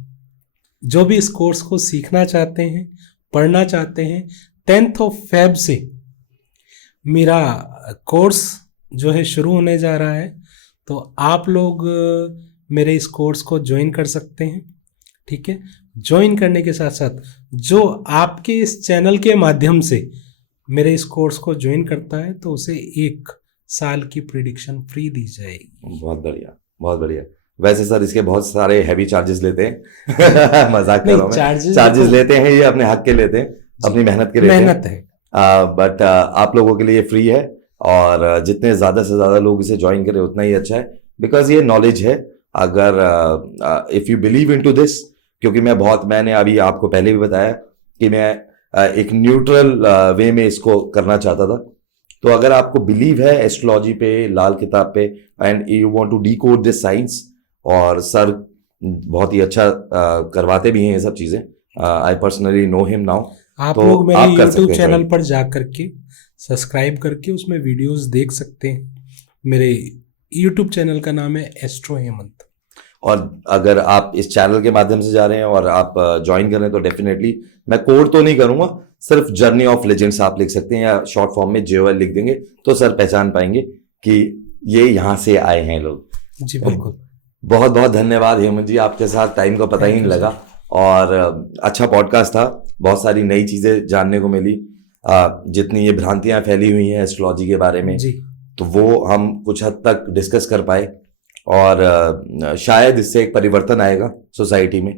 जो भी इस कोर्स को सीखना चाहते हैं, पढ़ना चाहते हैं, 10th ऑफ फेब से मेरा कोर्स जो है शुरू होने जा रहा है। तो आप लोग मेरे इस कोर्स को ज्वाइन कर सकते हैं। ठीक है, ज्वाइन करने के साथ साथ जो आपके इस चैनल के माध्यम से मेरे इस कोर्स को ज्वाइन करता है तो उसे 1 साल की प्रिडिक्शन फ्री दी जाएगी। बहुत बढ़िया, बहुत बढ़िया। वैसे सर इसके बहुत सारे हैवी चार्जेस लेते हैं मजाक कर रहा हूं मैं। चार्जेस लेते हैं, ये अपने हक के लेते हैं, अपनी मेहनत के लेते हैं। मेहनत है। बट आप लोगों के लिए फ्री है, और जितने ज्यादा से ज्यादा लोग इसे ज्वाइन करें उतना ही अच्छा है, बिकॉज ये नॉलेज है। अगर if you believe in to this, क्योंकि मैंने अभी आपको पहले भी बताया कि मैं एक न्यूट्रल वे में इसको करना चाहता था। तो अगर आपको बिलीव है एस्ट्रोलॉजी पे, लाल किताब पे, and you want to decode this science, और सर बहुत ही अच्छा करवाते भी हैं ये सब चीजें। I personally know him now. आप तो लोग मेरे आप कर YouTube सकते हैं चैनल join। पर जा करके सब्सक्राइब करके उसमें वीडियोस देख सकते हैं। मेरे YouTube चैनल का नाम है एस्ट्रो हेमंत। और अगर आप इस चैनल के माध्यम से जा रहे हैं और आप ज्वाइन कर रहे हैं तो डेफिनेटली मैं कोड तो नहीं करूंगा, सिर्फ जर्नी ऑफ लेजेंड्स आप लिख सकते हैं, या शॉर्ट फॉर्म में JOL लिख देंगे तो सर पहचान पाएंगे कि ये यहाँ से आए हैं लोग। जी बिल्कुल। बहुत बहुत धन्यवाद हेमंत जी, आपके साथ टाइम का पता ही नहीं लगा, और अच्छा पॉडकास्ट था। बहुत सारी नई चीजें जानने को मिली। जितनी ये भ्रांतियां फैली हुई हैं एस्ट्रोलॉजी के बारे में, जी तो वो हम कुछ हद तक डिस्कस कर पाए, और शायद इससे एक परिवर्तन आएगा सोसाइटी में।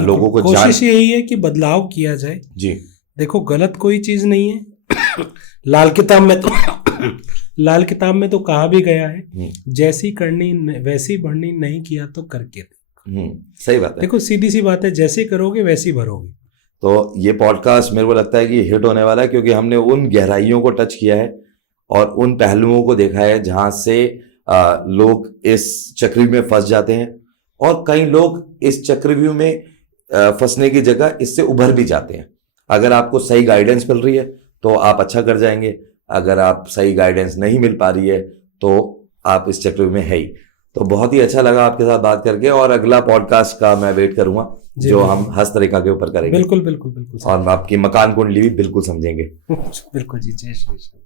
लोगों को कोशिश यही है कि बदलाव किया जाए। जी देखो, गलत कोई चीज नहीं है। लाल किताब में तो कहा भी गया है, जैसी करनी वैसी भरनी, नहीं किया तो करके सही बात है। देखो, सीधी सी बात है, जैसे करोगे वैसी भरोगे। तो ये पॉडकास्ट मेरे को लगता है कि हिट होने वाला है, क्योंकि हमने उन गहराइयों को टच किया है और उन पहलुओं को देखा है जहां से लोग इस चक्रव्यूह में फंस जाते हैं, और कई लोग इस चक्रव्यूह में फंसने की जगह इससे उभर भी जाते हैं। अगर आपको सही गाइडेंस मिल रही है तो आप अच्छा कर जाएंगे, अगर आप सही गाइडेंस नहीं मिल पा रही है तो आप इस चक्रव्यूह में है ही। तो बहुत ही अच्छा लगा आपके साथ बात करके, और अगला पॉडकास्ट का मैं वेट करूंगा जो हम हस्तरेखा के ऊपर करेंगे। बिल्कुल बिल्कुल बिल्कुल। और आपकी मकान कुंडली भी बिल्कुल समझेंगे। बिल्कुल जी, जय श्री कृष्ण।